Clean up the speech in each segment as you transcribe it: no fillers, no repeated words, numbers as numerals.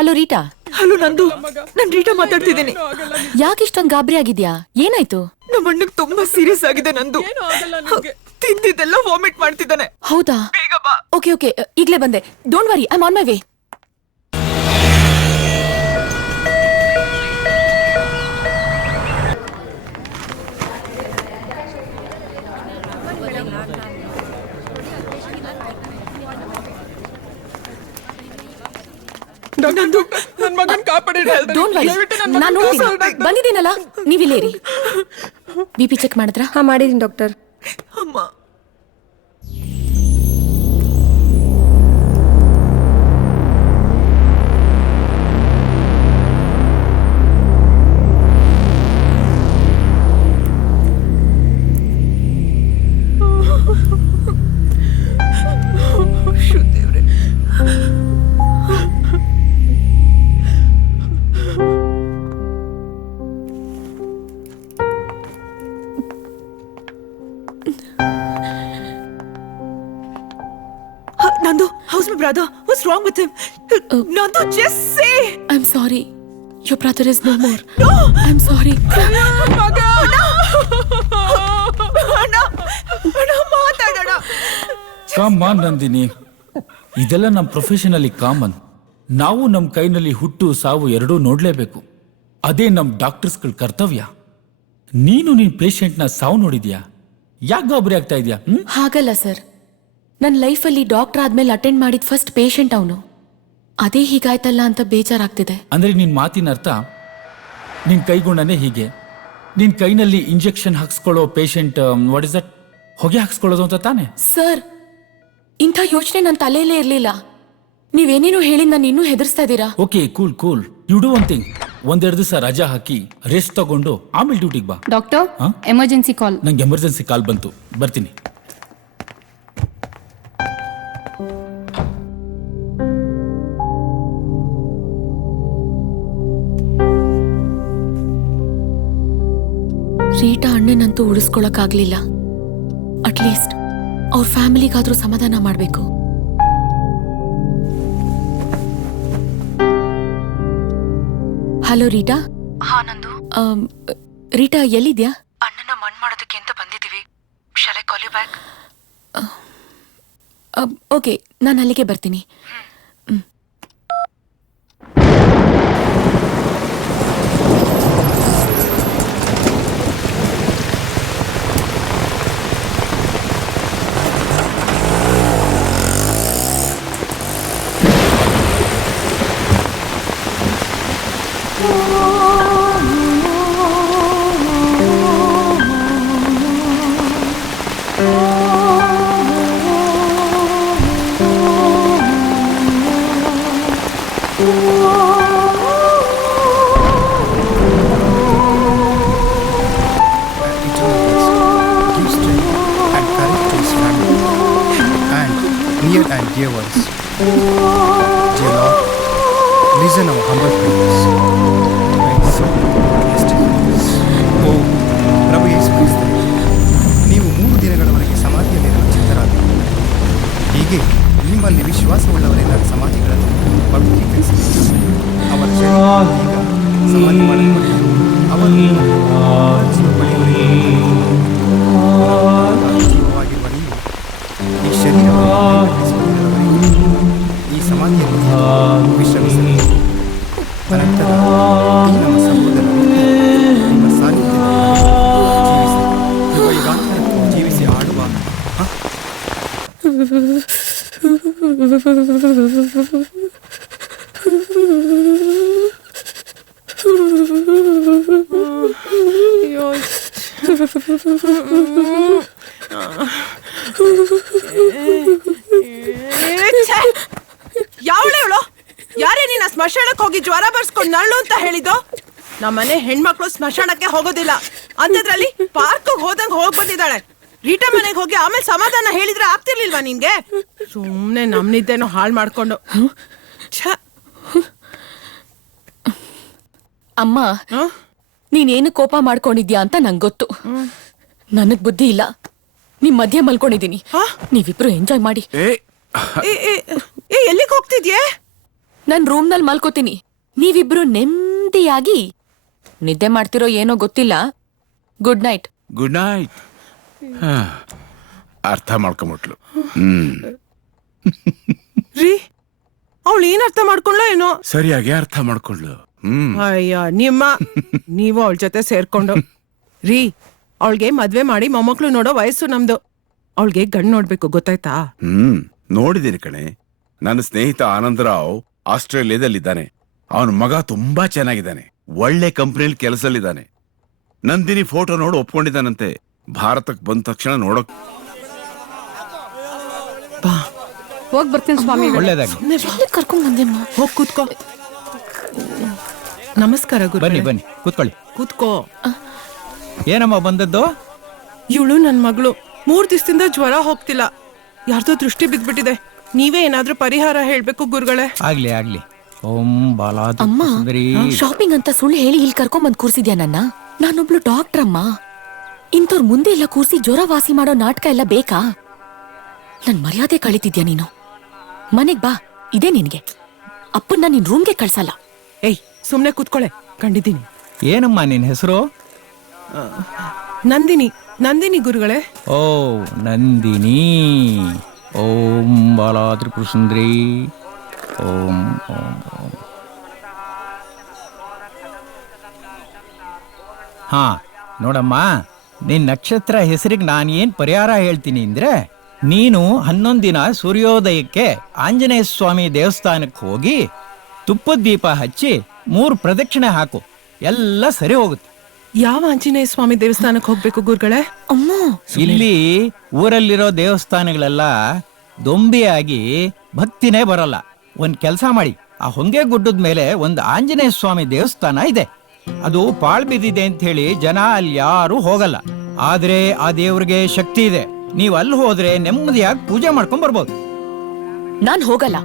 Hello Rita. Hello ನಂದು, ನಾನ್ Rita ಮಾತಾಡ್ತಿದ್ದೀನಿ. ಯಾಕಿಷ್ಟೊಂದ್ ಗಾಬರಿ ಆಗಿದ್ಯಾ? ಏನಾಯ್ತು? ನಮ್ಮ ಅಣ್ಣಗ್ ತುಂಬಾ ಸೀರಿಯಸ್ ಆಗಿದೆ ನಂದು. ತಿಂದಿದ್ದೆಲ್ಲ ವಾಮಿಟ್ ಮಾಡ್ತಿದ್ದಾನೆ. ಹೌದಾ? ಬೇಗ ಬಾ. ಓಕೆ ಓಕೆ, ಈಗ್ಲೇ ಬಂದೆ. Don't worry, I am on my way. ನಂದು, ನನ್ ಮಗನ್ ಕಾಪಾಡಿ. ಡೋಂಟ್ ವರಿ, ನಾನು ನೋಡ್ತೀನಿ. ಬಂದಿದ್ದೀನಲ್ಲ, ನೀವಿಲ್ಲೇರಿ. ಬಿಪಿ ಚೆಕ್ ಮಾಡಿದ್ರಾ? ಹಾ, ಮಾಡಿದೀನಿ ಡಾಕ್ಟರ್. ಅಮ್ಮ, ದೇವ್ರೆ. Nandu, how's my brother? What's wrong with him? Nandu, just say. I'm sorry. Your brother is no more. No. I'm sorry. Maga. Anna, ಮಾತಾಡೋಣ. ಕಾಮನ್ ನಂದಿನಿ, ಇದೆಲ್ಲ ನಮ್ಮ ಪ್ರೊಫೆಷನಲ್ಲಿ ಕಾಮನ್. ನಾವು ನಮ್ಮ ಕೈನಲ್ಲಿ ಹುಟ್ಟು ಸಾವು ಎರಡೂ ನೋಡ್ಲೇಬೇಕು. ಅದೇ ನಮ್ಮ ಡಾಕ್ಟರ್ಸ್ಗಳ ಕರ್ತವ್ಯ. ನೀನು ನಿನ್ ಪೇಷಂಟ್ನ ಸಾವು ನೋಡಿದ್ಯಾ? ಯಾಕೆ ಗಾಬರಿ ಆಗ್ತಾ ಇದೆಯಾ? ಹಾಗಲ್ಲ ಸರ್, ನನ್ನ ಲೈಫಲ್ಲಿ ಡಾಕ್ಟರ್ ಆದ್ಮೇಲೆ ಅಟೆಂಡ್ ಮಾಡಿದ ಫಸ್ಟ್ ಪೇಷಂಟ್ ಅವನು. ಅದೇ ಹೀಗಾಯ್ತಲ್ಲ ಅಂತ ಬೇಜಾರಾಗ್ತಿದೆ. ಅಂದ್ರೆ ನಿನ್ ಮಾತಿನ ಅರ್ಥ, ನಿನ್ ಕೈಗುಣನೇ ಹೀಗೆ. ನಿನ್ ಕೈನಲ್ಲಿ ಇಂಜೆಕ್ಷನ್ ಹಾಕ್ಸ್ಕೊಳ್ಳೋ ಪೇಷಂಟ್ ವಾಟ್ ಇಸ್ ದಟ್, ಹೊಗೆ ಹಾಕ್ಸ್ಕೊಳ್ಳೋದು ಅಂತ ತಾನೆ? ಸರ್, ಇಂಥ ಯೋಚನೆ ನನ್ನ ತಲೆಯಲ್ಲೇ ಇರ್ಲಿಲ್ಲ. ನೀವೇನೇನೋ ಹೇಳಿ ನಾನು ಇನ್ನೂ ಹೆದರ್ಸ್ತಾ ಇದ್ದೀರಾ. Okay, cool cool. You do one thing, ಒಂದೆರಡು ದಿವಸ ರಜಾ ಹಾಕಿ ರೆಸ್ಟ್ ತಗೊಂಡು ಆಮೇಲೆ ಡ್ಯೂಟಿಗೆ ಬಾ. Doctor, emergency call. ನಂಗೆ ಎಮರ್ಜೆನ್ಸಿ ಕಾಲ್ ಬಂತು, ಬರ್ತೀನಿ. ರೀಟಾ ಅಣ್ಣನಂತೂ ಉಳಿಸ್ಕೊಳಕ್ಕಾಗ್ಲಿಲ್ಲ. ಅಟ್ಲೀಸ್ಟ್ ಅವ್ರ ಫ್ಯಾಮಿಲಿಗಾದ್ರೂ ಸಮಾಧಾನ ಮಾಡ್ಬೇಕು. Hello Rita. ಹಾ ನಂದು. ರೀಟಾ ಎಲ್ಲಿದ್ಯಾ? ಅಣ್ಣನ ಮಣ್ಣು ಮಾಡೋದಕ್ಕೆ ಅಂತ ಬಂದಿದ್ದೀವಿ. Shall I call you back? Okay, ನಾನು ಅಲ್ಲಿಗೆ ಬರ್ತೀನಿ. Near and dear ones, dear Lord, listen our humble prayers. ಓ ಪ್ರಭು ಯೇಸು ಕ್ರಿಸ್ತನೇ, ನೀವು 3 ದಿನಗಳವರೆಗೆ ಸಮಾಧಿಯಲ್ಲಿರುವ ಚಿತ್ತರಾದರು. ಹೀಗೆ ನಿಮ್ಮಲ್ಲಿ ವಿಶ್ವಾಸವುಳ್ಳವರೆಲ್ಲರ ಸಮಾಧಿಗಳನ್ನು ಪವಿತ್ರೀಕರಿಸಿ ಅವರ ಶರೀರ ಈಗ ಸಮಾಧಿ ಮಾಡಲ್ಪಟ್ಟು ಅವರು ಜೀವವಾಗಿರುವ ನೀವು ಈ ಶರೀರವನ್ನು ಈ ಸಮಾಧಿಯಲ್ಲಿ ವಿಶ್ರಮಿಸಲಿ. ಅನಂತರ ಈ ನಮ್ಮ ಸಹೋದರ ನಿಮ್ಮ ಸಾನ್ನಿಧ್ಯದಲ್ಲಿ ಯುಗಾಂತರಕ್ಕೂ ಜೀವಿಸಿ ಆಡುವ ಯಾವಳು? ಯಾರೇ ನೀನ ಸ್ಮಶಾನಕ್ಕೆ ಹೋಗಿ ಜ್ವರ ಬರ್ಸ್ಕೊಂಡು ನರಳು ಅಂತ ಹೇಳಿದ್ದು? ನಮ್ಮನೆ ಹೆಣ್ಮಕ್ಳು ಸ್ಮಶಾನಕ್ಕೆ ಹೋಗೋದಿಲ್ಲ ಅಂತದ್ರಲ್ಲಿ ಪಾರ್ಕ್ ಹೋದಂಗ್ ಹೋಗ್ ಬಂದಿದ್ದಾಳೆ. ರೀಟಾ ಮನೆಗೆ ಹೋಗಿ ಆಮೇಲೆ ಸಮಾಧಾನ ಹೇಳಿದ್ರೆ ಆಗ್ತಿರ್ಲಿಲ್ವಾ ನಿನ್ಗೆ? ಸುಮ್ನೆ ನಮ್ನಿದ್ದೇನೋ ಹಾಳು ಮಾಡ್ಕೊಂಡು. ಅಮ್ಮ, ನೀನೇನು ಕೋಪ ಮಾಡ್ಕೊಂಡಿದ್ಯಾ ಅಂತ ನಂಗೆ ಗೊತ್ತು. ನನಗ್ ಬುದ್ಧಿ ಇಲ್ಲ. ನಿಮ್ ಮಧ್ಯೆ ಮಲ್ಕೊಂಡಿದೀನಿ. ನೀವಿಬ್ರು ಎಂಜಾಯ್ ಮಾಡಿ. ಎಲ್ಲಿಗೆ ಹೋಗ್ತಿದ್ಯೆ? ನಾನ್ ರೂಮ್ನಲ್ಲಿ ಮಲ್ಕೋತೀನಿ. ನೀವಿಬ್ರು ನೆಮ್ಮದಿಯಾಗಿ ನಿದ್ದೆ ಮಾಡ್ತಿರೋ ಏನೋ ಗೊತ್ತಿಲ್ಲ. Good night. Good night. ಅರ್ಥ ಮಾಡ್ಕೊಂಬಿಟ್ಲು. ರೀ ಅವಳು ಏನ್ ಅರ್ಥ ಮಾಡ್ಕೊಂಡ್ಲೋ ಏನೋ. ಸರಿಯಾಗಿ ಅರ್ಥ ಮಾಡ್ಕೊಳ್ಳು. ಅಯ್ಯ ನೀವು ಅವಳ ಜೊತೆ ಸೇರ್ಕೊಂಡು. ರೀ ಅವಳಿಗೆ ಮದ್ವೆ ಮಾಡಿ ಮೊಮ್ಮಕ್ಳು ನೋಡೋ ವಯಸ್ಸು ನಮ್ದು. ಅವಳಿಗೆ ಗಂಡ್ ನೋಡ್ಬೇಕು, ಗೊತ್ತಾಯ್ತಾ? ನೋಡಿದ್ದೀನಿ ಕಣೆ. ನನ್ನ ಸ್ನೇಹಿತ ಆನಂದರಾವ್ ಆಸ್ಟ್ರೇಲಿಯಾದಲ್ಲಿದ್ದಾನೆ. ಅವನ ಮಗ ತುಂಬಾ ಚೆನ್ನಾಗಿದ್ದಾನೆ, ಒಳ್ಳೆ ಕಂಪ್ನಿಯಲ್ಲಿ ಕೆಲಸದಲ್ಲಿದ್ದಾನೆ. ನಂದಿನಿ ಫೋಟೋ ನೋಡಿ ಒಪ್ಕೊಂಡಿದ್ದಾನಂತೆ. ಭಾರತಕ್ಕೆ ಬಂದ ತಕ್ಷಣ ನೋಡಕ್ ಹೋಗ್ ಬರ್ತೀನಿ ಸ್ವಾಮಿ. ಒಳ್ಳೇದಾಗಿ. ಕರ್ಕೊಂಡ್ ಬಂದೆಮ್ಮ. ಹೋಗ್ ಕೂತ್ಕೋ. ನಮಸ್ಕಾರ ಗುರು. ಬನ್ನಿ ಬನ್ನಿ ಕೂತ್ಕೊಳ್ಳಿ. ಕೂತ್ಕೋ. ಏನಮ್ಮ ಬಂದದ್ದು? ಇವಳು ನನ್ ಮಗಳು 3 ದಿವಸದಿಂದ ಜ್ವರ ಹೋಗ್ತಿಲ್ಲ. ಯಾರ್ದೋ ದೃಷ್ಟಿ ಬಿದ್ಬಿಟ್ಟಿದೆ. ನೀವೇ ಏನಾದ್ರೂ ಪರಿಹಾರ ಹೇಳ್ಬೇಕು ಗುರುಗಳೇ. ಆಗ್ಲಿ ಆಗ್ಲಿ. ಓಂ ಬಾಲಾದಿ ಅಮ್ಮ, ಸುಂದರಿ. ಶಾಪಿಂಗ್ ಅಂತ ಸುಳ್ಳು ಹೇಳಿ ಇಲ್ಲಿ ಕರ್ಕೊಂಡ್ ಬಂದ್ ಕೂರ್ಸಿದ್ಯಾ ನನ್ನ? ನಾನೊಬ್ಳು ಡಾಕ್ಟರ್ ಅಮ್ಮ. ಇಂಥವ್ರ ಮುಂದೆ ಎಲ್ಲ ಕೂರ್ಸಿ ಜ್ವರ ವಾಸಿ ಮಾಡೋ ನಾಟಕ ಎಲ್ಲ ಬೇಕಾ? ನನ್ ಮರ್ಯಾದೆ ಕಳಿತಿದ್ಯಾ ನೀನು? ಮನೆಗ್ ಬಾ, ಇದೇ ನಿನ್ಗೆ. ಅಪ್ಪನ್ನ ನಿನ್ ರೂಮ್ಗೆ ಕಳ್ಸಲ್ಲ. ಏಯ್ ಸುಮ್ನೆ ಕೂತ್ಕೊಳ್ಳೆ, ಕಂಡಿದ್ದೀನಿ. ಏನಮ್ಮ ನಿನ್ ಹೆಸರು? ನಂದಿನಿ ಗುರುಗಳೇ. ಓ ನಂದಿನಿ. ಓಂ ಬಾಲಾದಿ ಸುಂದರಿ. ಓಂ ಓಂ ಓಂ. ಹಾ ನೋಡಮ್ಮ, ನಿನ್ ನಕ್ಷತ್ರ ಹೆಸರಿಗೆ ನಾನು ಏನ್ ಪರಿಹಾರ ಹೇಳ್ತೀನಿ ಅಂದ್ರೆ, ನೀನು 11 ದಿನ ಸೂರ್ಯೋದಯಕ್ಕೆ ಆಂಜನೇಯ ಸ್ವಾಮಿ ದೇವಸ್ಥಾನಕ್ಕೆ ಹೋಗಿ ತುಪ್ಪದ ದೀಪ ಹಚ್ಚಿ 3 ಪ್ರದಕ್ಷಿಣೆ ಹಾಕು, ಎಲ್ಲ ಸರಿ ಹೋಗುತ್ತೆ. ಯಾವ ಆಂಜನೇಯ ಸ್ವಾಮಿ ದೇವಸ್ಥಾನಕ್ಕೆ ಹೋಗ್ಬೇಕು ಗುರುಗಳೇ? ಅಮ್ಮ, ಇಲ್ಲಿ ಊರಲ್ಲಿರೋ ದೇವಸ್ಥಾನಗಳೆಲ್ಲ ದೊಂಬಿಯಾಗಿ ಭಕ್ತಿನೇ ಬರಲ್ಲ. ಒಂದ್ ಕೆಲಸ ಮಾಡಿ, ಆ ಹೊಂಗೆ ಗುಡ್ಡದ ಮೇಲೆ ಒಂದು ಆಂಜನೇಯ ಸ್ವಾಮಿ ದೇವಸ್ಥಾನ ಇದೆ. ಅದು ಪಾಳ್ ಬಿದ್ದಿದೆ ಅಂತ ಹೇಳಿ ಜನ ಅಲ್ಲಿ ಯಾರು ಹೋಗಲ್ಲ. ಆದ್ರೆ ಆ ದೇವ್ರಿಗೆ ಶಕ್ತಿ ಇದೆ. ನೀವ್ ಅಲ್ಲಿ ಹೋದ್ರೆ ನೆಮ್ಮದಿಯಾಗಿ ಪೂಜೆ ಮಾಡ್ಕೊಂಡ್ ಬರ್ಬೋದು. ನಾನ್ ಹೋಗಲ್ಲ.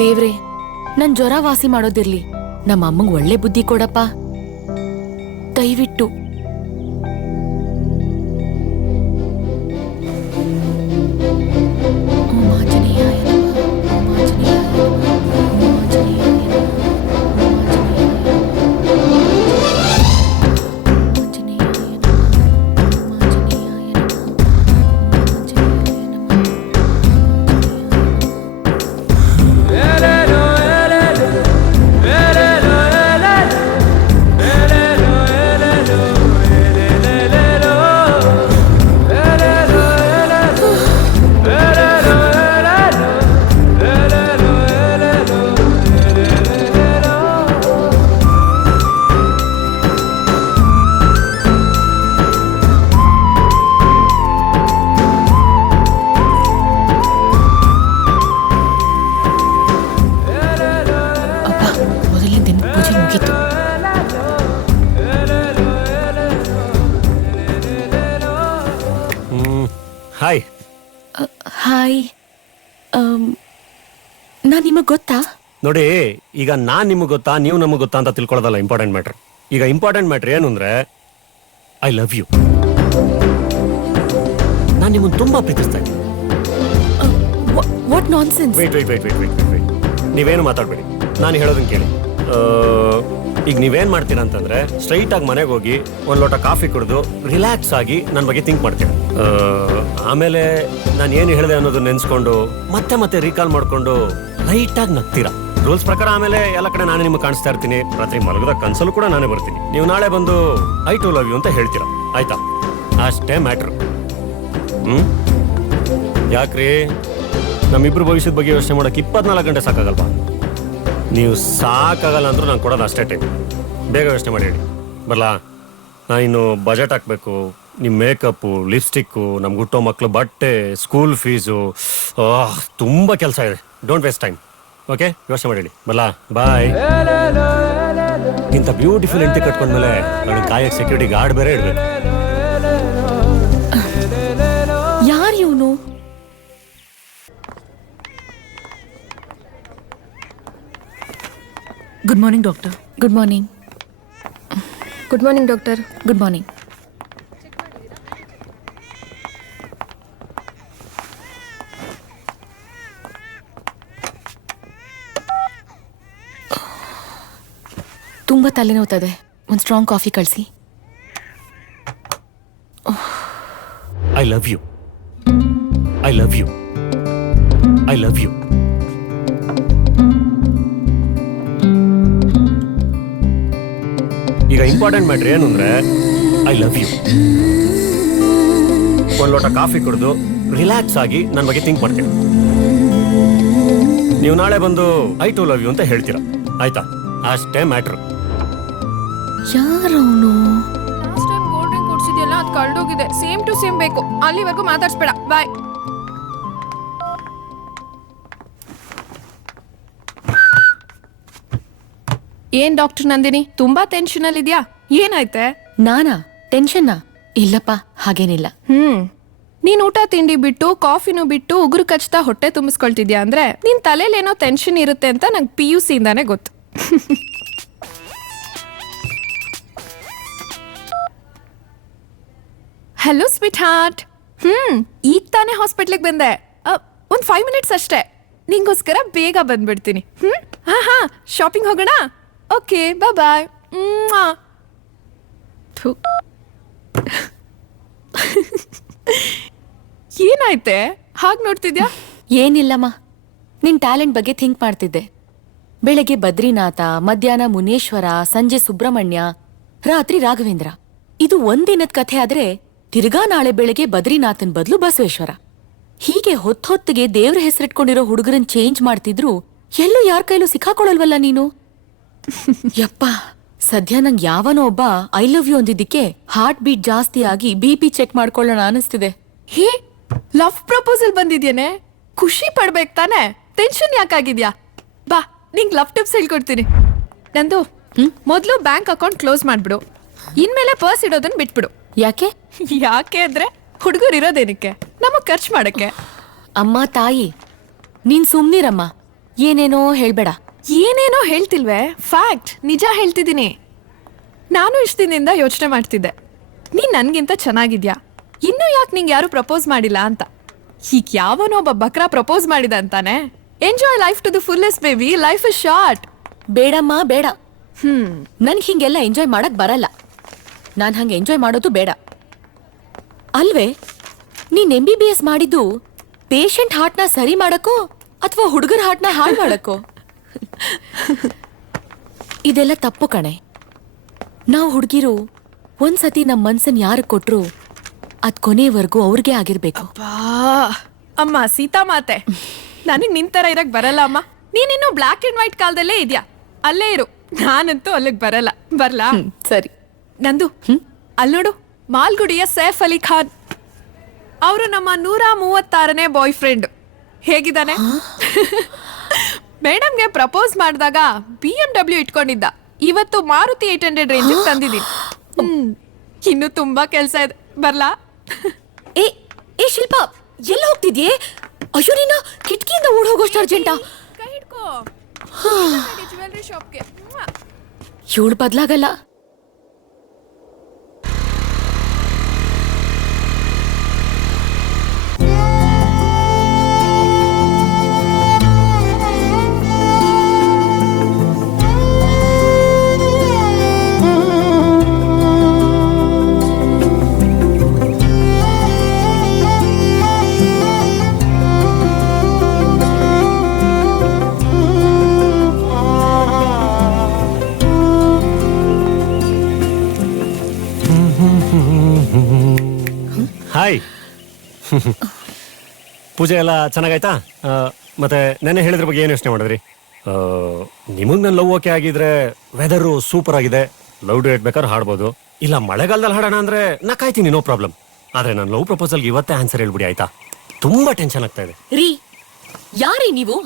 ದೇವ್ರೆ, ನನ್ ಜ್ವರ ವಾಸಿ ಮಾಡೋದಿರ್ಲಿ. ನಮ್ಮ ಅಮ್ಮಂಗ್ ಒಳ್ಳೆ ಬುದ್ಧಿ ಕೊಡಪ್ಪ, ದಯವಿಟ್ಟು. hello. ಹಾಯ್ ನಾನ್ ನಿಮಗ್ ಗೊತ್ತಾ? ನೋಡಿ, ಈಗ ನಾನ್ ನಿಮ್ಗೆ ಗೊತ್ತಾ ನೀವು ನಮಗೆ ಗೊತ್ತಾ ಅಂತ ತಿಳ್ಕೊಳ್ಳೋದಲ್ಲ ಇಂಪಾರ್ಟೆಂಟ್ ಮ್ಯಾಟ್ರ್. ಈಗ ಇಂಪಾರ್ಟೆಂಟ್ ಮ್ಯಾಟ್ರ್ ಏನು ಅಂದ್ರೆ ಐ ಲವ್ ಯು. ನಾನು ನಿಮ್ಮನ್ನು ತುಂಬಾ ಪ್ರೀತಿಸ್ತಾ ಇದ್ದೀನಿ. What nonsense? ವೇಟ್ ನೀವೇನು ಮಾತಾಡ್ಬೇಡಿ, ನಾನು ಹೇಳೋದನ್ನ ಕೇಳಿ. ಈಗ ನೀವೇನ್ ಮಾಡ್ತೀರಾ ಅಂತಂದ್ರೆ ಸ್ಟ್ರೈಟ್ ಆಗಿ ಮನೆಗೆ ಹೋಗಿ ಒಂದ್ ಲೋಟ ಕಾಫಿ ಕುಡಿದು ರಿಲ್ಯಾಕ್ಸ್ ಆಗಿ ನನ್ನ ಬಗ್ಗೆ ಥಿಂಕ್ ಮಾಡ್ತೀರಾ. ಆಮೇಲೆ ನಾನು ಏನು ಹೇಳಿದೆ ಅನ್ನೋದು ನೆನ್ಸ್ಕೊಂಡು ಮತ್ತೆ ಮತ್ತೆ ರೀಕಾಲ್ ಮಾಡ್ಕೊಂಡು ಲೈಟ್ ಆಗಿ ನಗ್ತೀರಾ. ರೂಲ್ಸ್ ಪ್ರಕಾರ ಆಮೇಲೆ ಎಲ್ಲ ಕಡೆ ನಾನೇ ನಿಮ್ಗೆ ಕಾಣಿಸ್ತಾ ಇರ್ತೀನಿ. ರಾತ್ರಿ ಮಲಗದ ಕನ್ಸಲ್ಲೂ ಕೂಡ ನಾನೇ ಬರ್ತೀನಿ. ನೀವು ನಾಳೆ ಬಂದು ಐ ಟು ಲವ್ ಯು ಅಂತ ಹೇಳ್ತೀರಾ, ಆಯ್ತಾ? ಅಷ್ಟೇ ಮ್ಯಾಟ್ರ್. ಯಾಕ್ರಿ ನಮ್ಮಿಬ್ರು ಭವಿಷ್ಯದ ಬಗ್ಗೆ ಯೋಚನೆ ಮಾಡಕ್ಕೆ 24 ಗಂಟೆ ಸಾಕಾಗಲ್ವಾ? ನೀವು ಸಾಕಾಗಲ್ಲ ಅಂದ್ರೂ ನಾನು ಕೊಡೋದು ಅಷ್ಟೇ ಟೈಮ್. ಬೇಗ ಯೋಚನೆ ಮಾಡಿ ಹೇಳಿ. ಬರಲಾ? ನಾನಿನ್ನು ಬಜೆಟ್ ಹಾಕಬೇಕು, ನಿಮ್ಮ ಮೇಕಪ್ಪು, ಲಿಪ್ಸ್ಟಿಕ್ಕು, ನಮ್ಗೆ ಹುಟ್ಟೋ ಮಕ್ಕಳು ಬಟ್ಟೆ, ಸ್ಕೂಲ್ ಫೀಸು, ತುಂಬ ಕೆಲಸ ಇದೆ. Don't waste time. ಓಕೆ, ಯೋಚನೆ ಮಾಡಿ ಹೇಳಿ. ಬರಲಾ? ಬಾಯ್. ಇಂಥ ಬ್ಯೂಟಿಫುಲ್ ಹೆಂಡತಿ ಕಟ್ಕೊಂಡ್ಮೇಲೆ ನನಗೆ ಕಾಯಕ್ಕೆ ಸೆಕ್ಯೂರಿಟಿ ಗಾರ್ಡ್ ಬೇರೆ ಇಡಬೇಕು. ಯಾರು ಇವನು? Good morning doctor. Good morning. Good morning doctor. Good morning. ತುಂಬಾ ತಲೆನೋವ್ತದೆ, ಒಂದು ಸ್ಟ್ರಾಂಗ್ ಕಾಫಿ ಕಳಿಸಿ. I love you. I love you. I love you. ಈಗ ಇಂಪಾರ್ಟೆಂಟ್ ಮ್ಯಾಟ್ರ್ ಏನು ಅಂದ್ರೆ ಐ ಲವ್ ಯು. ಒಂದ್ ಲೋಟ ಕಾಫಿ ಕುಡಿದು ರಿಲ್ಯಾಕ್ಸ್ ಆಗಿ ನನ್ನ ಬಗ್ಗೆ ಥಿಂಕ್ ಮಾಡ್ತೀನಿ. ನೀವು ನಾಳೆ ಬಂದು ಐ ಟು ಲವ್ ಯು ಅಂತ ಹೇಳ್ತೀರಾ, ಆಯ್ತಾ? ಅಷ್ಟೇ ಮ್ಯಾಟ್ರ್. ಯಾರವನು? ಲಾಸ್ಟ್ ಟೈಮ್ ಕೋಲ್ಡ್ ಡ್ರಿಂಕ್ ಕುಡಿಸಿದ್ಯಲ್ಲ, ಅದು ಕಳ್ದೋಗಿದೆ. ಸೇಮ್ ಟು ಸೇಮ್ ಬೇಕು. ಅಲ್ಲಿವರೆಗೂ ಮಾತಾಡ್ಸ್ಬೇಡ. ಬಾಯ್. ಏನ್ ಡಾಕ್ಟರ್ ನಂದಿನಿ, ತುಂಬಾ ಟೆನ್ಷನ್ ಅಲ್ಲಿ ಇದ್ಯಾ? ಏನಾಯ್ತೆ? ನಾನಾ? ಟೆನ್ಷನ್ನಾ? ಇಲ್ಲಪ್ಪ, ಹಾಗೇನಿಲ್ಲ. ನೀನ್ ಊಟ ತಿಂಡಿ ಬಿಟ್ಟು ಕಾಫಿನೂ ಬಿಟ್ಟು ಉಗುರು ಕಚ್ತಾ ಹೊಟ್ಟೆ ತುಂಬಿಸ್ಕೊಳ್ತಿದ್ಯಾ ಅಂದ್ರೆ ನಿನ್ ತಲೆಯಲ್ಲಿ ಏನೋ ಟೆನ್ಷನ್ ಇರುತ್ತೆ ಅಂತ ನಂಗೆ PUC ಇಂದಾನೆ ಗೊತ್ತು. Hello sweet heart. ಈಗ ತಾನೇ ಹಾಸ್ಪಿಟ್ಲಿಗೆ ಬಂದೆ. ಒಂದ್ 5 ಮಿನಿಟ್ಸ್ ಅಷ್ಟೇ. ನಿಂಗೋಸ್ಕರ ಬೇಗ ಬಂದ್ಬಿಡ್ತೀನಿ. ಹಾ ಶಾಪಿಂಗ್ ಹೋಗೋಣ? ಓಕೆ, ಬಾಯ್. ಏನಾಯ್ತೆ ಹಾಗೆ ನೋಡ್ತಿದ್ಯಾ? ಏನಿಲ್ಲಮ್ಮ, ನಿನ್ ಟ್ಯಾಲೆಂಟ್ ಬಗ್ಗೆ ಥಿಂಕ್ ಮಾಡ್ತಿದ್ದೆ. ಬೆಳಗ್ಗೆ ಬದ್ರಿನಾಥ, ಮಧ್ಯಾಹ್ನ ಮುನೇಶ್ವರ, ಸಂಜೆ ಸುಬ್ರಹ್ಮಣ್ಯ, ರಾತ್ರಿ ರಾಘವೇಂದ್ರ. ಇದು ಒಂದಿನದ ಕಥೆ ಆದ್ರೆ ತಿರ್ಗಾ ನಾಳೆ ಬೆಳಗ್ಗೆ ಬದ್ರಿನಾಥನ್ ಬದಲು ಬಸವೇಶ್ವರ. ಹೀಗೆ ಹೊತ್ತೊತ್ತಿಗೆ ದೇವ್ರ ಹೆಸರಿಟ್ಕೊಂಡಿರೋ ಹುಡುಗರನ್ ಚೇಂಜ್ ಮಾಡ್ತಿದ್ರು ಎಲ್ಲೂ ಯಾರ ಕೈಲೂ ಸಿಕ್ಕಾಕೊಳಲ್ವಲ್ಲ ನೀನು? ಯಪ್ಪ, ಸದ್ಯ ನಂಗೆ ಯಾವನೋ ಒಬ್ಬ ಐ ಲವ್ ಯು ಅಂದಿದ್ದಕ್ಕೆ ಹಾರ್ಟ್ ಬೀಟ್ ಜಾಸ್ತಿ ಆಗಿ BP ಚೆಕ್ ಮಾಡ್ಕೊಳ್ಳೋಣ ಅನಿಸ್ತಿದೆ. ಹೇ, ಲವ್ ಪ್ರಪೋಸಲ್ ಬಂದಿದ್ಯೇನೆ? ಖುಷಿ ಪಡ್ಬೇಕು ತಾನೆ? ಟೆನ್ಷನ್ ಯಾಕಾಗಿದ್ಯಾ? ಬಾ, ನಿಂಗ್ ಲವ್ ಟಿಪ್ಸ್ ಹೇಳ್ಕೊಡ್ತೀನಿ. ನಂದು ಮೊದ್ಲು ಬ್ಯಾಂಕ್ ಅಕೌಂಟ್ ಕ್ಲೋಸ್ ಮಾಡ್ಬಿಡು. ಇನ್ಮೇಲೆ ಪರ್ಸ್ ಇಡೋದನ್ನ ಬಿಟ್ಬಿಡು. ಯಾಕೆ? ಯಾಕೆ ಅಂದ್ರೆ ಹುಡುಗರು ಇರೋದೇನಕ್ಕೆ? ನಮಗ್ ಖರ್ಚು ಮಾಡಕ್ಕೆ. ಅಮ್ಮ ತಾಯಿ, ನೀನ್ ಸುಮ್ನಿರಮ್ಮ, ಏನೇನೋ ಹೇಳ್ಬೇಡ. ಏನೇನೋ ಹೇಳ್ತಿಲ್ವೇ? ಫ್ಯಾಕ್ಟ್, ನಿಜ ಹೇಳ್ತಿದ್ದೀನಿ. ನಾನು ಇಷ್ಟ ದಿನದಿಂದ ಯೋಚನೆ ಮಾಡ್ತಿದ್ದೆ, ನೀನ್ ನನ್ಗಿಂತ ಚೆನ್ನಾಗಿದ್ಯಾ, ಇನ್ನೂ ಯಾಕೆ ನಿಂಗೆ ಯಾರು ಪ್ರಪೋಸ್ ಮಾಡಿಲ್ಲ ಅಂತ. ಈಗ ಯಾವನೋ ಒಬ್ಬ ಬಕ್ರಾ ಪ್ರಪೋಸ್ ಮಾಡಿದ ಅಂತಾನೆ. Enjoy life to the fullest baby, life is short. ಬೇಡಮ್ಮ ಬೇಡ, ನನ್ಗೆ ಹಿಂಗೆಲ್ಲ ಎಂಜಾಯ್ ಮಾಡಕ್ ಬರಲ್ಲ. ನಾನ್ ಹಂಗೆ ಎಂಜಾಯ್ ಮಾಡೋದು ಬೇಡ. ಅಲ್ವೇ, ನೀನ್ MBBS ಮಾಡಿದ್ದು ಪೇಷಂಟ್ ಹಾರ್ಟ್ನ ಸರಿ ಮಾಡಕ್ಕೋ ಅಥವಾ ಹುಡುಗರ ಹಾರ್ಟ್ನ ಹಾಳು ಮಾಡಕ್ಕೋ? ಇದೆಲ್ಲ ತಪ್ಪು ಕಣೆ. ನಾವು ಹುಡುಗಿರು ಒಂದ್ಸತಿ ನಮ್ ಮನ್ಸನ್ ಯಾರು ಕೊಟ್ರು ಅದ್ ಕೊನೆವರೆಗೂ ಅವ್ರಿಗೆ ಆಗಿರ್ಬೇಕು. ಅಮ್ಮ ಸೀತಾ ಮಾತೆ, ನನಗ್ ನಿಂತರ ಇರಕ್ ಬರಲ್ಲ ಅಮ್ಮ. ನೀನಿನ್ನು ಬ್ಲಾಕ್ ಅಂಡ್ ವೈಟ್ ಕಾಲದಲ್ಲೇ ಇದ್ಯಾ, ಅಲ್ಲೇ ಇರು. ನಾನಂತೂ ಅಲ್ಲಿಗೆ ಬರಲ್ಲ. ಬರ್ಲಾ? ಸರಿ. ನಂದು ಅಲ್ಲಿ ನೋಡು, ಮಾಲ್ಗುಡಿಯ ಸೈಫ್ ಅಲಿ ಖಾನ್. ಅವರು ನಮ್ಮ 136ನೇ ಬಾಯ್ ಫ್ರೆಂಡ್. ಹೇಗಿದ್ದಾನೆ? ಮೇಡಮ್ಗೆ ಪ್ರಪೋಸ್ ಮಾಡಿದಾಗ BMW ಇಟ್ಕೊಂಡಿದ್ದ. ಇವತ್ತು ಮಾರುತಿ 800 ರೇಂಜ್ ತಂದಿದ್ದೀನಿ. ಇನ್ನು ತುಂಬಾ ಕೆಲ್ಸ ಇದೆ. ಬರ್ಲಾ? ಏ ಶಿಲ್ಪ, ಎಲ್ಲ ಹೋಗ್ತಿದ್ಯೇ? ಅಯ್ಯೋ ನೀನ ಕಿಟಕಿಯಿಂದ ಓಡ್ ಹೋಗೋಷ್ಟು ಅರ್ಜೆಂಟಾ? ಕೈ ಹಿಡ್ಕೋ ಜ್ಯುವೆಲ್ರಿ ಶಾಪ್ಗೆ. ಇವಳು ಬದ್ಲಾಗಲ್ಲ. ಹಾಯ್. ಪೂಜೆ ಎಲ್ಲ ಚೆನ್ನಾಗಾಯ್ತಾ? ಮತ್ತೆ ನೆನ್ನೆ ಹೇಳಿದ್ರ ಬಗ್ಗೆ ಏನು ಯೋಚನೆ ಮಾಡಿದ್ರಿ? ನಿಮಗೆ ನನ್ನ ಲವ್ ಓಕೆ ಆಗಿದ್ರೆ ವೆದರು ಸೂಪರ್ ಆಗಿದೆ, ಲವ್ ಡುಯೆಟ್ ಬೇಕಾದ್ರೆ ಹಾಡ್ಬೋದು. ಇಲ್ಲ ಮಳೆಗಾಲದಲ್ಲಿ ಹಾಡೋಣ ಅಂದ್ರೆ ನಾ ಕಾಯ್ತೀನಿ, ನೋ ಪ್ರಾಬ್ಲಮ್. ಆದ್ರೆ ನಾನು ಲವ್ ಪ್ರಪೋಸಲ್ಗೆ ಇವತ್ತೇ ಆನ್ಸರ್ ಹೇಳ್ಬಿಡಿ ಆಯ್ತಾ? ತುಂಬಾ ಟೆನ್ಷನ್ ಆಗ್ತಾ ಇದೆ. ರೀ ಯಾರೀ ನೀವು?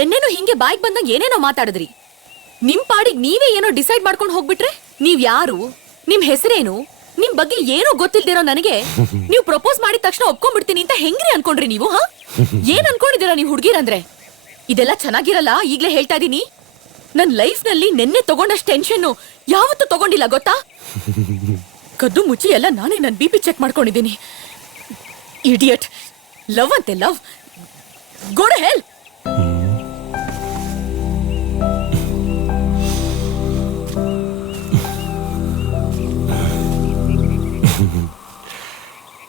ನೆನ್ನೆನೋ ಹಿಂಗೆ ಬಾಯ್ಗೆ ಬಂದಂಗ ಏನೇನೋ ಮಾತಾಡಿದ್ರಿ. ನಿಮ್ ಪಾಡಿಗೆ ನೀವೇ ಏನೋ ಡಿಸೈಡ್ ಮಾಡ್ಕೊಂಡು ಹೋಗ್ಬಿಟ್ರೆ ನೀವ್ ಯಾರು, ನಿಮ್ ಹೆಸರೇನು, ನಿಮ್ ಬಗ್ಗೆ ಏನೋ ಗೊತ್ತಿಲ್ದಿರೋ ನನಗೆ ನೀವು ಪ್ರಪೋಸ್ ಮಾಡಿದ ತಕ್ಷಣ ಒಪ್ಕೊಂಡ್ಬಿಡ್ತೀನಿ ಅಂತ ಹೆಂಗ್ರಿ ಅನ್ಕೊಂಡ್ರಿ ನೀವು? ಏನ್ ಅನ್ಕೊಂಡಿದ್ದೀರಾ ನೀವು ಹುಡುಗಿರಂದ್ರೆ? ಇದೆಲ್ಲ ಚೆನ್ನಾಗಿರಲ್ಲ, ಈಗ್ಲೇ ಹೇಳ್ತಾ ಇದೀನಿ. ನನ್ ಲೈಫ್ ನಲ್ಲಿ ನೆನ್ನೆ ತಗೊಂಡಷ್ಟು ಟೆನ್ಷನ್ ಯಾವತ್ತೂ ತಗೊಂಡಿಲ್ಲ ಗೊತ್ತಾ? ಕದ್ದು ಮುಚ್ಚಿ ಎಲ್ಲ ನಾನೇ ನನ್ BP ಚೆಕ್ ಮಾಡ್ಕೊಂಡಿದ್ದೀನಿ. ಇಡಿಯಟ್. ಲವ್ ಅಂತೆ love. Go to hell.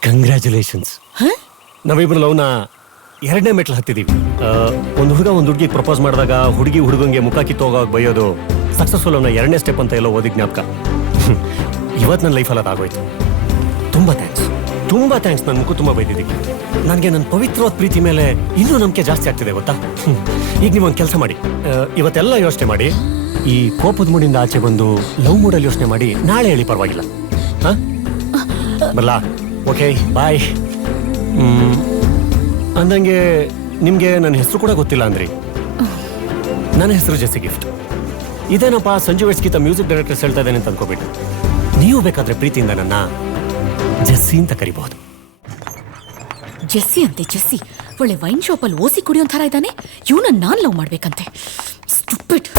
Congratulations. ನಾವಿಬ್ರು ಲವ್ನ 2ನೇ ಮೆಟ್ಲು ಹತ್ತಿದೀವಿ. ಒಂದು ಹುಡುಗ ಒಂದು ಹುಡುಗಿಗೆ ಪ್ರಪೋಸ್ ಮಾಡಿದಾಗ ಹುಡುಗಿ ಹುಡುಗಂಗೆ ಮುಖ ಕಿತ್ತೋಗೋವಾಗ ಬೈಯೋದು ಸಕ್ಸಸ್ಫುಲ್ ಅವನ 2ನೇ ಸ್ಟೆಪ್ ಅಂತ ಎಲ್ಲೋ ಓದಿ ಜ್ಞಾಪಕ. ಇವತ್ತು ನನ್ನ ಲೈಫಲ್ಲಿ ಅದಾಗೋಯ್ತು. ತುಂಬಾ ಥ್ಯಾಂಕ್ಸ್. ನನ್ನ ಮುಖ ತುಂಬ ಬೈದಿದ್ದೀವಿ. ನನಗೆ ನನ್ನ ಪವಿತ್ರವಾದ ಪ್ರೀತಿ ಮೇಲೆ ಇನ್ನೂ ನಂಬಿಕೆ ಜಾಸ್ತಿ ಆಗ್ತಿದೆ ಗೊತ್ತಾ? ಈಗ ನೀವೊಂದು ಕೆಲಸ ಮಾಡಿ, ಇವತ್ತೆಲ್ಲ ಯೋಚನೆ ಮಾಡಿ, ಈ ಕೋಪದ ಮೂಡಿಂದ ಆಚೆ ಬಂದು ಲವ್ ಮೂಡಲ್ಲಿ ಯೋಚನೆ ಮಾಡಿ ನಾಳೆ ಹೇಳಿ, ಪರವಾಗಿಲ್ಲ? ಬರಲಾ? Okay bye. ಅಂದಂಗೆ ನಿಮ್ಗೆ ನನ್ನ ಹೆಸರು ಕೂಡ ಗೊತ್ತಿಲ್ಲ ಅಂದ್ರಿ. ನನ್ನ ಹೆಸರು ಜೆಸ್ಸಿ ಗಿಫ್ಟ್. ಇದೇನಪ್ಪ ಸಂಜು ವೆಟ್ಸ್ಗಿಂತ ಮ್ಯೂಸಿಕ್ ಡೈರೆಕ್ಟರ್ಸ್ ಹೇಳ್ತಾ ಇದ್ದೇನೆ ಅಂತ ಅನ್ಕೋಬಿಟ್ಟು. ನೀವು ಬೇಕಾದ್ರೆ ಪ್ರೀತಿಯಿಂದ ನನ್ನ ಜೆಸ್ಸಿ ಅಂತ ಕರಿಬಹುದು. ಜೆಸ್ಸಿ ಅಂತೆ ಜೆಸ್ಸಿ. ಒಳ್ಳೆ ವೈನ್ ಶಾಪ್ ಅಲ್ಲಿ ಓಸಿ ಕುಡಿಯೋ ಥರ ಇದ್ದಾನೆ. ಇವನ ನಾನ್ ಲವ್ ಮಾಡ್ಬೇಕಂತೆ. ಸ್ಟುಪಿಡ್.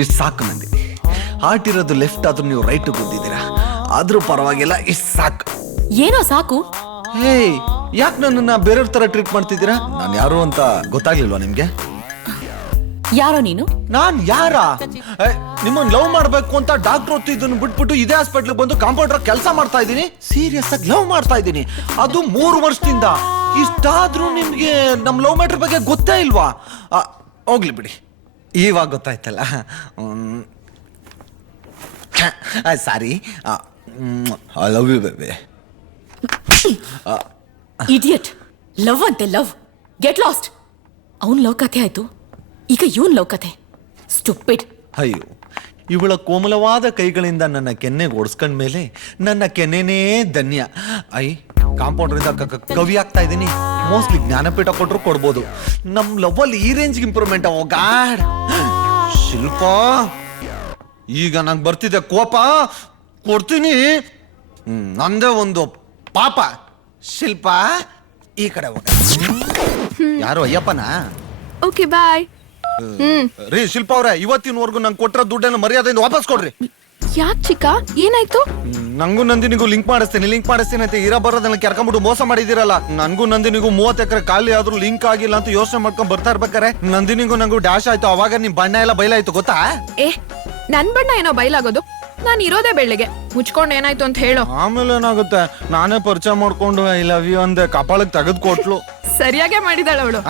ಇಷ್ಟು ಸಾಕು ನಂದಿನಿ. ಹಾರ್ಟ್ ಇರೋದು ಲೆಫ್ಟ್ ಆದ್ರೂ ನೀವು ರೈಟ್ ಬಂದಿದ್ದೀರಾ, ಆದ್ರೂ ಪರವಾಗಿಲ್ಲ. ಇಷ್ಟು ಸಾಕು. ಏನೋ ಸಾಕು? ಹೇಯ್, ಯಾಕೆ ನನ್ನನ್ನ ಬೇರೆಯವ್ರ ತರ ಟ್ರೀಟ್ ಮಾಡ್ತಿದ್ದೀರಾ? ನಾನು ಯಾರು ಅಂತ ಗೊತ್ತಾಗ್ಲಿಲ್ವಾ ನಿಮ್ಗೆ? ಯಾರೋ ನೀನು? ನಾನ್ ಯಾರ? ನಿಮ್ಮನ್ನ ಲವ್ ಮಾಡ್ಬೇಕು ಅಂತ ಡಾಕ್ಟರ್ ಇದನ್ನು ಬಿಟ್ಬಿಟ್ಟು ಇದೇ ಹಾಸ್ಪಿಟ್ಲಿಗೆ ಬಂದು ಕಾಂಪೌಂಡರ್ ಕೆಲಸ ಮಾಡ್ತಾ ಇದ್ದೀನಿ. ಸೀರಿಯಸ್ ಆಗಿ ಲವ್ ಮಾಡ್ತಾ ಇದ್ದೀನಿ, ಅದು 3 ವರ್ಷದಿಂದ. ಇಷ್ಟಾದ್ರೂ ನಿಮ್ಗೆ ನಮ್ ಲವ್ ಮ್ಯಾಟರ್ ಬಗ್ಗೆ ಗೊತ್ತೇ ಇಲ್ವಾ? ಹೋಗ್ಲಿ ಬಿಡಿ, ಇವಾಗ ಗೊತ್ತಾಯ್ತಲ್ಲ. Sorry. I love you baby. Idiot. Love ಅಂತೆ ಲವ್. Get lost. ಅವನ್ ಲವ್ ಕಥೆ ಆಯ್ತು, ಈಗ ಇವನ್ ಲವ್ ಕಥೆ. ಸ್ಟುಪಿಡ್. ಅಯ್ಯೋ, ಇವಳ ಕೋಮಲವಾದ ಕೈಗಳಿಂದ ನನ್ನ ಕೆನ್ನೆಗೆ ಓಡಿಸ್ಕೊಂಡ ಮೇಲೆ ನನ್ನ ಕೆನ್ನೆನೇ ಧನ್ಯ. ಕಾಂಪೌಂಡರಿಂದ ಕವಿ ಆಗ್ತಾ ಇದ್ದೀನಿ. ಮೋಸ್ಟ್ಲಿ ಜ್ಞಾನಪೀಠ ಕೊಟ್ಟರು ಕೊಡ್ಬೋದು. ನಮ್ ಲವ್ವಲ್ಲಿ ಈ ರೇಂಜ್ಗೆ ಇಂಪ್ರೂವ್ಮೆಂಟ್. ಓ ಗಾಡ್. ಶಿಲ್ಪ, ಈಗ ನಂಗೆ ಬರ್ತಿದೆ ಕೋಪ, ಕೊಡ್ತೀನಿ. ನಂದೇ ಒಂದು ಪಾಪ. ಶಿಲ್ಪ, ಈ ಕಡೆ ಹೋಗ. ಯಾರು ಅಯ್ಯಪ್ಪನಾ? Okay bye. ರೀ ಶಿಲ್ಪ ಅವ್ರೆ, ಇವತ್ತಿನವರೆಗೂ ನಂಗೆ ಕೊಟ್ಟರ ದುಡ್ಡನ್ನು ಮರ್ಯಾದೆಯಿಂದ ವಾಪಸ್ ಕೊಡ್ರಿ. ಯಾಕೆ ಚಿಕ್ಕ, ಏನಾಯ್ತು? ನಂಗೂ ನಂದಿನಿಗೂ ಲಿಂಕ್ ಮಾಡಿಸ್ತೀನಿ ಅಂತ ಇರ ಬರೋದನ್ನ ಕೆರ್ಕೊಂಡ್ಬಿಟ್ಟು ಮೋಸ ಮಾಡಿದಿರಲ್ಲ. ನನ್ಗೂ ನಂದಿನಿಗೂ 30 ಎಕರೆ ಖಾಲಿ ಆದ್ರೂ ಲಿಂಕ್ ಆಗಿಲ್ಲ ಅಂತ ಯೋಚನೆ ಮಾಡ್ಕೊಂಡ್ ಬರ್ತಾ ಇರ್ಬೇಕಾರೆ ನಂದಿನಿಗೂ ನಂಗೂ ಡ್ಯಾಶ್ ಆಯ್ತು. ಅವಾಗ ನಿಮ್ ಬಣ್ಣ ಎಲ್ಲ ಬಯಲಾಯ್ತು ಗೊತ್ತಾ? ನನ್ ಬಣ್ಣ ಏನೋ ಬಯಲಾಗೋದು? ನಾನು ಇರೋದೇ ಬೆಳ್ಳಿಗೆ. ಮುಚ್ಕೊಂಡು ಏನಾಯ್ತು ಅಂತ ಹೇಳು. ಆಮೇಲೆ ಏನಾಗುತ್ತೆ, ನಾನೇ ಪರಿಚಯ ಮಾಡ್ಕೊಂಡು ಐ ಲವ್ ಯು ಅಂದೆ, ಕಪಾಳಕ್ ತೆಗೆದು ಕೊಟ್ಲು. ಸರಿಯಾಗೆ ಮಾಡಿದಾಳ ಅವಳು.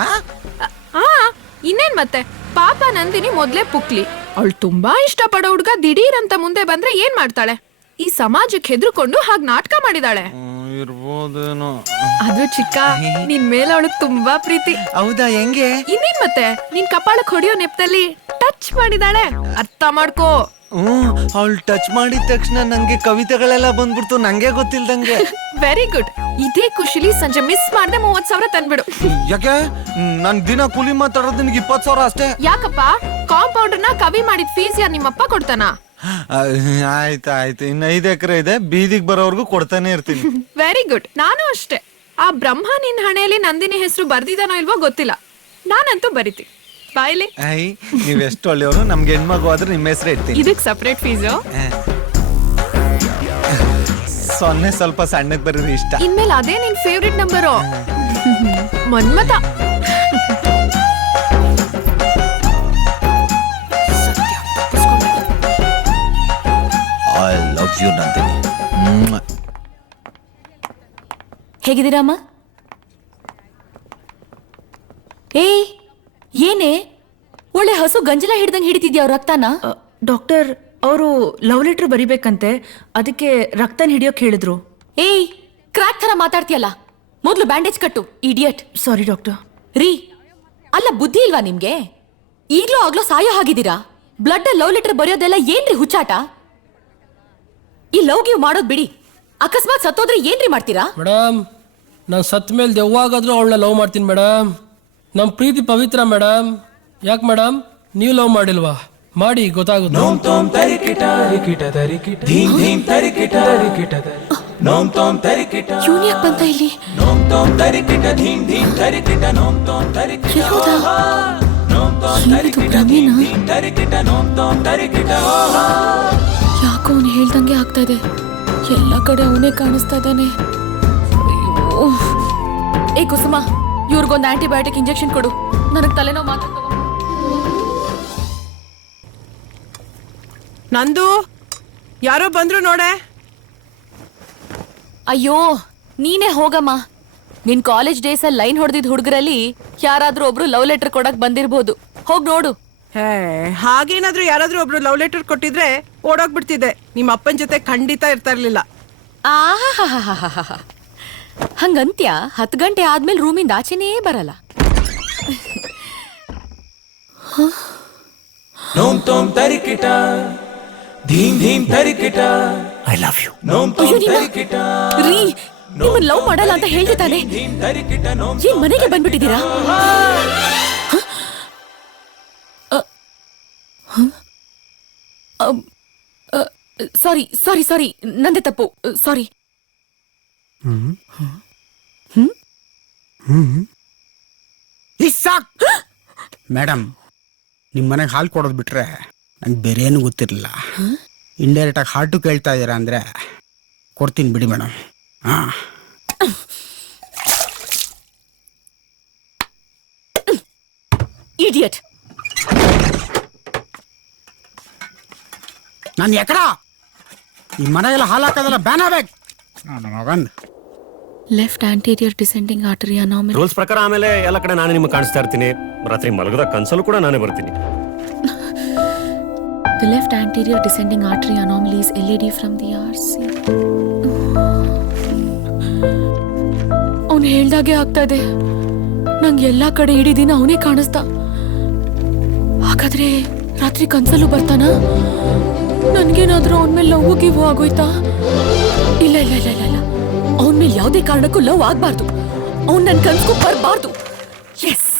ಇನ್ನೇನ್ ಮತ್ತೆ, ಪಾಪ ನಂದಿನಿ ಮೊದ್ಲೇ ಪುಕ್ಲಿ. ಅವಳು ತುಂಬಾ ಇಷ್ಟಪಡೋ ಹುಡ್ಗ ದಿಢೀರ್ ಅಂತ ಮುಂದೆ ಬಂದ್ರೆ ಏನ್ ಮಾಡ್ತಾಳೆ? ಈ ಸಮಾಜಕ್ಕೆ ಹೆದರ್ಕೊಂಡು ಹಾಗೆ ನಾಟಕ ಮಾಡಿದಾಳೆ. ಇರ್ಬೋದೇನೋ. ಆದ್ರೂ ಚಿಕ್ಕ, ನಿನ್ ಮೇಲೆ ಅವಳಿಗೆ ತುಂಬಾ ಪ್ರೀತಿ. ಹೌದಾ? ಹೆಂಗೆ? ಇನ್ನೇನ್ ಮತ್ತೆ, ನಿನ್ ಕಪಾಳಕ್ ಹೊಡಿಯೋ ನೆಪದಲ್ಲಿ ಟಚ್ ಮಾಡಿದಾಳೆ. ಅರ್ಥ ಮಾಡ್ಕೋ. ಅವಳು ಟಚ್ ಮಾಡಿದ ತಕ್ಷಣ ನಂಗೆ ಕವಿತೆಗಳೆಲ್ಲ ಬಂದ್ಬಿಡ್ತು, ನಂಗೆ ಗೊತ್ತಿಲ್ದಂಗೆ. Very good. ಇದೇ ಖುಷಿಲಿ ಸಂಜೆ ಮಿಸ್ ಮಾಡ್ದೆ 30,000 ತಂದ್ಬಿಡು. ಯಾಕೆ ನನ್ ದಿನ ಕೂಲಿ ಮಾತಾಡೋದು ನಿನ್ಗೆ 20,000 ಅಷ್ಟೇ. ಯಾಕಪ್ಪ ಕಾಂಪೌಂಡರ್ನ ಕವಿ ಮಾಡಿದ ಫೀಸ್ ಯಾರು ನಿಮ್ಮಪ್ಪ ಕೊಡ್ತಾನ? ಆಯ್ತಾಯ್ತು, ಇನ್ನು 5 ಎಕರೆ ಇದೆ, ಬೀದಿಗೆ ಬರೋವರೆಗೂ ಕೊಡ್ತಾನೆ ಇರ್ತೀನಿ. Very good. ನಾನು ಅಷ್ಟೇ. ಆ ಬ್ರಹ್ಮ ನಿನ್ ಹಣೆಯಲ್ಲಿ ನಂದಿನಿ ಹೆಸರು ಬರ್ದಿದಾನೋ ಇಲ್ವೋ ಗೊತ್ತಿಲ್ಲ, ನಾನಂತೂ ಬರಿತೀನಿ. ಬಾಯ್ಲಿ. ನೀವೆಷ್ಟು ಒಳ್ಳೆಯವರು, ನಮ್ಗೆ ಹೆಣ್ಮಗು ಆದ್ರೆ ನಿಮ್ಮ ಹೆಸರು ಇಡ್ತೀನಿ. ಇದಕ್ ಸಪರೇಟ್ ಫೀಸು? 0 ಸ್ವಲ್ಪ ಸಣ್ಣಕ್ ಬರೋದು ಇಷ್ಟ. ಇನ್ಮೇಲೆ ಅದೇ ನಿನ್ favourite number. Manmatha. I love you Nandini. ಹೇಗಿದ್ದೀರಾ ಅಮ್ಮ? ಏಯ್, ಏನೇ ಒಳ್ಳೆ ಹಸು ಗಂಜಲ ಹಿಡ್ದಂಗ್ ಹಿಡಿತಿದ್ಯಾ ಅವ್ರ ರಕ್ತನ? ಡಾಕ್ಟರ್, ಅವರು ಲವ್ ಲೆಟರ್ ಬರಿಬೇಕಂತೆ, ಅದಕ್ಕೆ ರಕ್ತನ ಹಿಡಿಯೋಕ್ ಹೇಳಿದ್ರು. ಏಯ್, ಕ್ರಾಕ್ ತರ ಮಾತಾಡ್ತೀಯಲ್ಲ, ಮೊದ್ಲು ಬ್ಯಾಂಡೇಜ್ ಕಟ್ಟು, ಇಡಿಯಟ್. ಸಾರಿ ಡಾಕ್ಟರ್. ರೀ, ಅಲ್ಲ ಬುದ್ಧಿ ಇಲ್ವಾ ನಿಮ್ಗೆ? ಈಗ್ಲೂ ಆಗ್ಲೋ ಸಾಯೋ ಹಾಗಿದ್ದೀರಾ? ಬ್ಲಡ್ ಲವ್ ಲೆಟರ್ ಬರೆಯೋದೆಲ್ಲ ಏನ್ರಿ ಹುಚ್ಚಾಟ? ಈ ಲವ್ ಗಿವ್ ಮಾಡೋದ್ ಬಿಡಿ, ಅಕಸ್ಮಾತ್ ಸತ್ತೋದ್ರೆ ಏನ್ರಿ ಮಾಡ್ತೀರಾ? ಮೇಡಮ್, ನಾನು ಸತ್ ಮೇಲೆ ದೆವ್ವಾಗಾದ್ರೂ ಅವಳನ್ನ ಲವ್ ಮಾಡ್ತೀನಿ ಮೇಡಮ್. ನಮ್ಮ ಪ್ರೀತಿ ಪವಿತ್ರ ಮೇಡಮ್. ಯಾಕೆ ಮೇಡಮ್, ನೀವು ಲವ್ ಮಾಡಿಲ್ವಾ? ಮಾಡಿ, ಗೊತ್ತಾಗುತ್ತೆ. ಇವ್ನ್ ಯಾಕ್ ಬಂತ ಇಲ್ಲಿ? ಎಲ್ಲೋದ? ಏನಿದು ಭ್ರಮೆನಾ? ಯಾಕೋ ಅವನು ಹೇಳ್ದಂಗೆ ಆಗ್ತಾ ಇದೆ. ಎಲ್ಲ ಕಡೆ ಅವನೇ ಕಾಣಿಸ್ತಾ ಇದ್ದಾನೆ. ಅಯ್ಯೋ. ಏ ಕುಸುಮ, ಇವ್ರಿಗೊಂದು ಆಂಟಿಬಯೋಟಿಕ್ ಇಂಜೆಕ್ಷನ್ ಕೊಡು, ನನಗೆ ತಲೆನೋವು ಮಾತ್ರ. ನಂದು ಯಾರೋ ಬಂದ್ರು ನೋಡೆ. ಅಯ್ಯೋ, ನೀನೇ ಹೋಗಮ್ಮ. ನಿನ್ ಕಾಲೇಜ್ ಡೇಸ್ ಅಲ್ಲಿ ಲೈನ್ ಹೊಡೆದಿದ್ ಹುಡುಗರಲ್ಲಿ ಯಾರಾದ್ರೂ ಒಬ್ರು ಲವ್ ಲೆಟರ್ ಕೊಡಕ್ ಬಂದಿರ್ಬೋದು, ಹೋಗ್ ನೋಡು. ಹಾಗೇನಾದ್ರೂ ಯಾರಾದ್ರೂ ಒಬ್ರು ಲವ್ ಲೆಟರ್ ಕೊಟ್ಟಿದ್ರೆ ಓಡೋಗ್ಬಿಡ್ತಿದ್ದೆ. ನಿಮ್ಮ ಅಪ್ಪನ ಜೊತೆ ಖಂಡಿತ ಇರ್ತಾ ಇರ್ಲಿಲ್ಲ. ಆಹಾಹಾಹಾಹಾಹಾ. ಹಂಗಂತ್ಯ 10 ಗಂಟೆ ಆದ್ಮೇಲೆ ರೂಮಿಂದ ಆಚೆನೇ ಬರಲ್ಲ. I love you. ರೀ, ನಿಮ್ಮನ್ ಲವ್ ಮಾಡಲ್ಲ ಅಂತ ಹೇಳ್ತಿದ್ದಾನೆ. ಏನ್ ಮನೆಗೆ ಬಂದ್ಬಿಟ್ಟಿದ್ದೀರಾ? ಸಾರಿ ಸಾರಿ ಸಾರಿ, ನಂದೇ ತಪ್ಪು, ಸಾರಿ. ಮೇಡಮ್, ನಿಮ್ಮ ಮನೆಗೆ ಹಾಲು ಕೊಡೋದು ಬಿಟ್ರೆ ನಂಗೆ ಬೇರೆ ಏನು ಗೊತ್ತಿರಲಿಲ್ಲ. ಇಂಡೈರೆಕ್ಟ್ ಆಗಿ ಹಾರ್ಟು ಕೇಳ್ತಾ ಇದ್ದೀರಾ ಅಂದ್ರೆ ಕೊಡ್ತೀನಿ ಬಿಡಿ ಮೇಡಮ್. ಹಾಂ, ಇಡಿಯಟ್. ನಾನು ಎಕಡ ಈ ಮನೆಗೆಲ್ಲ ಹಾಲು ಹಾಕೋದೆಲ್ಲ ಬ್ಯಾನ್ ಆಗ್ಬೇಕು. ನಾನು ಮಗಂದು left anterior descending artery anomaly. Rules ಪ್ರಕಾರ ಆಮೇಲೆ ಎಲ್ಲ ಕಡೆ ನಾನೇ ನಿಮ್ಗೆ ಕಾಣಿಸ್ತಾ ಇರ್ತೀನಿ. ರಾತ್ರಿ ಮಲಗದ ಕನ್ಸಲ್ಲೂ ಕೂಡ ನಾನೇ ಬರ್ತೀನಿ. The left anterior descending artery anomaly is LED from the RC. ಅವನು ಹೇಳ್ದಾಗೆ ಆಗ್ತಾ ಇದೆ. ನಂಗೆ ಎಲ್ಲಾ ಕಡೆ ಇಡೀ ದಿನ ಅವನೇ ಕಾಣಿಸ್ತಾ. ಹಾಗಾದ್ರೆ ರಾತ್ರಿ ಕನ್ಸಲ್ಲೂ ಬರ್ತಾನ? ನನ್ಗೇನಾದ್ರೂ ಅವನ ಮೇಲೆ ಲವ್ ಗಿವ್ ಆಗೋಯ್ತಾ? ಇಲ್ಲ ಇಲ್ಲ ಇಲ್ಲ ಇಲ್ಲ, ಅವನ ಮೇಲೆ ಯಾವುದೇ ಕಾರಣಕ್ಕೂ ಲವ್ ಆಗ್ಬಾರ್ದು. ಅವ್ನು ನನ್ ಕನ್ಸ್ಗೂ ಬರಬಾರ್ದು. ಎಸ್.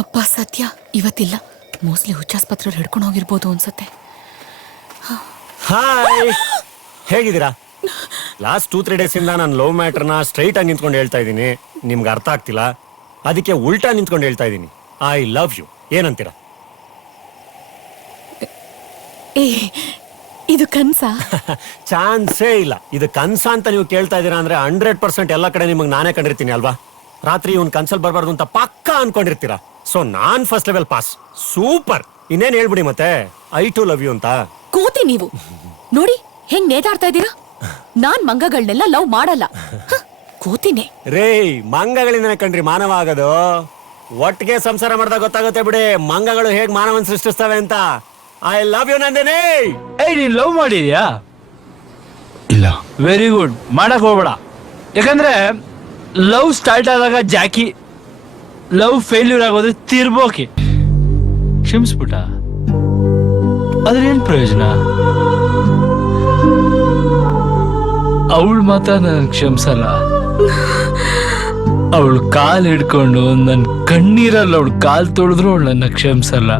ಅಪ್ಪ ಸತ್ಯ ಇವತ್ತಿಲ್ಲ. ಮೋಸ್ಟ್ಲಿ ಹುಚ್ಚಾಸ್ಪತ್ರೆ ಹಿಡ್ಕೊಂಡು ಹೋಗಿರ್ಬೋದು ಅನ್ಸತ್ತೆ. ಹಾಯ್, ಹೇಗಿದ್ದೀರಾ? ಲಾಸ್ಟ್ 2-3 ಡೇಸ್ ಇಂದ ನಾನು ಲವ್ ಮ್ಯಾಟರ್ನ ಸ್ಟ್ರೈಟ್ ಆಗಿ ನಿಂತ್ಕೊಂಡು ಹೇಳ್ತಾ ಇದ್ದೀನಿ. ನಿಮ್ಗೆ ಅರ್ಥ ಆಗ್ತಿಲ್ಲ, ಅದಕ್ಕೆ ಉಲ್ಟಾ ನಿಂತ್ಕೊಂಡು ಹೇಳ್ತಾ ಇದ್ದೀನಿ. I love you. ಏನಂತೀರಾ? ಏ, ಇದು ಕನ್ಸ? ಚಾನ್ಸೇ ಇಲ್ಲ. ಇದು ಕನ್ಸ ಅಂತ ನೀವು ಕೇಳ್ತಾ ಇದ್ದೀರಾ ಅಂದ್ರೆ 100% ಎಲ್ಲ ಕಡೆ ನಿಮಗೆ ನಾನೇ ಕಂಡಿರ್ತೀನಿ ಅಲ್ವಾ? ರಾತ್ರಿ ಇವ್ನು ಕನ್ಸಲ್ ಬರಬಾರ್ದು ಅಂತ ಪಕ್ಕಾ ಅನ್ಕೊಂಡಿರ್ತೀರಾ. ಸೊ ನಾನ್ ಫಸ್ಟ್ ಲೆವೆಲ್ ಪಾಸ್. ಸೂಪರ್. ಇನ್ನೇನ್ ಹೇಳ್ಬಿಡಿ ಮತ್ತೆ, ಐ ಟು ಲವ್ ಯು ಅಂತ. ಕೋತಿ ನೀವು ನೋಡಿ ಹೆಂಗ್ ನೇತಾಡ್ತಾ ಇದ್ದೀರಾ. ನಾನ್ ಮಂಗಗಳನ್ನೆಲ್ಲ ಲವ್ ಮಾಡಲ್ಲ. ಕೋತಿನೇ ರೇ. ಮಂಗಗಳಿಂದನೇ ಕಣ್ರಿ ಮಾನವ ಆಗೋದು. ಒಟ್ಟಿಗೆ ಸಂಸಾರ ಮಾಡಿದಾಗ ಗೊತ್ತಾಗುತ್ತೆ ಬಿಡಿ ಮಂಗಗಳು ಹೇಗ್ ಮಾನವನ್ ಸೃಷ್ಟಿಸ್ತವೆ ಅಂತ. I love you Nandini. ಏಯ್ ನೀನ್ ಲವ್ ಮಾಡಿದ್ಯಾ? ಇಲ್ಲ. ವೆರಿ ಗುಡ್, ಮಾಡಕ್ ಹೋಗ್ಬೇಡ. ಯಾಕಂದ್ರೆ ಲವ್ ಸ್ಟಾರ್ಟ್ ಆದಾಗ ಜಾಕಿ, ಲವ್ ಫೇಲ್ಯೂರ್ ಆಗೋದ್ರೆ ತಿರ್ಬೋಕಿ. ಕ್ಷಮಿಸ್ಬಿಟ್ಟ, ಅದ್ರೇನ್ ಪ್ರಯೋಜನ? ಅವಳು ಮಾತ್ರ ನನ್ ಕ್ಷಮಿಸಲ್ಲ. ಅವಳು ಕಾಲ್ ಹಿಡ್ಕೊಂಡು ನನ್ ಕಣ್ಣೀರಲ್ಲಿ ಅವಳು ಕಾಲ್ ತೊಳೆದ್ರು ಅವಳು ನನ್ನ ಕ್ಷಮಿಸಲ್ಲ.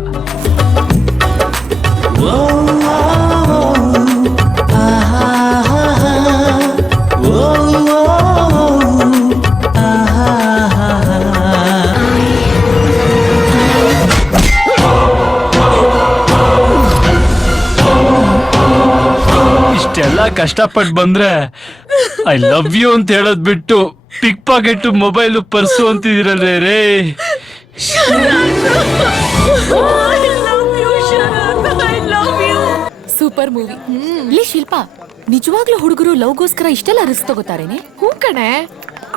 ಇಷ್ಟೆಲ್ಲ ಕಷ್ಟಪಟ್ಟು ಬಂದ್ರೆ ಐ ಲವ್ ಯು ಅಂತ ಹೇಳೋದ್ ಬಿಟ್ಟು ಪಿಕ್ ಪಾಕೆಟ್, ಮೊಬೈಲು, ಪರ್ಸು ಅಂತಿದಿರಲ್ವೇ ರೇ. Super movie. ಲೇ ಶಿಲ್ಪ, ನಿಜವಾಗ್ಲೂ ಹುಡುಗರು ಲವ್ಗೋಸ್ಕರ ಇಷ್ಟೆಲ್ಲ ರಿಸ್ಕ್ ತಗೋತಾರೇನೆ? ಹ್ಞೂ ಕಣೆ,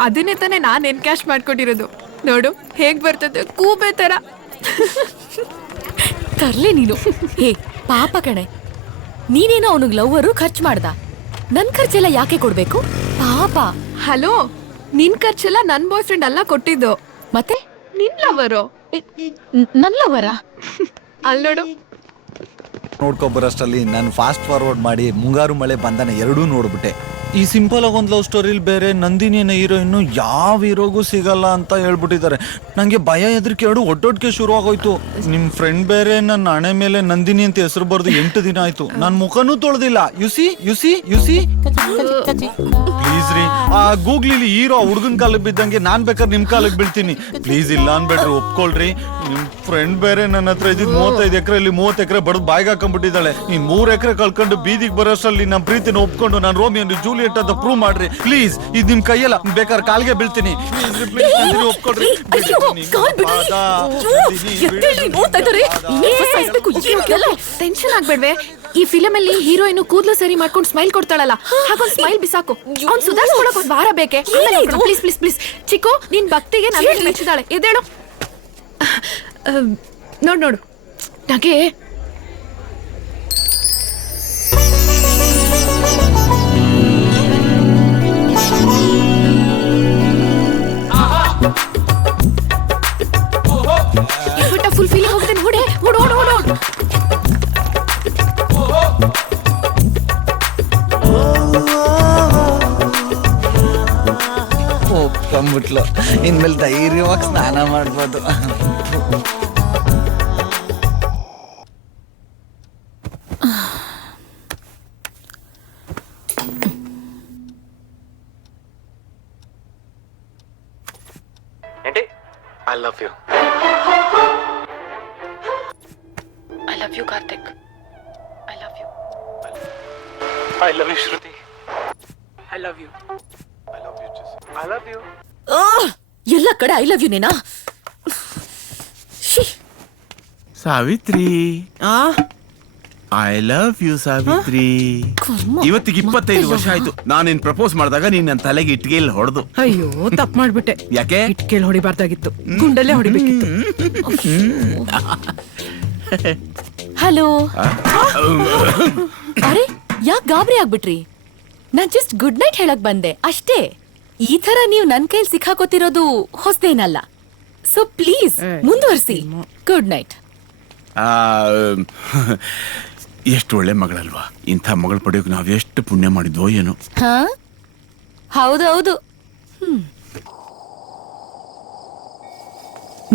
ಅದನ್ನೇ ತಾನೇ ನಾನು ಎನ್ಕ್ಯಾಶ್ ಮಾಡ್ಕೊಂಡಿರೋದು. ನೋಡು ಹೇಗ್ ಬರ್ತದೆ, ಕೂಬೆ ತರ. ತರ್ಲೆ ನೀನು. ಹೇ ಪಾಪ ಕಣೆ, ನೀನೇನೋ ಅವನಿಗೆ ಲವ್ವರು ಖರ್ಚು ಮಾಡ್ದ, ನನ್ ಖರ್ಚೆಲ್ಲ ಯಾಕೆ ಕೊಡ್ಬೇಕು ಪಾಪ? ಹಲೋ, ನಿನ್ ಖರ್ಚೆಲ್ಲ ನನ್ ಬಾಯ್ ಫ್ರೆಂಡ್ ಅಲ್ಲ ಕೊಟ್ಟಿದ್ದು, ಮತ್ತೆ ನಿನ್ ಲವರು. ನನ್ ಲವ್ವರ? ಅಲ್ಲಿ ನೋಡು. ನೋಡ್ಕೊಬರಷ್ಟರಲ್ಲಿ ನಾನು ಫಾಸ್ಟ್ ಫಾರ್ವರ್ಡ್ ಮಾಡಿ ಮುಂಗಾರು ಮಳೆ ಬಂಧನ ಎರಡೂ ನೋಡ್ಬಿಟ್ಟೆ. ಈ ಸಿಂಪಲ್ ಆಗಿ ಒಂದು ಲವ್ ಸ್ಟೋರಿಲಿ ಬೇರೆ ನಂದಿನಿನ ಹೀರೋಯಿನ್ನು ಯಾವ ಹೀರೋಗೂ ಸಿಗಲ್ಲ ಅಂತ ಹೇಳ್ಬಿಟ್ಟಿದ್ದಾರೆ. ನಂಗೆ ಭಯ ಹೆದರಿಕೆ ಎರಡು ಒಟ್ಟೊಟ್ಟಿಗೆ ಶುರು ಆಗೋಯ್ತು. ನಿಮ್ ಫ್ರೆಂಡ್ ಬೇರೆ ನನ್ನ ಹಣೆ ಮೇಲೆ ನಂದಿನಿ ಅಂತ ಹೆಸರು ಬರೆದು 8 ದಿನ ಆಯ್ತು. ನನ್ ಮುಖನೂ ತೊಳೆದಿಲ್ಲ. ಯುಸಿ ಪ್ಲೀಸ್ ರೀ, ಆ ಗೂಗ್ಲಿಲಿ ಹೀರೋ ಹುಡುಗನ್ ಕಾಲಕ್ಕೆ ಬಿದ್ದಂಗೆ ನಾನ್ ಬೇಕಾದ್ರೆ ನಿಮ್ ಕಾಲಕ್ಕೆ ಬೀಳ್ತೀನಿ. ಪ್ಲೀಸ್ ಇಲ್ಲ ಅನ್ಬೇಡ್ರಿ, ಒಪ್ಕೊಳ್ರಿ. ನಿಮ್ ಫ್ರೆಂಡ್ ಬೇರೆ ನನ್ನ ಹತ್ರ ಇದ್ದಿದ್ 35 ಎಕರೆಲಿ 30 ಎಕರೆ ಬಡದ್ ಬಾಯಿಗೆ ಹಾಕೊಂಡ್ಬಿಟ್ಟಿದ್ದಾಳೆ. ನೀನ್ 3 ಎಕರೆ ಕಳ್ಕೊಂಡು ಬೀದಿಗೆ ಬರೋಷ್ಟರಲ್ಲಿ ನಮ್ಮ ಪ್ರೀತಿನ ಒಪ್ಕೊಂಡು ನಾನು ರೋಮಿಯೋ ಜೂಲಿಯಟ್ ಅಂತ ಪ್ರೂವ್ ಮಾಡ್ರಿ ಪ್ಲೀಸ್. ಇದು ನಿಮ್ ಕೈಯಲ್ಲ, ಬೇಕಾದ್ರೆ ಕಾಲ್ಗೆ ಬೀಳ್ತೀನಿ. ಒಪ್ಕೊಳ್ರಿ. ಟೆನ್ಷನ್ ಆಗ್ಬೇಡ್ವೆ. ಈ ಫಿಲಮ್ ಅಲ್ಲಿ ಹೀರೋಯಿನ್ ಕೂದಲು ಸರಿ ಮಾಡ್ಕೊಂಡು ಸ್ಮೈಲ್ ಕೊಡ್ತಾಳಲ್ಲ, ಹಾಗೊಂದ್ ಸ್ಮೈಲ್ ಬಿಸಾಕು. ಅವ್ನ್ ಸುಧಾರಿಸ್ಕೊಳಕ್ ಒಂದ್ ವಾರ ಬೇಕೆ. ಪ್ಲೀಸ್ ಪ್ಲೀಸ್ ಪ್ಲೀಸ್ ಚಿಕ್ಕು, ನಿನ್ ಭಕ್ತಿಗೆ ನಾನು ಮೆಚ್ಚಿದಾಳೆ. ಎದೇಳು ನೋಡು ನನಗೆ ಫುಲ್ ಫೀಲಿಂಗ್ ಹೋಗ್ತೇನೆ. ಓಡು ಒಪ್ಕೊಂಡ್ಬಿಟ್ಲು. ಇನ್ಮೇಲೆ ಧೈರ್ಯವಾಗಿ ಸ್ನಾನ ಮಾಡ್ಬೋದು. I love you. I love you Karthik. I love you. I love you Shruti. I love you. I love you. ಎಲ್ಲ ಕಡೆ ಐ ಲವ್ ಯು ನೇನಾ? Savitri, I love you Savitri. ಇವತ್ತಿಗೆ 25 ವರ್ಷ ಆಯ್ತು ನಾನೇನ್ ಪ್ರಪೋಸ್ ಮಾಡಿದಾಗ ನೀನ್ ನನ್ನ ತಲೆಗೆ ಇಟ್ಗೆಲ್ ಹೊಡೆದು. ಅಯ್ಯೋ ತಪ್ಪು ಮಾಡ್ಬಿಟ್ಟೆ. ಯಾಕೆ? ಇಟ್ಕೇಳಿ ಹೊಡಿಬಾರ್ದಾಗಿತ್ತು, ಗುಂಡಲ್ಲೇ ಹೊಡಿಬೇಕಿತ್ತು. ಹಲೋ. ಅರೆ ಯಾಕೆ ಗಾಬರಿ ಆಗ್ಬಿಟ್ರಿ? ನಾನ್ ಜಸ್ಟ್ ಗುಡ್ ನೈಟ್ ಹೇಳಕ್ ಬಂದೆ ಅಷ್ಟೇ. ಈ ತರ ನೀವು ನನ್ ಕೈಲಿ ಸಿಕ್ಕಾಕೋತಿರೋದು ಹೊಸದೇನಲ್ಲ. ಸೊ ಪ್ಲೀಸ್ ಮುಂದುವರಿಸಿ. Good night. ಎಷ್ಟು ಒಳ್ಳೆ ಮಗಳಲ್ವಾ? ಇಂಥ ಮಗಳು ಪಡೆಯೋಕೆ ನಾವ್ ಎಷ್ಟು ಪುಣ್ಯ ಮಾಡಿದ್ವೋ ಏನೋ. ಹಾ ಹೌದು.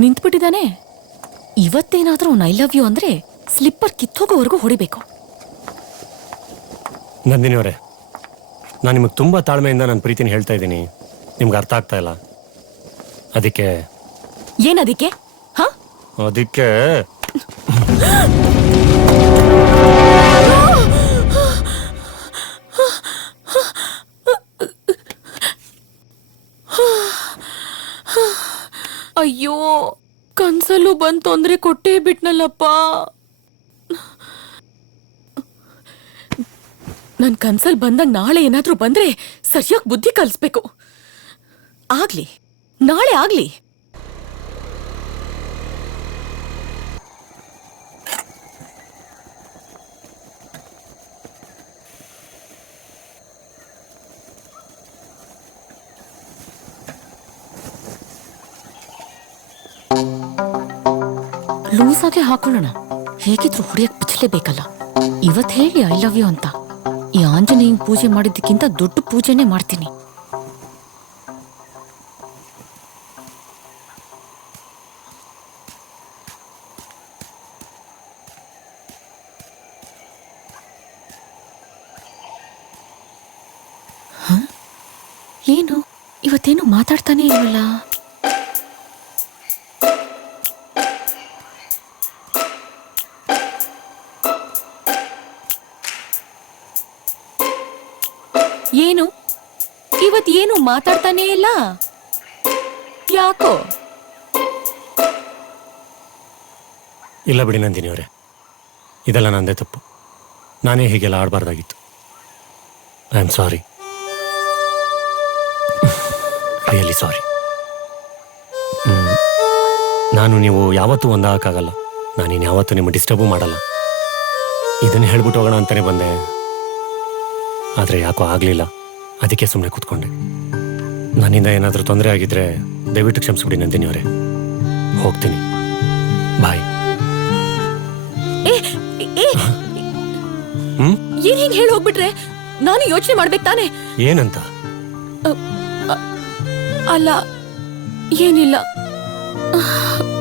ನಿಂತ್ಬಿಟ್ಟಿದ್ದಾನೆ. ಇವತ್ತೇನಾದ್ರೂ ಐ ಲವ್ ಯು ಅಂದ್ರೆ ಸ್ಲಿಪ್ಪರ್ ಕಿತ್ತೋಗೋವರೆಗೂ ಹೊಡಿಬೇಕು. ನಂದಿನಿ ಅವರೇ, ನಾನು ನಿಮಗೆ ತುಂಬಾ ತಾಳ್ಮೆಯಿಂದ ನನ್ನ ಪ್ರೀತಿನ ಹೇಳ್ತಾ ಇದ್ದೀನಿ. ನಿಮ್ಗೆ ಅರ್ಥ ಆಗ್ತಾ ಇಲ್ಲ. ಅದಕ್ಕೆ ಏನದಕ್ಕೆ? ಅದಕ್ಕೆ ಅಯ್ಯೋ, ಕನ್ಸಲ್ಲೂ ಬಂದ್ ತೊಂದ್ರೆ ಕೊಟ್ಟೇ ಬಿಟ್ನಲ್ಲಪ್ಪ. ನನ್ ಕನ್ಸಲ್ ಬಂದಾಗ ನಾಳೆ ಏನಾದ್ರೂ ಬಂದ್ರೆ ಸರಿಯಾಗಿ ಬುದ್ಧಿ ಕಲಿಸ್ಬೇಕು. ಆಗ್ಲಿ, ನಾಳೆ ಆಗ್ಲಿ. ಲೂಸಾಗೆ ಹಾಕೊಳ್ಳೋಣ, ಹೇಗಿದ್ರು ಹೊಡಿಯಕ್ ಬಿಚ್ಚಲೇಬೇಕಲ್ಲ. ಇವತ್ ಹೇಳಿ ಐ ಲವ್ ಯು ಅಂತ. ಈ ಆಂಜನೇಯನ್ ಪೂಜೆ ಮಾಡಿದ್ದಕ್ಕಿಂತ ದೊಡ್ಡ ಪೂಜೆನೇ ಮಾಡ್ತೀನಿ. ಏನು ಇವತ್ತೇನು ಮಾತಾಡ್ತಾನೆ ಇಲ್ವಲ್ಲ? ಏನು ಇವತ್ತೇನು ಮಾತಾಡ್ತಾನೆ ಇಲ್ಲ? ಯಾಕೋ? ಇಲ್ಲ ಬಿಡಿ ನಂದಿನಿ ಅವರೇ, ಇದೆಲ್ಲ ನಂದೇ ತಪ್ಪು. ನಾನೇ ಹೀಗೆಲ್ಲ ಆಡಬಾರ್ದಾಗಿತ್ತು. I am sorry, really sorry. ನಾನು ನೀವು ಯಾವತ್ತೂ ಒಂದಾಗಕ್ಕಾಗಲ್ಲ. ನಾನಿನ್ ಯಾವತ್ತೂ ನಿಮ್ಮ ಡಿಸ್ಟರ್ಬು ಮಾಡಲ್ಲ. ಇದನ್ನು ಹೇಳ್ಬಿಟ್ಟು ಹೋಗೋಣ ಅಂತಾನೆ ಬಂದೆ, ಆದರೆ ಯಾಕೋ ಆಗಲಿಲ್ಲ. ಅದಕ್ಕೆ ಸುಮ್ಮನೆ ಕೂತ್ಕೊಂಡೆ. ನನ್ನಿಂದ ಏನಾದರೂ ತೊಂದರೆ ಆಗಿದ್ರೆ ದಯವಿಟ್ಟು ಕ್ಷಮಿಸ್ಬಿಡಿ ನಂದಿನಿ ಅವರೇ. ಹೋಗ್ತೀನಿ, ಬಾಯ್. ಏನ್ ಹಿಂಗ್ ಹೇಳಿ ಹೋಗ್ಬಿಟ್ರೆ ನಾನು ಯೋಚನೆ ಮಾಡ್ಬೇಕು ತಾನೆ? ಏನಂತ? ಅಲ್ಲ, ಏನಿಲ್ಲ.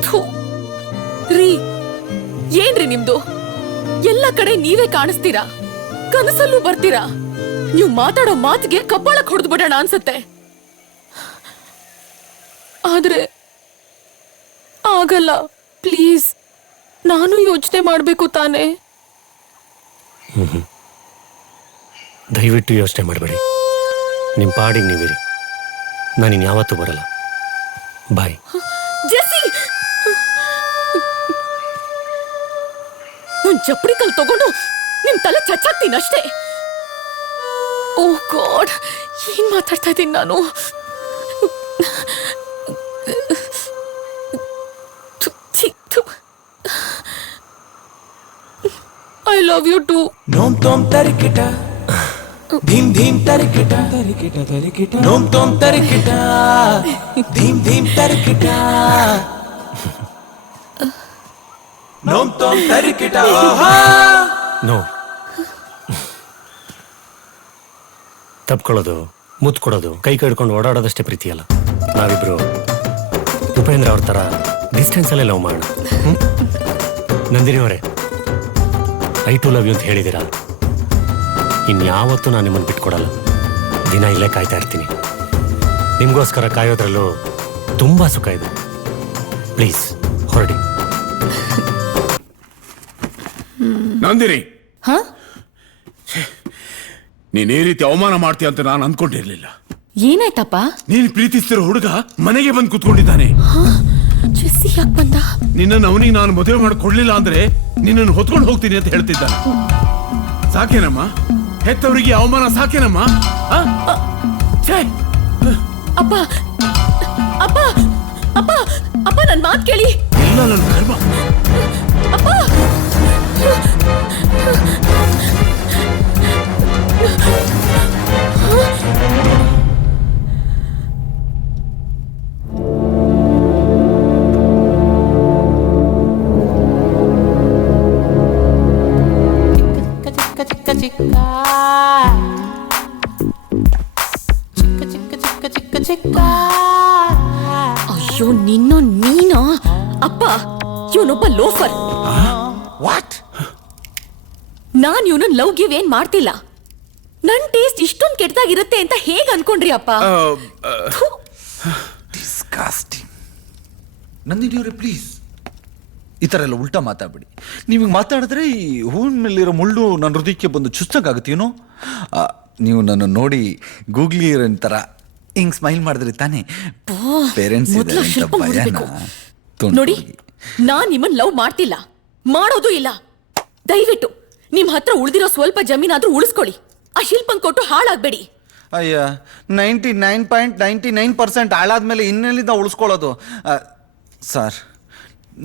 ಥು. ರೀ, ಏನ್ರಿ ನಿಮ್ದು? ಎಲ್ಲ ಕಡೆ ನೀವೇ ಕಾಣಿಸ್ತೀರಾ, ಕನಸಲ್ಲೂ ಬರ್ತೀರಾ. ನೀವು ಮಾತಾಡೋ ಮಾತಿಗೆ ಕಬ್ಬಾಳಕ್ ಹೊಡೆದು ಬಿಡೋಣ ಅನ್ಸತ್ತೆ. ಆದ್ರೆ ಆಗಲ್ಲ. ಪ್ಲೀಸ್, ನಾನು ಯೋಚನೆ ಮಾಡ್ಬೇಕು ತಾನೆ. ದಯವಿಟ್ಟು ಯೋಚನೆ ಮಾಡಬೇಡಿ. ನಿಮ್ಮ ಪಾಡಿಗೆ ನೀವಿರಿ. ನಾನಿನ್ ಯಾವತ್ತೂ ಬರಲ್ಲ. ಬಾಯ್. ಜೆಸ್ಸಿ, ಒಂದ್ ಚಪ್ಪಡಿ ಕಲ್ ತಗೊಂಡು ನಿಮ್ ತಲೆ ಚಚ್ಚಾಕ್ತೀನಿ ಅಷ್ಟೇ. ಓ ಗಾಡ್, ಏನ್ ಮಾತಾಡ್ತಾ ಇದ್ದೀನಿ ನಾನು? I love you too. ನೋಮ್ ತೋಮ್ ತರಿಕಿಟ ಧೀಮ್ ಧೀಮ್ ತರಿಕಿಟ ತರಿಕಿಟ ತರಿಕಿಟ ನೋಮ್ ತೋಮ್ ತರಿಕಿಟ ಧೀಮ್ ಧೀಮ್ ತರಿಕಿಟ ನೋಮ್ ತೋಮ್ ತರಿಕಿಟ. ನೋ, ತಪ್ಕೊಳ್ಳೋದು, ಮುತ್ತು ಕೊಡೋದು, ಕೈ ಕಡ್ಕೊಂಡು ಓಡಾಡೋದಷ್ಟೇ ಪ್ರೀತಿ ಅಲ್ಲ. ನಾವಿಬ್ರು ಉಪೇಂದ್ರ ಅವ್ರ ಥರ ಡಿಸ್ಟೆನ್ಸಲ್ಲೇ ಲವ್ ಮಾಡೋಣ. ನಂದಿನಿ ಅವರೇ, ಐ ಟು ಲವ್ ಯು ಅಂತ ಹೇಳಿದ್ದೀರಾ. ಇನ್ಯಾವತ್ತೂ ನಾನು ನಿಮ್ಮನ್ನು ಬಿಟ್ಕೊಡಲ್ಲ. ದಿನ ಇಲ್ಲೇ ಕಾಯ್ತಾ ಇರ್ತೀನಿ. ನಿಮಗೋಸ್ಕರ ಕಾಯೋದ್ರಲ್ಲೂ ತುಂಬ ಸುಖ ಇದೆ. ಪ್ಲೀಸ್ ಹೊರಡಿ. ನಂದಿನಿ, ಹಾ? ನೀನ್ ಈ ರೀತಿ ಅವಮಾನ ಮಾಡ್ತೀಯ ಅಂತ ನಾನು ಅನ್ಕೊಂಡಿರ್ಲಿಲ್ಲ. ಏನಾಯ್ತಪ್ಪ? ನೀನ್ ಪ್ರೀತಿಸ್ತಿರೋ ಹುಡುಗ ಮನೆಗೆ ಬಂದು ಕುತ್ಕೊಂಡಿದ್ದಾನೆ. ಜೆಸ್ಸಿ ಯಾಕೆ ಬಂದ? ನಿನ್ನನ್ನು ಅವನಿಗೆ ನಾನು ಮದುವೆ ಮಾಡಿಕೊಡ್ಲಿಲ್ಲ ಅಂದ್ರೆ ನಿನ್ನನ್ನು ಹೊತ್ಕೊಂಡು ಹೋಗ್ತೀನಿ ಅಂತ ಹೇಳ್ತಿದ್ದಾನೆ. ಸಾಕೇನಮ್ಮ? ಹೆತ್ತವರಿಗೆ ಅವಮಾನ ಸಾಕೇನಮ್ಮ? ಅಪ್ಪ ಅಪ್ಪ ಅಪ್ಪ ಅಪ್ಪ, ನನ್ ಮಾತು ಕೇಳಿ. ಇಲ್ಲ, ನನ್ನ ಕರ್ಮ. ಅಪ್ಪ, ಅಯ್ಯೋ ನೀನಾ? ಅಪ್ಪ, ಇವನೊಬ್ಬ ಲೋಫರ್. ವಾಟ್? ನಾನ್ ಇವನನ್ನ ಲವ್ ಗಿವ್ ಏನ್ ಮಾಡ್ತಿಲ್ಲ. ನನ್ ಟೇಸ್ಟ್ ಇಷ್ಟೊಂದು ಕೆಟ್ಟದಾಗಿರುತ್ತೆ ಅಂತ ಹೇಗ್ ಅನ್ಕೊಂಡ್ರಿ ಅಪ್ಪ? ಡಿಸ್ಕಾಸ್ಟಿಂಗ್. ನಂದಿನಿಯವ್ರೆ, ಪ್ಲೀಸ್ ಈ ಥರ ಎಲ್ಲ ಉಲ್ಟಾ ಮಾತಾಡ್ಬಿಡಿ. ನೀವು ಮಾತಾಡಿದ್ರೆ ಈ ಹೂವಿನ ಮೇಲಿರೋ ಮುಳ್ಳು ನನ್ನ ಹೃದಯಕ್ಕೆ ಬಂದು ಚುಚ್ಚಾಗುತ್ತೆ. ನೀವು ನನ್ನ ನೋಡಿ ಗೂಗ್ಲಿ ಥರ ಹಿಂಗ್ ಸ್ಮೈಲ್ ಮಾಡಿದ್ರಿ ತಾನೇ? ಪೇರೆಂಟ್ಸ್ ನೋಡಿ, ನಾನ್ ನಿಮ್ಮನ್ ಲವ್ ಮಾಡ್ತಿಲ್ಲ, ಮಾಡೋದು ಇಲ್ಲ. ದಯವಿಟ್ಟು ನಿಮ್ ಹತ್ರ ಉಳಿದಿರೋ ಸ್ವಲ್ಪ ಜಮೀನಾದ್ರೂ ಉಳಿಸ್ಕೊಳ್ಳಿ. ಆ ಶಿಲ್ಪನ್ ಕೊಟ್ಟು ಹಾಳಾಗ್ಬೇಡಿ. ಅಯ್ಯ, 99.99% ಹಾಳಾದ್ಮೇಲೆ ಇನ್ನೆಲ್ಲಿಂದ ಉಳಿಸ್ಕೊಳ್ಳೋದು? ಸರ್,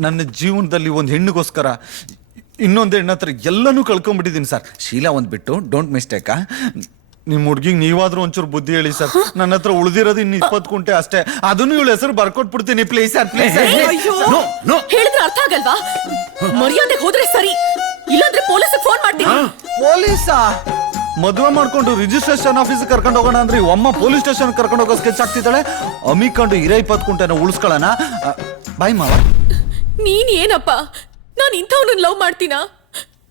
ನನ್ನ ಜೀವನದಲ್ಲಿ ಒಂದು ಹೆಣ್ಣಿಗೋಸ್ಕರ ಇನ್ನೊಂದು ಹೆಣ್ಣು ಹತ್ರ ಎಲ್ಲನೂ ಕಳ್ಕೊಂಡ್ಬಿಟ್ಟಿದ್ದೀನಿ ಸರ್. ಶೀಲಾ ಒಂದು ಬಿಟ್ಟು, ಡೋಂಟ್ ಮಿಸ್ಟೇಕಾ? ನಿಮ್ ಹುಡ್ಗಿಗ್ ನೀವಾದ್ರೂ ಒಂಚೂರು ಬುದ್ಧಿ ಹೇಳಿ ಸರ್. ನನ್ನ ಹತ್ರ ಉಳಿದಿರೋದು ಇನ್ನು 20 ಕುಂಟೆ ಅಷ್ಟೇ. ಅದನ್ನು ಇವಳ ಹೆಸರು ಬರ್ಕೊಟ್ಬಿಡ್ತೀನಿ ಪ್ಲೀಸ್ ಸರ್, ಪ್ಲೀಸ್. ಹೇಳಿದ್ರೆ ಅರ್ಥ ಆಗಲ್ವಾ? ಮರ್ಯಾದೆ ಹೋದ್ರೆ ಸರಿ, ಇಲ್ಲಾಂದ್ರೆ ಪೊಲೀಸ್ ಫೋನ್ ಮಾಡ್ತೀನಿ. ಪೊಲೀಸಾ? ಮದುವೆ ಮಾಡ್ಕೊಂಡು ರಿಜಿಸ್ಟ್ರೇಷನ್ ಆಫೀಸ್ ಕರ್ಕೊಂಡು ಹೋಗೋಣ ಅಂದ್ರೆ ಅಮ್ಮ ಪೊಲೀಸ್ ಸ್ಟೇಷನ್ ಕರ್ಕೊಂಡು ಹೋಗೋ ಸ್ಕೆಚ್ ಆಗ್ತಿದ್ದಾಳೆ. ಅಮ್ಮಿಕೊಂಡು 20 ಕುಂಟೆನ ಉಳಿಸ್ಕೊಳ್ಳೋಣ. ಬಾಯ್ ಮಾವ. ನೀನ್ ಏನಪ್ಪ, ನಾನ್ ಇಂಥವ್ನ ಲವ್ ಮಾಡ್ತೀನ?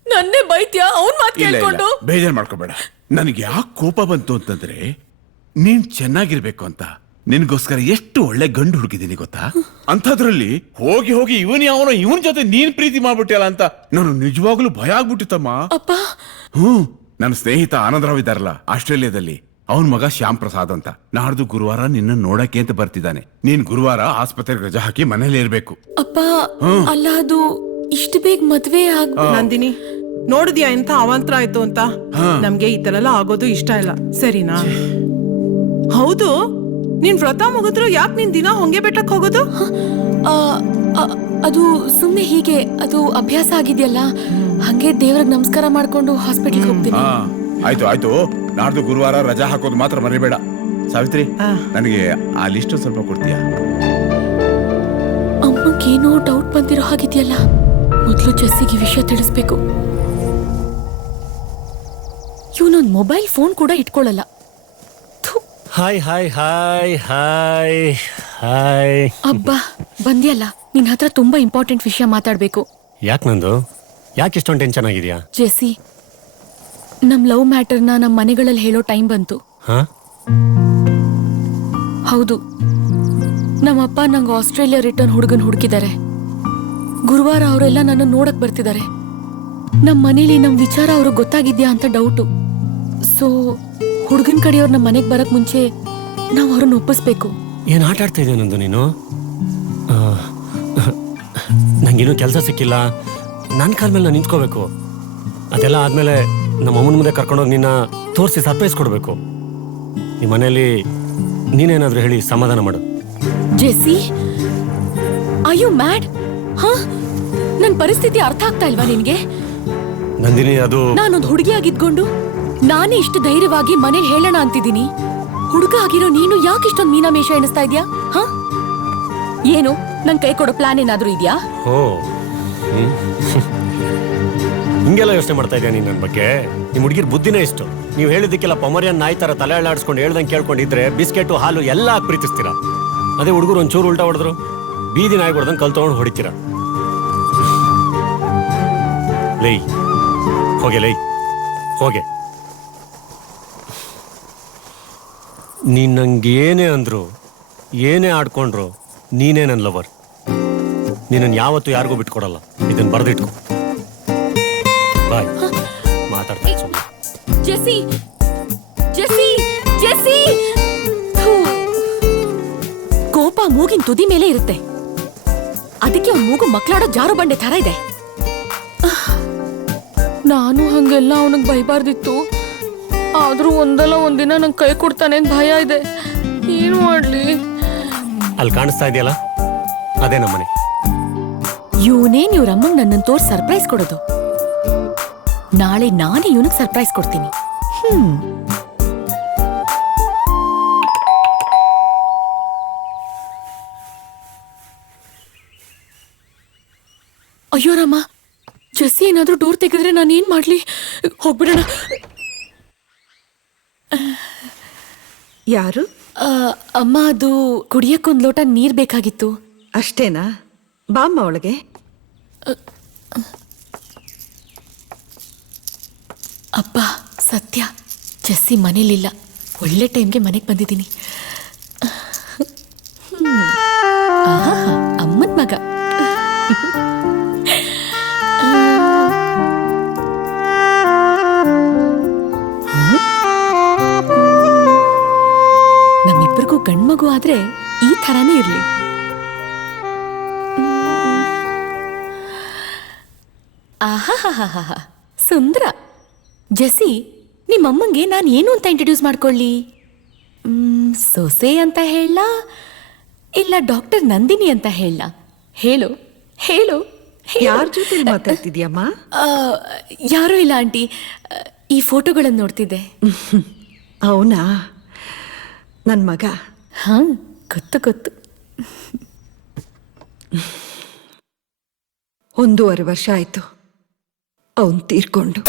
ನನ್ನೇ ಬೈತ್ಯಾ ಅವನ್ ಮಾತ್ ಇಲ್ಲ ಕೇಳ್ಕೊಂಡು? ಇಲ್ಲ, ಬೇಜಾರ್ ಮಾಡ್ಕೋಬೇಡ. ನನಗೆ ಯಾಕೆ ಕೋಪ ಬಂತು ಅಂತಂದ್ರೆ ನೀನ್ ಚೆನ್ನಾಗಿರ್ಬೇಕು ಅಂತ ನಿನ್ಗೋಸ್ಕರ ಎಷ್ಟು ಒಳ್ಳೆ ಗಂಡು ಹುಡುಕಿದೀನಿ ಗೊತ್ತಾ? ಅಂಥದ್ರಲ್ಲಿ ಹೋಗಿ ಹೋಗಿ ಇವನ್ ಜೊತೆ ನೀನ್ ಪ್ರೀತಿ ಮಾಡ್ಬಿಟ್ಟಿಯಲ್ಲ ಅಂತ ನಾನು ನಿಜವಾಗ್ಲೂ ಭಯ ಆಗ್ಬಿಟ್ಟಿತ್ತಮ್ಮ. ಅಪ್ಪ. ನನ್ನ ಸ್ನೇಹಿತ ಆನಂದರಾವ್ ಇದ್ದಾರಲ್ಲ ಆಸ್ಟ್ರೇಲಿಯಾದಲ್ಲಿ, ಅವನ್ ಮಗ ಶ್ಯಾಮ್ ಪ್ರಸಾದ್ ಅಂತ ನಾಡ್ದು ಗುರುವಾರ ನಿನ್ನ ನೋಡಕ್ಕೆ ಅಂತ ಬರ್ತಿದ್ದಾನೆ. ನೀನ್ ಗುರುವಾರ ಆಸ್ಪತ್ರೆಗೆ ರಜಾ ಹಾಕಿ ಮನೇಲಿ ಇರ್ಬೇಕು. ಅಪ್ಪ ಅಲ್ಲ, ಅದು ಇಷ್ಟು ಬೇಗ ಮದ್ವೆ ನಂದಿನಿ, ನೋಡಿದ್ಯಾ ಎಂತ ಅವಾಂತರ ಆಯ್ತು ಅಂತ? ನಮ್ಗೆ ಈ ತರ ಎಲ್ಲ ಆಗೋದು ಇಷ್ಟ ಇಲ್ಲ, ಸರಿನಾ? ಹೌದು, ನೀನ್ ವ್ರತ ಮುಗಿದ್ರು ಯಾಕೆ ನೀನ್ ದಿನ ಹೊಂಗೆ ಬೆಟ್ಟಕ್ ಹೋಗೋದು? ಅದು ಸುಮ್ನೆ ಹೀಗೆ, ಅದು ಅಭ್ಯಾಸ ಆಗಿದೆಯಲ್ಲ, ಹಂಗೆ ದೇವ್ರಿಗೆ ನಮಸ್ಕಾರ ಮಾಡ್ಕೊಂಡು ಹಾಸ್ಪಿಟಲ್ ಹೋಗ್ತೀನಿ. ಆಯ್ತು ಆಯ್ತು, ನಾಡ್ದು ಗುರುವಾರ ರಜಾ ಹಾಕೋದು ಮಾತ್ರ ಮರಿಬೇಡ. ಸಾವಿತ್ರಿ, ನನಗೆ ಆ ಲಿಸ್ಟ್ ಸ್ವಲ್ಪ ಕೊಡ್ತೀಯಾ? ಅಮ್ಮಗೇನೋ ಡೌಟ್ ಬಂದಿರೋ ಹಾಗಿದೆಯಲ್ಲ, ಮೊದ್ಲು ಜೆಸ್ಸಿಗೆ ವಿಷಯ ತಿಳಿಸ್ಬೇಕು. ಇವನೊಂದು ಮೊಬೈಲ್ ಫೋನ್ ಕೂಡ ಇಟ್ಕೊಳ್ಳಲ್ಲ. Hi hi hi hi hi. ಅಬ್ಬಾ ಬಂದ್ಯಲ್ಲ, ನಿನ್ ಹತ್ರ ತುಂಬಾ ಇಂಪಾರ್ಟೆಂಟ್ ವಿಷಯ ಮಾತಾಡ್ಬೇಕು. ಯಾಕೆ ನಂದು? ಯಾಕೆ ಇಷ್ಟೊಂದು ಟೆನ್ಷನ್ ಆಗಿದ್ಯಾ? ಜೆಸ್ಸಿ, ನಮ್ ಲವ್ ಮ್ಯಾಟರ್ನ ನಮ್ ಮನೆಗಳಲ್ಲಿ ಹೇಳೋ ಟೈಮ್ ಬಂತು. ಹೌದು, ನಮ್ಮಪ್ಪ ನಂಗೆ ಆಸ್ಟ್ರೇಲಿಯಾ ರಿಟರ್ನ್ ಹುಡುಗನ್ ಹುಡುಕಿದ್ದಾರೆ. ಗುರುವಾರ ಅವರೆಲ್ಲ ನನ್ನ ನೋಡಕ್ ಬರ್ತಿದ್ದಾರೆ. ನಮ್ ಮನೇಲಿ ನಮ್ ವಿಚಾರ ಅವ್ರಿಗೆ ಗೊತ್ತಾಗಿದ್ಯಾ ಅಂತ ಡೌಟು. ಸೊ ಹುಡುಗನ್ ಕಡೆಯವ್ರು ನಮ್ಮ ಮನೆಗ್ ಬರಕ್ ಮುಂಚೆ ನಾವ್ ಅವ್ರನ್ನ ಒಪ್ಪಿಸ್ಬೇಕು. ಏನ್ ಆಟ ಆಡ್ತಾ ಇದೆಯಾ ನಂದು ನೀನು? ನಂಗೇನು ಕೆಲಸ ಸಿಕ್ಕಿಲ್ಲ, ನನ್ನ ಕಾಲ ಮೇಲೆ ನಾನು ನಿಂತ್ಕೋಬೇಕು. ಅದೆಲ್ಲ ಆದ್ಮೇಲೆ ನಮ್ಮ ಅಮ್ಮನ ಮುಂದೆ ಕರ್ಕೊಂಡೋಗಿ ನಿನ್ನ ತೋರಿಸಿ ಸರ್ಪ್ರೈಸ್ ಕೊಡ್ಬೇಕು. ಈ ಮನೆಯಲ್ಲಿ ನೀನೇನಾದ್ರೂ ಹೇಳಿ ಸಮಾಧಾನ ಮಾಡು. Jessie, are you mad? ನನ್ ಪರಿಸ್ಥಿತಿ ಅರ್ಥ ಆಗ್ತಾ ಇಲ್ವಾ ನಿನ್ಗೆ? ನಂದಿನಿ, ಅದು ನಾನೊಂದು ಹುಡುಗಿ ಆಗಿದ್ಕೊಂಡು ನಾನೇ ಇಷ್ಟು ಧೈರ್ಯವಾಗಿ ಮನೇಲಿ ಹೇಳೋಣ ಅಂತಿದ್ದೀನಿ. ಹುಡುಗ ಆಗಿರೋ ನೀನು ಯಾಕೆ ಇಷ್ಟೊಂದು ಮೀನಾಮೇಷ ಎಣಿಸ್ತಾ ಇದ್ಯಾ? ಏನು ನನ್ ಕೈ ಕೊಡೋ ಪ್ಲಾನ್ ಏನಾದ್ರೂ ಇದ್ಯಾ? ಹಿಂಗೆಲ್ಲ ಯೋಚನೆ ಮಾಡ್ತಾ ಇದ್ಯಾ ನೀನ್ ನನ್ನ ಬಗ್ಗೆ? ನಿಮ್ ಹುಡುಗಿರ್ ಬುದ್ಧಿನೇ ಇಷ್ಟು. ನೀವು ಹೇಳಿದ್ದಕ್ಕೆಲ್ಲ ಪಮರಿಯನ್ ನಾಯಿ ತರ ತಲೆ ಅಳ್ಳಾಡ್ಸ್ಕೊಂಡು ಹೇಳ್ದಂಗೆ ಕೇಳ್ಕೊಂಡಿದ್ರೆ ಬಿಸ್ಕೆಟು ಹಾಲು ಎಲ್ಲ ಹಾಕಿ ಪ್ರೀತಿಸ್ತೀರಾ. ಅದೇ ಹುಡುಗರು ಒಂಚೂರು ಉಲ್ಟಾ ಹೊಡೆದ್ರು ಬೀದಿ ನಾಯಿ ಹೊಡೆದಂಗೆ ಕಲ್ ತಗೊಂಡು ಹೊಡಿತೀರಾ. ಲೈ ಹೋಗೆ, ಲೈ ಹೋಗೆ. ನೀನ್ ನಂಗೆ ಏನೇ ಅಂದ್ರು, ಏನೇ ಆಡ್ಕೊಂಡ್ರು, ನೀನೇ ನನ್ನ ಲವರ್. ನೀನನ್ನು ಯಾವತ್ತೂ ಯಾರಿಗೂ ಬಿಟ್ಕೊಡಲ್ಲ. ಇದನ್ನ ಬರೆದಿಟ್ಕೊ. ಬಾಯ್. ಮಾತಾಡ್ತಾ ಜೆಸ್ಸಿ, ಜೆಸ್ಸಿ, ಜೆಸ್ಸಿ. ಕೋಪ ಮೂಗಿನ ತುದಿ ಮೇಲೆ ಇರುತ್ತೆ, ಅದಕ್ಕೆ ಅವ್ನ ಮೂಗು ಮಕ್ಕಳಾಡೋ ಜಾರು ಬಂಡೆ ತರ ಇದೆ. ನಾನು ಹಂಗೆಲ್ಲ ಅವನಿಗೆ ಬೈಬಾರ್ದಿತ್ತು. ಆದ್ರೂ ಒಂದಲ್ಲ ಒಂದಿನ ನಂಗೆ ಕೈ ಕೊಡ್ತಾನೆ ಅಂತ ಭಯ ಇದೆ. ಏನು ಮಾಡ್ಲಿ? ಅಲ್ಲಿ ಕಾಣಿಸ್ತಾ ಇದೆಯಲ್ಲ, ಅದೇ ನಮ್ಮನೆ. ಇವನೇ ಇವ್ರ ಅಮ್ಮಂಗ್ ನನ್ನನ್ನು ತೋರ್ಸಿ ಸರ್ಪ್ರೈಸ್ ಕೊಡೋದು. ನಾಳೆ ನಾನೇ ಇವನಿಗೆ ಸರ್ಪ್ರೈಸ್ ಕೊಡ್ತೀನಿ. ಅಯ್ಯೋ ರಾಮ, ಜೆಸ್ಸಿ ಏನಾದ್ರೂ ಡೋರ್ ತೆಗೆದ್ರೆ ನಾನು ಏನ್ ಮಾಡ್ಲಿ? ಹೋಗ್ಬಿಡೋಣ. ಯಾರು? ಅಮ್ಮ, ಅದು ಕುಡಿಯಕ್ಕೊಂದ್ ಲೋಟ ನೀರ್ ಬೇಕಾಗಿತ್ತು. ಅಷ್ಟೇನಾ? ಬಾಮ್ಮ ಒಳಗೆ. ಅಪ್ಪ ಸತ್ಯ, ಜೆಸ್ಸಿ ಮನೇಲಿಲ್ಲ. ಒಳ್ಳೆ ಟೈಮ್ಗೆ ಮನೆಗೆ ಬಂದಿದ್ದೀನಿ. ಅಮ್ಮನ್ ಮಗ. ನಮ್ಮಿಬ್ಬರಿಗೂ ಗಂಡ್ಮಗು ಆದ್ರೆ ಈ ಥರಾನೇ ಇರ್ಲಿ. ಆಹಾ, ಸುಂದರ. ಜೆಸ್ಸಿ, ನಿಮ್ಮಮ್ಮಂಗೆ ನಾನು ಏನು ಅಂತ ಇಂಟ್ರೊಡ್ಯೂಸ್ ಮಾಡ್ಕೊಳ್ಳಿ? ಸೊಸೆ ಅಂತ ಹೇಳ, ಇಲ್ಲ ಡಾಕ್ಟರ್ ನಂದಿನಿ ಅಂತ ಹೇಳ? ಹೇಳು ಹೇಳು. ಯಾರ ಜೊತೆ ಮಾತಾಡ್ತಿದ್ಯಮ್ಮ? ಯಾರೂ ಇಲ್ಲ ಆಂಟಿ, ಈ ಫೋಟೋಗಳನ್ನು ನೋಡ್ತಿದ್ದೆ. ಅವನಾ ನನ್ನ ಮಗ. ಹಾ ಗೊತ್ತು ಗೊತ್ತು. 1.5 ವರ್ಷ ಆಯ್ತು ಅವನ್ ತೀರ್ಕೊಂಡು.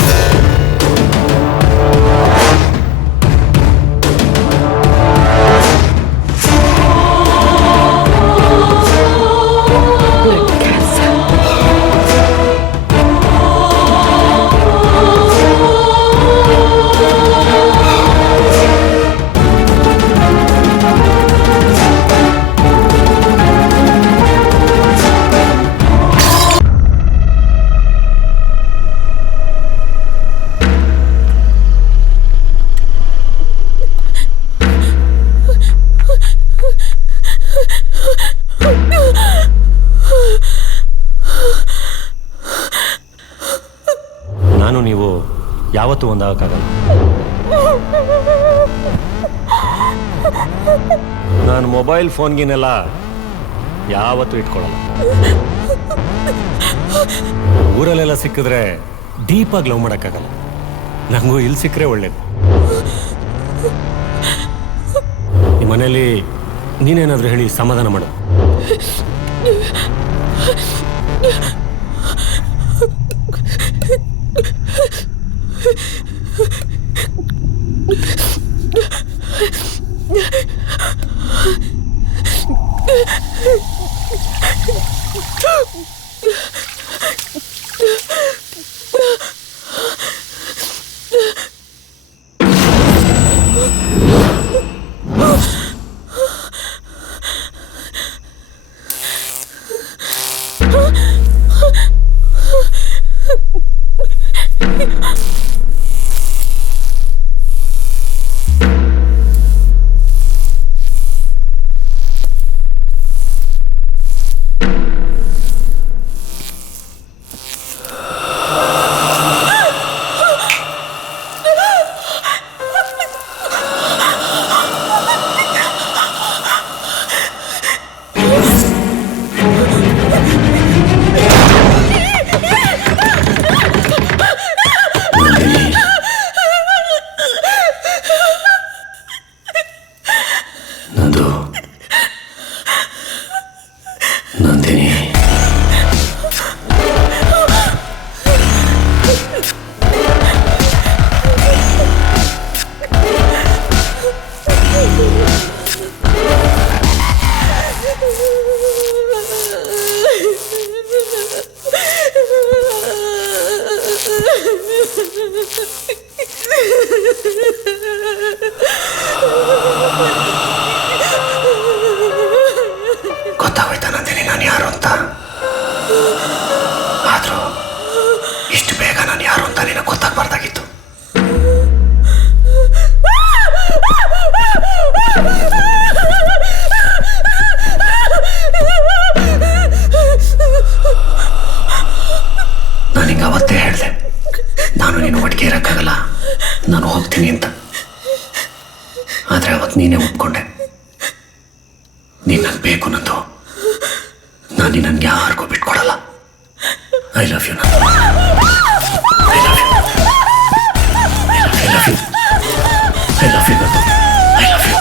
ನಾನು ನೀವು ಯಾವತ್ತೂ ಒಂದಾಗಕ್ಕಾಗಲ್ಲ. ನಾನು ಮೊಬೈಲ್ ಫೋನ್ಗಿನೆಲ್ಲ ಯಾವತ್ತೂ ಇಟ್ಕೊಳ್ಳಲ್ಲ. ಊರಲ್ಲೆಲ್ಲ ಸಿಕ್ಕಿದ್ರೆ ಡೀಪಾಗಿ ಲವ್ ಮಾಡೋಕ್ಕಾಗಲ್ಲ. ನನಗೂ ಇಲ್ಲಿ ಸಿಕ್ಕರೆ ಒಳ್ಳೇದು. ಈ ಮನೇಲಿ ನೀನೇನಾದರೂ ಹೇಳಿ ಸಮಾಧಾನ ಮಾಡು. ಗೊತ್ತಾಗೋಯ್ತಾ ನಂದಿನಿ ನಾನು ಯಾರು ಅಂತ? ಆದ್ರೂ ಇಷ್ಟು ಬೇಗ ನಾನು ಯಾರು ಅಂತ ನಿನಗೆ ಗೊತ್ತಾಗಬಾರ್ದಾಗಿತ್ತು. ನಾನು ಹಿಂಗೆ ಅವತ್ತೇ ಹೇಳಿದೆ, ನಾನು ನೀನು ಒಟ್ಟಿಗೆ ಇರೋಕ್ಕಾಗಲ್ಲ, ನಾನು ಹೋಗ್ತೀನಿ ಅಂತ. ಆದರೆ ಅವತ್ತು ನೀನೇ ಒಪ್ಕೊಂಡೆ. ನೀನು ನನಗೆ ಬೇಕು ನಂದು. ನಾನು ನನಗೆ ಯಾರಿಗೂ ಬಿಟ್ಕೊಡಲ್ಲ. I love you. I love you. I love you. I love you. I love you.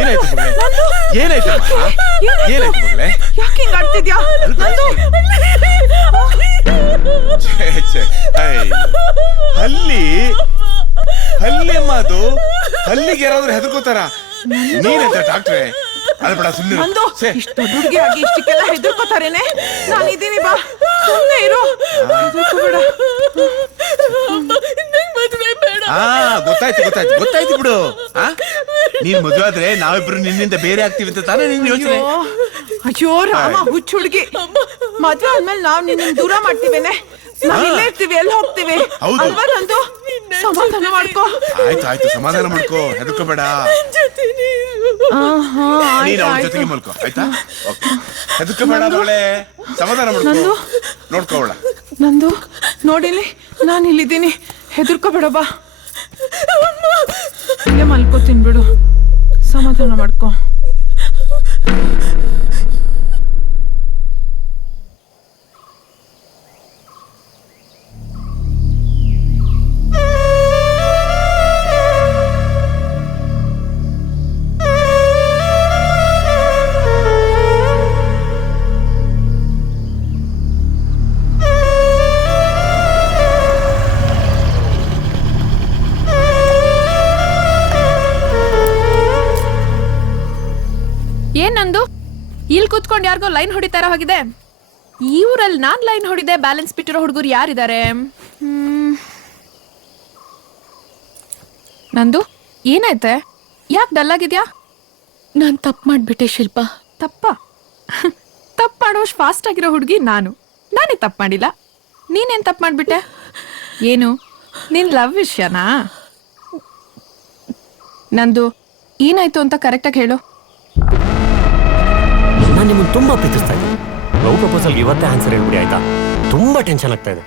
ಏನಾಯ್ತು ಮಗಳೇ? ಏನಾಯ್ತು ಮಗಳೇ? ಯಾಕೆ ಹಿಂಗ್ ಆಡ್ತಿದ್ಯಾ? ಹಲ್ಲಿ ಅಮ್ಮ, ಅದು ಹಲ್ಲಿಗೆ ಯಾರಾದ್ರೂ ಹೆದರ್ಕೋತಾರ? ನೀನಂತ ಡಾಕ್ಟ್ರೆ ಅಲ್ಬೇಡ ಸುಮ್ಮನೆ. ಇಷ್ಟು ದೊಡ್ಡ ಹುಡುಗಿ ಆಗಿ ಇಷ್ಟಕ್ಕೆಲ್ಲ ಹೆದರ್ಕೋತಾರೇನೆ? ನಾನಿದ್ದೀನಿ, ಬಾ ಸುಮ್ಮನೆ ಇರು. ಗೊತ್ತಾಯ್ತು ಬಿಡು. ನೀನ್ ಮದುವೆ ಆದ್ರೆ ನಾವಿಬ್ರು ನಿನ್ನಿಂದ ಬೇರೆ ಆಗ್ತೀವಿ ಅಂತ ತಾನೇ ನಿನ್ ಯೋಚನೆ. ಅಯ್ಯೋ ರಾಮ, ಹುಚ್ಚ ಹುಡುಗಿ. ಮದ್ವೆ ಆದ್ಮೇಲೆ ನಾವ್ ನಿನ್ನ ದೂರ ಮಾಡ್ತೀವೇನೆ? ನಾವ್ ಇಲ್ಲೇ ಇರ್ತೀವಿ, ಎಲ್ಲಿ ಹೋಗ್ತೀವಿ? ಅಲ್ವಾ ನಂದು? ಸಮಾಧಾನ ಮಾಡ್ಕೋ. ಆಯ್ತು ಸಮಾಧಾನ ಮಾಡ್ಕೋ, ಹೆದರ್ಕೋಬೇಡ. ನೀನ್ ಅವಳ ಜೊತೆಗೆ ಮಲ್ಕೋ, ಆಯ್ತಾ? ಹೆದರ್ಕೋಬೇಡ ಮಗಳೇ, ಸಮಾಧಾನ ಮಾಡ್ಕೋ. ನೋಡ್ಕೋಬೇಡ. ನಂದು ನೋಡಿಲಿ, ನಾನು ಇಲ್ಲಿದ್ದೀನಿ, ಹೆದರ್ಕೋಬೇಡ, ಬಾ. ಇಲ್ಲೇ ಮಲ್ಕೋತೀನಿ ಬಿಡು, ಸಮಾಧಾನ ಮಾಡ್ಕೋ. ಏನ್ ನಂದು ಇಲ್ಲಿ ಕೂತ್ಕೊಂಡು ಯಾರಿಗೋ ಲೈನ್ ಹೊಡಿತಾರ ಹೋಗಿದೆ. ಈ ಊರಲ್ಲಿ ನಾನ್ ಲೈನ್ ಹೊಡಿದೆ ಬ್ಯಾಲೆನ್ಸ್ ಬಿಟ್ಟಿರೋ ಹುಡುಗರು ಯಾರಿದ್ದಾರೆ? ನಂದು ಏನಾಯ್ತೆ? ಯಾಕೆ ಡಲ್ ಆಗಿದ್ಯಾ? ನಾನ್ ತಪ್ಪು ಮಾಡ್ಬಿಟ್ಟೆ ಶಿಲ್ಪ. ತಪ್ಪ ತಪ್ಪು ಮಾಡೋಷ್ಟು ಫಾಸ್ಟ್ ಆಗಿರೋ ಹುಡುಗಿ ನಾನೇ ತಪ್ಪು ಮಾಡಿಲ್ಲ. ನೀನೇನ್ ತಪ್ಪು ಮಾಡ್ಬಿಟ್ಟೆ? ಏನು ನಿನ್ ಲವ್ ವಿಷಯನಾ? ನಂದು ಏನಾಯ್ತು ಅಂತ ಕರೆಕ್ಟಾಗಿ ಹೇಳು. ನಾನು ನಿಮ್ಮನ್ನು ತುಂಬಾ ಪ್ರೀತಿಸ್ತಾ ಇದ್ದೀನಿ. ಲವ್ ಪ್ರಪೋಸಲ್ ಇವತ್ತೇ ಆನ್ಸರ್ ಹೇಳ್ಬಿಡಿ ಆಯ್ತಾ? ತುಂಬಾ ಟೆನ್ಷನ್ ಆಗ್ತಾ ಇದೆ.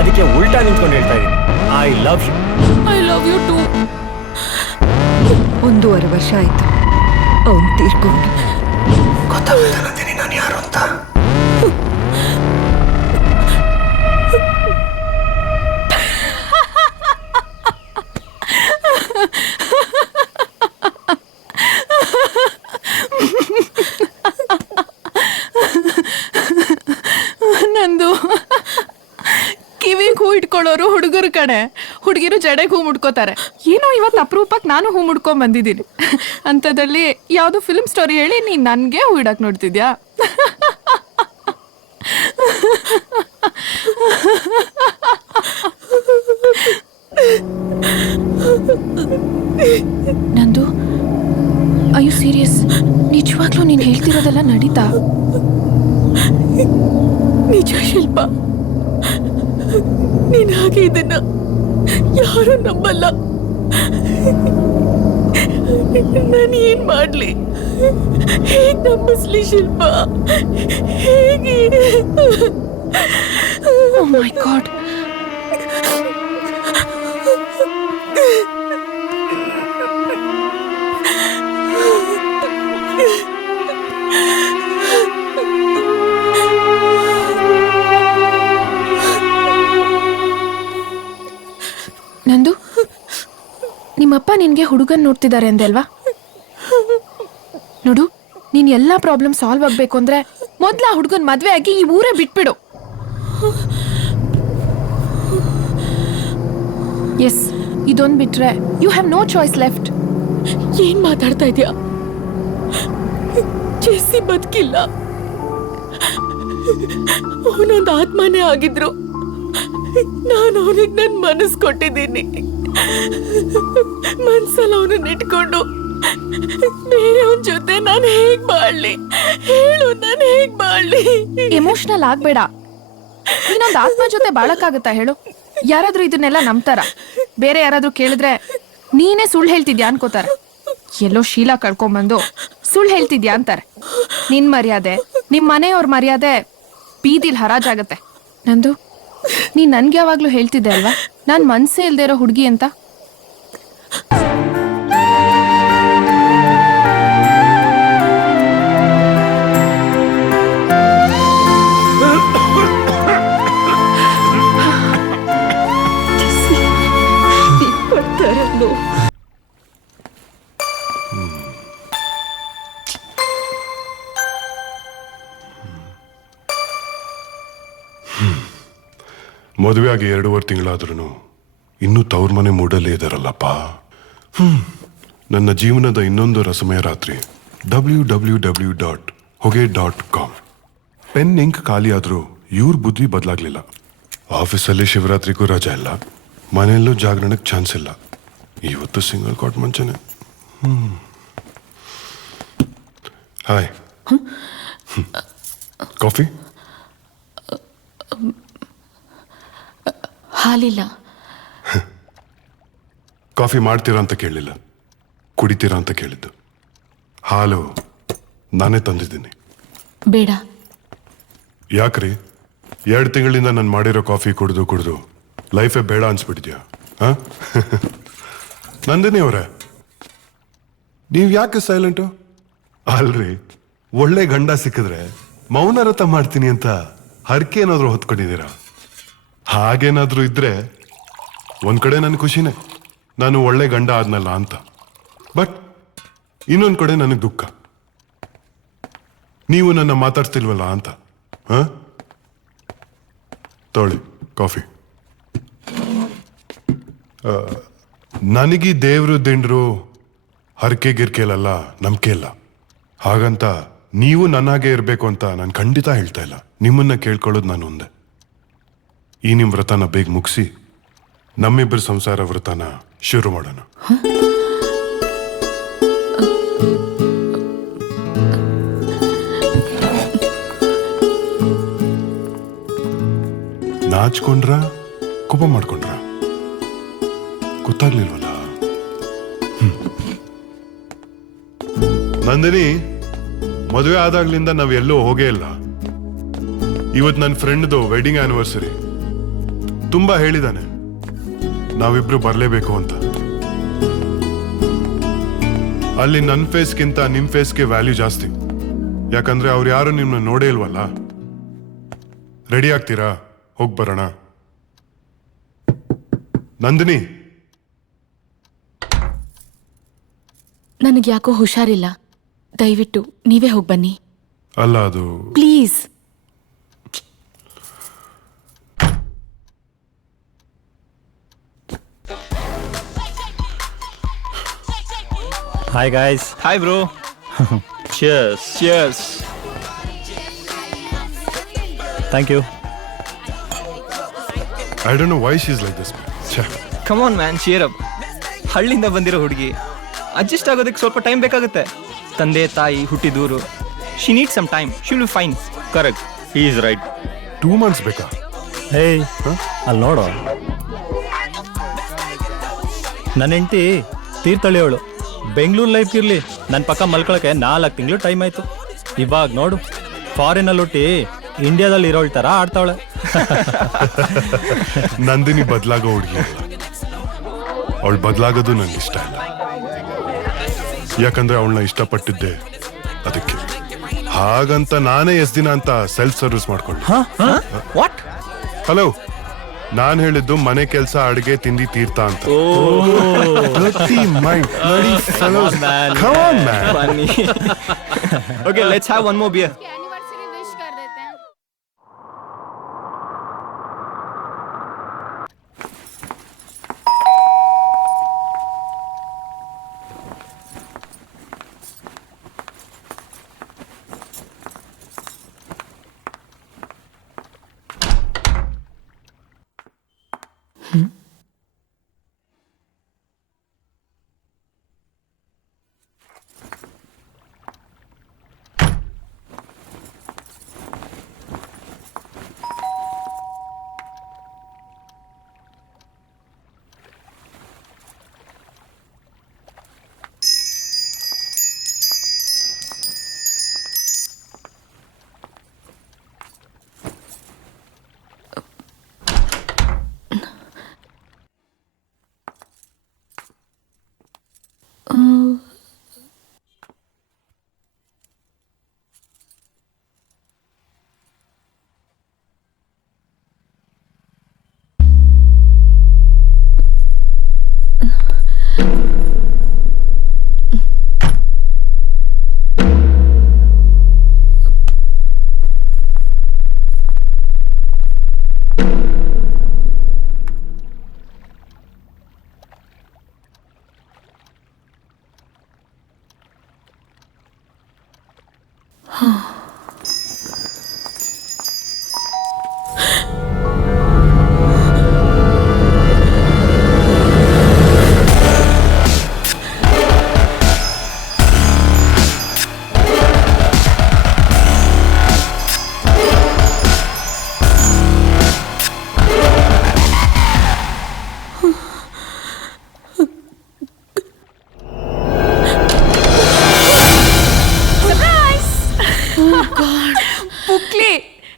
ಅದಕ್ಕೆ ಉಲ್ಟಾ ನಿಂತ್ಕೊಂಡು ಹೇಳ್ತಾ ಇದ್ದೀನಿ, I love you. I love you too. 1.5 ವರ್ಷ ಆಯ್ತು ಅವನ್ ತೀರ್ಕೊಂಡು. ಗೊತ್ತಾಗುತ್ತೆ ನಂದಿನಿ ನಾನು ಯಾರು ಅಂತ. ನಂದು ಕಿವಿಗೆ ಹೂ ಇಟ್ಕೊಳ್ಳೋರು ಹುಡುಗರು ಕಡೆ, ಹುಡುಗಿರು ಜಡೆಗೆ ಹೂ ಮುಡ್ಕೋತಾರೆ. ಏನೋ ಇವತ್ತು ಅಪರೂಪಕ್ಕೆ ನಾನು ಹೂ ಮುಡ್ಕೊಂಡ್ ಬಂದಿದ್ದೀನಿ. ಅಂಥದ್ರಲ್ಲಿ ಯಾವ್ದೋ ಫಿಲ್ಮ್ ಸ್ಟೋರಿ ಹೇಳಿ ನೀನ್ ನನ್ಗೆ ಹೂ ಇಡಕ್ ನೋಡ್ತಿದ್ಯಾ? ನಂದು ಅಯ್ಯೋ ಸೀರಿಯಸ್? ನಿಜವಾಗ್ಲೂ ನೀನ್ ಹೇಳ್ತಿರೋದೆಲ್ಲ ನಡೀತಾ? ನಿಜ ಶಿಲ್ಪ, ನೀನ್ ಹಾಗೆ ಇದನ್ನ ಯಾರು ನಂಬಲ್ಲ. ನಾನು ಏನ್ ಮಾಡ್ಲಿ? ಹೇಗ್ ನಂಬಿಸ್ಲಿ ಶಿಲ್ಪ? ಹೇಗೆ? Oh my God. ನಂದು, ನಿಮ್ಮಪ್ಪ ನಿನ್ಗೆ ಹುಡುಗನ್ ನೋಡ್ತಿದ್ದಾರೆ ಅಂದೆ ಅಲ್ವಾ? ನೋಡು, ನೀನ್ ಎಲ್ಲಾ ಪ್ರಾಬ್ಲಮ್ ಸಾಲ್ವ್ ಆಗ್ಬೇಕು ಅಂದ್ರೆ ಮೊದ್ಲ ಆ ಹುಡುಗನ್ ಮದ್ವೆ ಆಗಿ ಈ ಊರೇ ಬಿಟ್ಬಿಡು. ಎಸ್, ಇದೊಂದ್ ಬಿಟ್ರೆ you have no choice left. ಏನ್ ಮಾತಾಡ್ತಾ ಇದ್ಯಾ? ಜೆಸ್ಸಿ ಬದುಕಿಲ್ಲ, ಅವನೊಂದು ಆತ್ಮನೇ ಆಗಿದ್ರು. ನಾನು ಅವನಿಗೆ ನನ್ನ ಮನಸ್ಸು ಕೊಟ್ಟಿದ್ದೀನಿ. ಮನ್ಸಲ್ಲಿ ಅವನನ್ನ ಇಟ್ಕೊಂಡು ಬೇರೆಯವನ ಜೊತೆ ನಾನು ಹೇಗ್ ಬಾಳ್ಲಿ ಹೇಳು? ನಾನು ಹೇಗ್ ಬಾಳ್ಲಿ? ಎಮೋಷನಲ್ ಆಗ್ಬೇಡ. ನೀನೊಂದು ಆತ್ಮ ಜೊತೆ ಬಾಳಕ್ಕಾಗತ್ತಾ ಹೇಳು? ಯಾರಾದ್ರೂ ಇದನ್ನೆಲ್ಲ ನಂಬ್ತಾರ? ಬೇರೆ ಯಾರಾದ್ರೂ ಕೇಳಿದ್ರೆ ನೀನೇ ಸುಳ್ಳು ಹೇಳ್ತಿದ್ಯಾ ಅನ್ಕೋತಾರೆ. ಎಲ್ಲೋ ಶೀಲ ಕಳ್ಕೊಂಬಂದು ಸುಳ್ಳು ಹೇಳ್ತಿದ್ಯಾ ಅಂತಾರೆ. ನಿನ್ ಮರ್ಯಾದೆ, ನಿಮ್ ಮನೆಯವ್ರ ಮರ್ಯಾದೆ ಬೀದಿಲ್ ಹರಾಜಾಗತ್ತೆ. ನಂದು, ನೀನ್ ನನ್ಗೆ ಯಾವಾಗ್ಲೂ ಹೇಳ್ತಿದ್ದೆ ಅಲ್ವಾ ನಾನ್ ಮನ್ಸೇ ಇಲ್ದೇ ಇರೋ ಹುಡುಗಿ ಅಂತ? ಮದುವೆ ಆಗಿ 2.5 ತಿಂಗಳಾದ್ರೂ ಇನ್ನೂ ತವ್ರ ಮನೆ ಮೂಡಲ್ಲೇ ಇದಾರಲ್ಲಪ್ಪ. ನನ್ನ ಜೀವನದ ಇನ್ನೊಂದು ರಸಮಯ ರಾತ್ರಿ www.hoge.com. ಪೆನ್ ಇಂಕ್ ಖಾಲಿ ಆದ್ರೂ ಇವ್ರ ಬುದ್ಧಿ ಬದಲಾಗ್ಲಿಲ್ಲ. ಆಫೀಸಲ್ಲಿ ಶಿವರಾತ್ರಿಗೂ ರಜಾ ಇಲ್ಲ, ಮನೆಯಲ್ಲೂ ಜಾಗರಣಕ್ಕೆ ಚಾನ್ಸ್ ಇಲ್ಲ. ಇವತ್ತು ಸಿಂಗಲ್ ಕಾಟ್ ಮುಂಚೆನೆ. Hi, coffee? ಹಾಲಿಲ್ಲ. ಕಾಫಿ ಮಾಡ್ತೀರಾ ಅಂತ ಕೇಳಲಿಲ್ಲ, ಕುಡಿತೀರಾ ಅಂತ ಕೇಳಿದ್ದು. ಹಾಲು ನಾನೇ ತಂದಿದ್ದೀನಿ. ಬೇಡ. ಯಾಕ್ರಿ? 2 ತಿಂಗಳಿಂದ ನಾನು ಮಾಡಿರೋ ಕಾಫಿ ಕುಡಿದು ಕುಡಿದು ಲೈಫೇ ಬೇಡ ಅನ್ಸ್ಬಿಟ್ಟಿದ್ಯಾ? ನಂದಿನಿ ಅವರೇ, ನೀವು ಯಾಕೆ ಸೈಲೆಂಟು? ಅಲ್ರಿ, ಒಳ್ಳೆ ಗಂಡ ಸಿಕ್ಕಿದ್ರೆ ಮೌನರತ ಮಾಡ್ತೀನಿ ಅಂತ ಹರಕೆ ಏನಾದ್ರು ಹೊತ್ಕೊಂಡಿದ್ದೀರಾ? ಹಾಗೇನಾದ್ರೂ ಇದ್ರೆ ಒಂದ್ ಕಡೆ ನನ್ನ ಖುಷಿನೇ, ನಾನು ಒಳ್ಳೆ ಗಂಡ ಆದ್ನಲ್ಲ ಅಂತ. ಬಟ್ ಇನ್ನೊಂದ್ ಕಡೆ ನನಗೆ ದುಃಖ, ನೀವು ನನ್ನ ಮಾತಾಡ್ತಿಲ್ವಲ್ಲ ಅಂತ. ತೊಳಿ ಕಾಫಿ. ನನಗೆ ದೇವ್ರು ದಿಂಡ್ರು ಹರಕೆ ಗಿರ್ಕೆಲೆಲ್ಲ ನಂಬಿಕೆ ಇಲ್ಲ. ಹಾಗಂತ ನೀವು ನನ್ನಾಗೆ ಇರಬೇಕು ಅಂತ ನಾನು ಖಂಡಿತ ಹೇಳ್ತಾ ಇಲ್ಲ. ನಿಮ್ಮನ್ನ ಕೇಳ್ಕೊಳ್ಳೋದು ನಾನು ಒಂದೇ, ಈ ನಿಮ್ಮ ವ್ರತನ ಬೇಗ ಮುಗಿಸಿ ನಮ್ಮಿಬ್ಬರ ಸಂಸಾರ ವ್ರತನ ಶುರು ಮಾಡೋಣ. ನಾಚ್ಕೊಂಡ್ರ ಕೋಪ ಮಾಡ್ಕೊಂಡ್ರ ಗೊತ್ತಾಗ್ಲಿಲ್ವಲ್ಲ. ನಂದಿನಿ, ಮದುವೆ ಆದಾಗ್ಲಿಂದ ನಾವ್ ಎಲ್ಲೂ ಹೋಗೇ ಇಲ್ಲ. ಇವತ್ ನನ್ನ ಫ್ರೆಂಡ್ದು ವೆಡ್ಡಿಂಗ್ ಆನಿವರ್ಸರಿ. ತುಂಬಾ ಹೇಳಿದಾನೆ ನಾವಿಬ್ರು ಬರ್ಲೇಬೇಕು ಅಂತ. ಅಲ್ಲಿ ನನ್ನ ಫೇಸ್ಗಿಂತ ನಿಮ್ ಫೇಸ್ಗೆ ವ್ಯಾಲ್ಯೂ ಜಾಸ್ತಿ. ಯಾಕಂದ್ರೆ ಅವ್ರು ಯಾರು ನಿಮ್ಮನ್ನ ನೋಡೇ ಇಲ್ವಲ್ಲ. ರೆಡಿ ಆಗ್ತೀರಾ? ಹೋಗ್ ಬರೋಣ. ನಂದಿನಿ, ನನಗೆ ಯಾಕೋ ಹುಷಾರಿಲ್ಲ, ದಯವಿಟ್ಟು ನೀವೇ ಹೋಗಿ ಬನ್ನಿ. ಅಲ್ಲ ಅದು please. Hi guys. Hi bro. Cheers. Cheers. Thank you. I don't know why she's like this. Come on man, cheer up. ಹಳ್ಳಿಯಿಂದ ಬಂದಿರೋ ಹುಡುಗಿ, ಅಡ್ಜಸ್ಟ್ ಆಗೋದಕ್ಕೆ ಸ್ವಲ್ಪ ಟೈಮ್ ಬೇಕಾಗುತ್ತೆ. ತಂದೆ ತಾಯಿ ಹುಟ್ಟಿದೂರು. She need some time. She will be fine. Correct, he is right. 2 months ಬೇಕಾ? ಹೇಯ್, ಅಲ್ಲಿ ನೋಡು, ನನ್ನ ಹೆಂಡತಿ ತೀರ್ಥಳ್ಳಿಯವಳು. ಬೆಂಗಳೂರು ಲೈಫ್ ಇರಲಿ, ನನ್ನ ಪಕ್ಕ ಮಲ್ಕೊಳಕ್ಕೆ 4 ತಿಂಗಳು ಟೈಮ್ ಆಯ್ತು. ಇವಾಗ ನೋಡು, ಫಾರಿನಲ್ಲಿ ಹುಟ್ಟಿ ಇಂಡಿಯಾದಲ್ಲಿ ಇರೋಳ್ ತರ ಆಡ್ತಾವಳೆ. ನಂದಿನಿ ಬದಲಾಗೋ ಹುಡುಗಿ, ಅವಳು ಬದಲಾಗೋದು ನನ್ಗೆ ಇಷ್ಟ ಇಲ್ಲ. ಯಾಕಂದ್ರೆ ಅವಳನ್ನ ಇಷ್ಟಪಟ್ಟಿದ್ದೆ ಅದಕ್ಕೆ. ಹಾಗಂತ ನಾನೇ ಎಷ್ಟ್ ದಿನ ಅಂತ ಸೆಲ್ಫ್ ಸರ್ವಿಸ್ ಮಾಡ್ಕೊಂಡೆ. ವಾಟ್? ಹಲೋ, ನಾನ್ ಹೇಳಿದ್ದು ಮನೆ ಕೆಲಸ, ಅಡಿಗೆ, ತಿಂಡಿ, ತೀರ್ಥ ಅಂತ. Okay, let's have one more beer.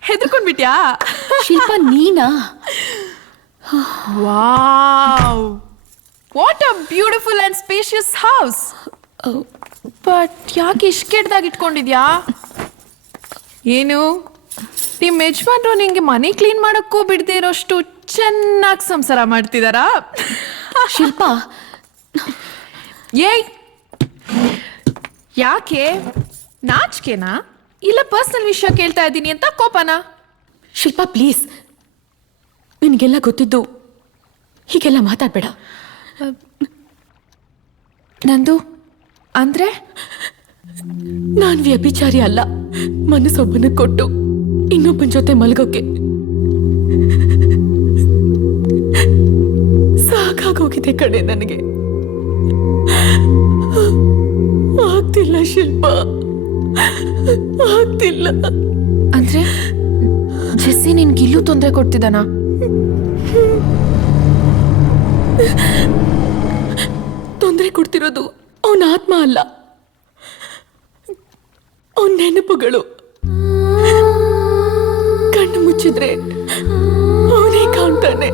ಹೆದರ್ಕೊಂಡ್ಬಿಟ್ಯಾ? ಶಿಲ್ಪ, ನೀನಾ? Wow, what a beautiful and spacious house. But ಯಾಕೆ ಇಷ್ಟು ಕೆಟ್ಟದಾಗಿ ಇಟ್ಕೊಂಡಿದ್ಯಾ? ಏನು ನಿಮ್ ಯಜಮಾನ್ರು ನಿಂಗೆ ಮನೆ ಕ್ಲೀನ್ ಮಾಡಕ್ಕೂ ಬಿಡದೇ ಇರೋಷ್ಟು ಚೆನ್ನಾಗಿ ಸಂಸಾರ ಮಾಡ್ತಿದಾರಾ? ಶಿಲ್ಪ, ಏಯ್, ಯಾಕೆ ನಾಚಿಕೆನಾ ಇಲ್ಲ ಪರ್ಸನಲ್ ವಿಷಯ ಕೇಳ್ತಾ ಇದ್ದೀನಿ ಅಂತ ಕೋಪನಾ? ಶಿಲ್ಪ ಪ್ಲೀಸ್, ನಿನಗೆಲ್ಲ ಗೊತ್ತಿದ್ದು ಹೀಗೆಲ್ಲ ಮಾತಾಡ್ಬೇಡ. ನಂದು ಅಂದ್ರೆ ನಾನ್ ವ್ಯಭಿಚಾರಿ ಅಲ್ಲ. ಮನಸ್ಸೊಬ್ಬನ ಕೊಟ್ಟು ಇನ್ನೊಬ್ಬನ ಜೊತೆ ಮಲಗೋಕೆ ಸಾಕಾಗೋಗಿದೆ ಕಡೆ ನನಗೆ. ಆಗ್ತಿಲ್ಲ ಶಿಲ್ಪ, ಆಗ್ತಿಲ್ಲ. ಅಂದ್ರೆ ಜೆಸ್ಸಿ ನಿನ್ಗಿಲ್ಲೂ ತೊಂದರೆ ಕೊಡ್ತಿದ್ದಾನ? ತೊಂದರೆ ಕೊಡ್ತಿರೋದು ಅವನ ಆತ್ಮ ಅಲ್ಲ, ಅವನ ನೆನಪುಗಳು. ಕಣ್ಣು ಮುಚ್ಚಿದ್ರೆ ಅವನೇ ಕಾಣ್ತಾನೆ.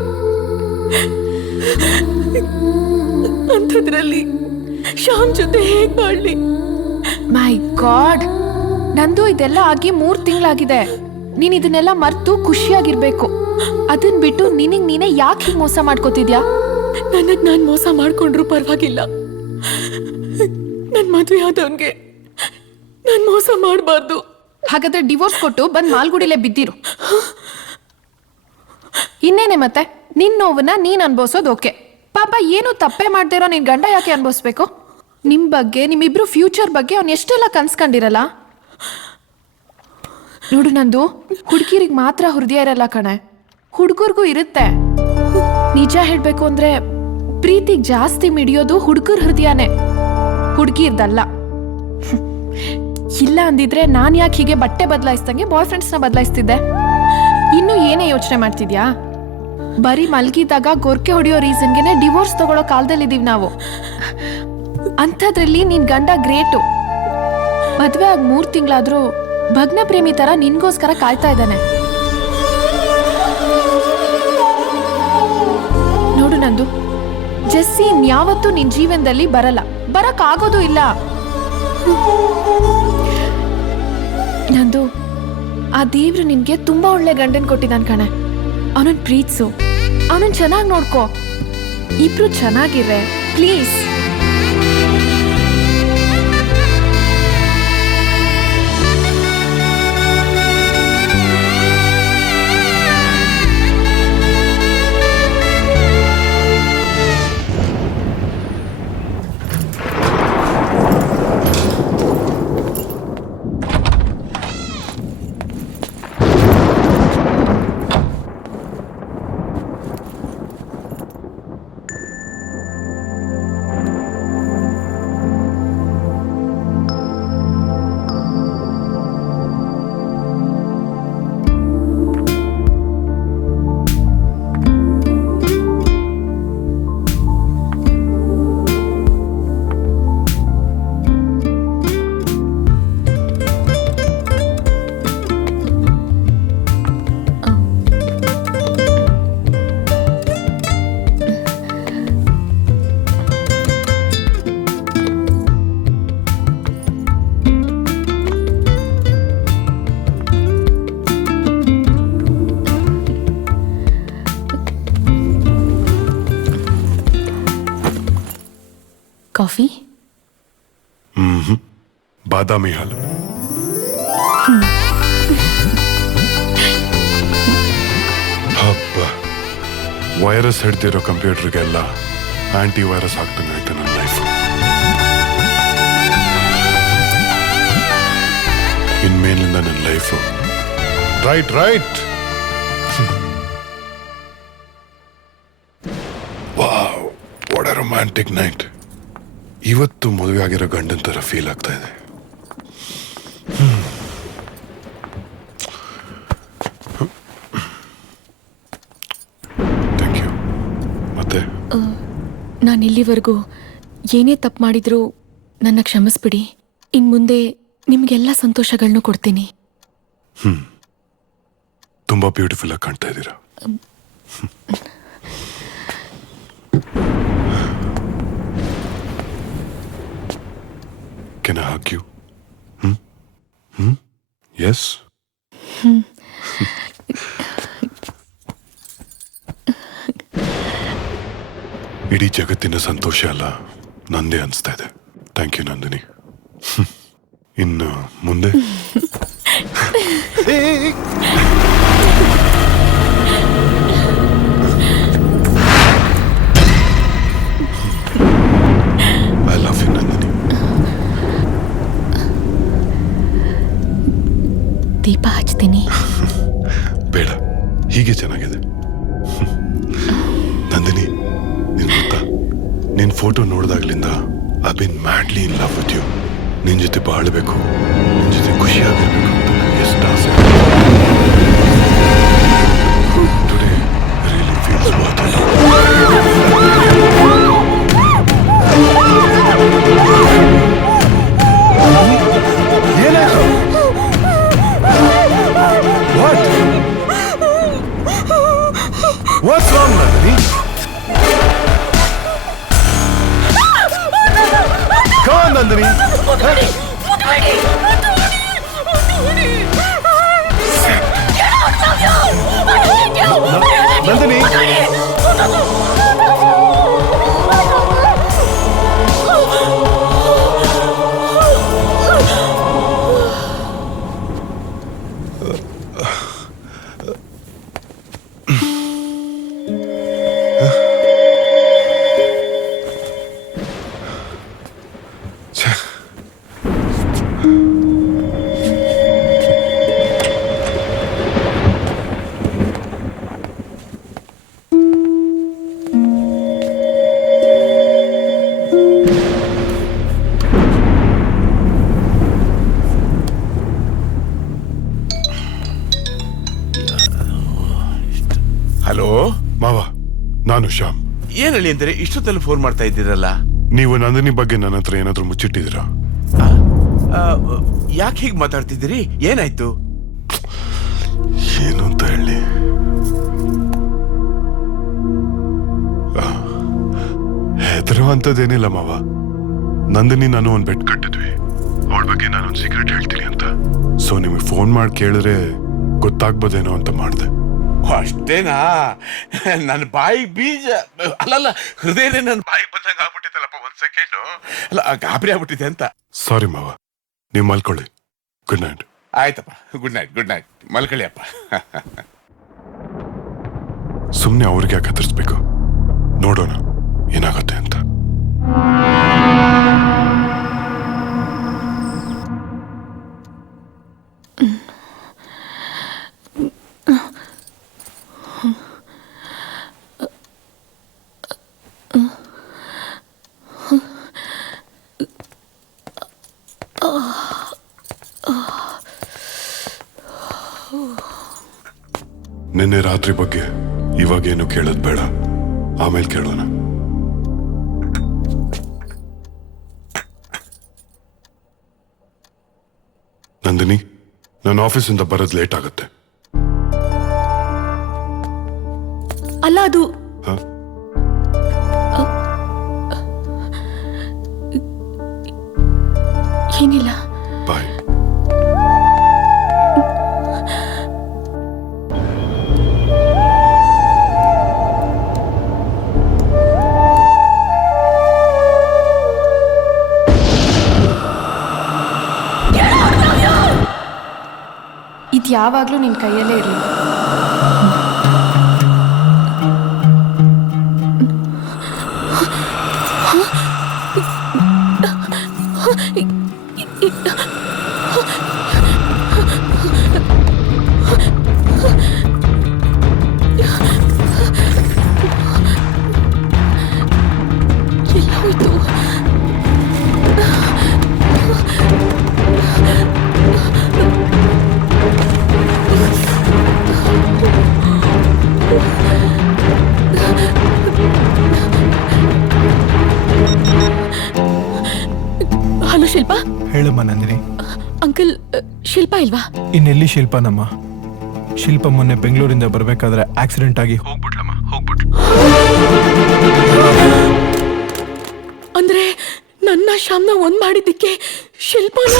ಅಂಥದ್ರಲ್ಲಿ ಶ್ಯಾಮ್ ಜೊತೆ ಹೇಗ್ ಮಾಡ್ಲಿ? ಮೈ ಗಾಡ್, ನಂದು ಇದೆಲ್ಲ ಆಗಿ 3 ತಿಂಗಳಾಗಿದೆ. ನೀನ್ ಇದನ್ನೆಲ್ಲ ಮರ್ತು ಖುಷಿಯಾಗಿರ್ಬೇಕು. ಅದನ್ ಬಿಟ್ಟು ನಿನಗ್ ನೀನೇ ಯಾಕೆ ಹೀಗೆ ಮೋಸ ಮಾಡ್ಕೋತಿದ್ಯಾ? ನನಗ್ ನಾನ್ ಮೋಸ ಮಾಡ್ಕೊಂಡ್ರು ಪರವಾಗಿಲ್ಲ. ನನ್ ಮದುವೆ ಆದವನ್ಗೆ ನಾನ್ ಮೋಸ ಮಾಡಬಾರ್ದು. ಹಾಗಾದ್ರೆ ಡಿವೋರ್ಸ್ ಕೊಟ್ಟು ಬಂದ್ ಮಾಲ್ಗುಡಿಲೇ ಬಿದ್ದಿರು. ಇನ್ನೇನೆ ಮತ್ತೆ ನಿನ್ ನೋವನ್ನ ನೀನ್ ಅನ್ಭವಿಸೋದು ಓಕೆ. ಪಾಪ ಏನು ತಪ್ಪೇ ಮಾಡ್ದಿರೋ ನಿನ್ ಗಂಡ ಯಾಕೆ ಅನ್ಭವಿಸ್ಬೇಕು? ನಿಮ್ ಬಗ್ಗೆ, ನಿಮ್ಮಿಬ್ರು ಫ್ಯೂಚರ್ ಬಗ್ಗೆ ಅವ್ನು ಎಷ್ಟೆಲ್ಲ ಕನ್ಸ್ಕೊಂಡಿರಲ್ಲ. ನೋಡು ನಂದು, ಹುಡುಗಿರಿಗೆ ಮಾತ್ರ ಹೃದಯ ಇರಲ್ಲ ಕಣೆ, ಹುಡುಗರ್ಗೂ ಇರುತ್ತೆ. ನಿಜ ಹೇಳ್ಬೇಕು ಅಂದ್ರೆ ಪ್ರೀತಿಗ್ ಜಾಸ್ತಿ ಮಿಡಿಯೋದು ಹುಡುಗರ ಹೃದಯನೇ, ಹುಡುಗಿರ್ದಲ್ಲ. ಇಲ್ಲ ಅಂದಿದ್ರೆ ನಾನ್ ಯಾಕೆ ಹೀಗೆ ಬಟ್ಟೆ ಬದಲಾಯಿಸ್ದಂಗೆ ಬಾಯ್ ಫ್ರೆಂಡ್ಸ್ನ ಬದಲಾಯಿಸ್ತಿದ್ದೆ? ಇನ್ನು ಏನೇ ಯೋಚನೆ ಮಾಡ್ತಿದ್ಯಾ? ಬರೀ ಮಲ್ಗಿದಾಗ ಗೊರ್ಕೆ ಹೊಡೆಯೋ ರೀಸನ್ಗೆನೆ ಡಿವೋರ್ಸ್ ತಗೊಳ್ಳೋ ಕಾಲದಲ್ಲಿದ್ದೀವಿ ನಾವು. ಅಂಥದ್ರಲ್ಲಿ ನಿನ್ ಗಂಡ ಗ್ರೇಟು. ಮದ್ವೆ ಆಗಿ 3 ತಿಂಗಳಾದ್ರೂ ಭಗ್ನ ಪ್ರೇಮಿ ತರ ನಿನ್ಗೋಸ್ಕರ ಕಾಯ್ತಾ ಇದ್ದಾನೆ. ನೋಡು ನಂದು, ಜೆಸ್ಸಿ ಯಾವತ್ತೂ ನಿನ್ ಜೀವನದಲ್ಲಿ ಬರಲ್ಲ, ಬರಕ್ ಆಗೋದು ಇಲ್ಲ. ನಂದು, ಆ ದೇವ್ರು ನಿನ್ಗೆ ತುಂಬಾ ಒಳ್ಳೆ ಗಂಡನ್ ಕೊಟ್ಟಿದ್ದಾನ್ ಕಣೆ. ಅವನನ್ ಪ್ರೀತ್ಸು, ಅವನನ್ ಚೆನ್ನಾಗಿ ನೋಡ್ಕೋ. ಇಬ್ರು ಚೆನ್ನಾಗಿರ್ರೆ ಪ್ಲೀಸ್. ಕಾಫಿ? ಬಾದಾಮಿ ಹಾಲು. ಹಬ್ಬ, ವೈರಸ್ ಹಿಡ್ದಿರೋ ಕಂಪ್ಯೂಟರ್ಗೆಲ್ಲ ಆಂಟಿ ವೈರಸ್ ಹಾಕ್ತಂಗಾಯ್ತು ನನ್ನ ಲೈಫ್. ಇನ್ಮೇಲಿಂದ ನನ್ನ life right. Wow, what a romantic night. ಇವತ್ತು ಮದುವೆ ಆಗಿರೋ ಗಂಡನ ತರ ಫೀಲ್ ಆಗ್ತಾ ಇದೆ. Thank you. ಮತ್ತೆ ನಾನು ಇಲ್ಲಿವರೆಗೂ ಏನೇ ತಪ್ಪು ಮಾಡಿದ್ರು ನನ್ನ ಕ್ಷಮಿಸ್ಬಿಡಿ. ಇನ್ಮುಂದೆ ನಿಮ್ಗೆಲ್ಲ ಸಂತೋಷಗಳನ್ನೂ ಕೊಡ್ತೀನಿ. ತುಂಬಾ ಬ್ಯೂಟಿಫುಲ್ ಆಗಿ ಕಾಣ್ತಾ ಇದ್ದೀರಾ. Can I hug you? Yes? ಇಡೀ ಜಗತ್ತಿನ ಸಂತೋಷ ಅಲ್ಲ, ನಂದೇ ಅನಿಸ್ತಾ ಇದೆ. Thank you Nandini. ಇನ್ನು ಮುಂದೆ I love you, Nandini. ದೀಪ ಹಚ್ತೀನಿ. ಬೇಡ, ಹೀಗೆ ಚೆನ್ನಾಗಿದೆ. ನಂದಿನಿ, ನಿನ್ ಗೊತ್ತಾ, ನಿನ್ ಫೋಟೋ ನೋಡಿದಾಗ್ಲಿಂದ I been madly in love with you. ನಿನ್ ಜೊತೆ ಬಾಳ್ಬೇಕು, ನಿನ್ ಜೊತೆ ಖುಷಿಯಾಗಿರ್ಬೇಕು ಅಂತ ನನಗೆ ಎಷ್ಟು ಆಸೆ. Today really feels worth it. What's wrong, Nandini? Come on, Nandini. Nandini. Hello ಮಾವ, ನಾನು ಶ್ಯಾಮ್. ಏನ್ ಹೇಳಿ ಅಂದ್ರೆ ಇಷ್ಟೊತ್ತಲ್ಲಿ ಫೋನ್ ಮಾಡ್ತಾ ಇದ್ದೀರಲ್ಲ? ನೀವು ನಂದಿನಿ ಬಗ್ಗೆ ನನ್ನ ಹತ್ರ ಏನಾದ್ರೂ ಮುಚ್ಚಿಟ್ಟಿದ್ದೀರಾ? ಯಾಕೆ ಹೀಗೆ ಮಾತಾಡ್ತಿದ್ದೀರಿ? ಏನಾಯ್ತು? ಏನು ಅಂತ ಹೇಳಿ? ಹೆದರುವಂಥದ್ದೇನಿಲ್ಲ ಮಾವ. ನಂದಿನಿ ನಾನು ಒಂದು ಬೆಟ್ ಕಟ್ಟಿದ್ವಿ, ಅವಳ ಬಗ್ಗೆ ನಾನೊಂದು ಸೀಕ್ರೆಟ್ ಹೇಳ್ತೀನಿ ಅಂತ. ಸೊ ನಿಮಗೆ ಫೋನ್ ಮಾಡಿ ಕೇಳಿದ್ರೆ ಗೊತ್ತಾಗ್ಬೋದೇನೋ ಅಂತ ಮಾಡಿದೆ. ಅಷ್ಟೇನಾ? ನನ್ನ ಬಾಯಿ ಬೀಜ ಅಲ್ಲಲ್ಲ, ಹೃದಯನೇ ನನ್ನ ಬಾಯಿ ಬಂದಂಗ ಆಗ್ಬಿಟ್ಟಿತ್ತಲ್ಲಪ್ಪ. ಒಂದ್ ಸೆಕೆಂಡ್ ಅಲ್ಲ, ಗಾಬರಿ ಆಗ್ಬಿಟ್ಟಿದೆ ಅಂತ. ಸಾರಿ ಮಾವ, ನೀವು ಮಲ್ಕೊಳ್ಳಿ. Good night. ಆಯ್ತಪ್ಪ, ಗುಡ್ ನೈಟ್. ಗುಡ್ ನೈಟ್, ಮಲ್ಕೊಳ್ಳಿ ಅಪ್ಪ. ಸುಮ್ಮನೆ ಅವ್ರಿಗೆ ಯಾಕೆ ಹತ್ತಿಸ್ಬೇಕು? ನೋಡೋಣ ಏನಾಗುತ್ತೆ ಅಂತ. ನಿನ್ನೆ ರಾತ್ರಿ ಬಗ್ಗೆ ಇವಾಗೇನು ಕೇಳೋದ್ ಬೇಡ, ಆಮೇಲೆ ಕೇಳೋಣ. ನಂದಿನಿ, ನನ್ನ ಆಫೀಸಿಂದ ಬರೋದು ಲೇಟ್ ಆಗುತ್ತೆ. ಅಲ್ಲ, ಅದು ಏನಿಲ್ಲ. ಬಾಯ್. ಇದು ಯಾವಾಗ್ಲೂ ನಿನ್ ಕೈಯಲ್ಲೇ ಇರಲಿ. ಹಲೋ ಶಿಲ್ಪಾ. ಹೇಳಮ್ಮ ನಂದಿನಿ. ಅಂಕಲ್, ಶಿಲ್ಪಾ ಇಲ್ವಾ? ಇನ್ನೆಲ್ಲಿ ಶಿಲ್ಪಾನಮ್ಮ? ಶಿಲ್ಪ ಮೊನ್ನೆ ಬೆಂಗಳೂರಿಂದ ಬರ್ಬೇಕಾದ್ರೆ ಆಕ್ಸಿಡೆಂಟ್ ಆಗಿ ಹೋಗ್ಬಿಟ್ಲಮ್ಮ. ಅಂದ್ರೆ ನನ್ನ ಶ್ಯಾಮ್ನ ಒಂದ್ ಮಾಡಿದ್ದಕ್ಕೆ ಶಿಲ್ಪಾನ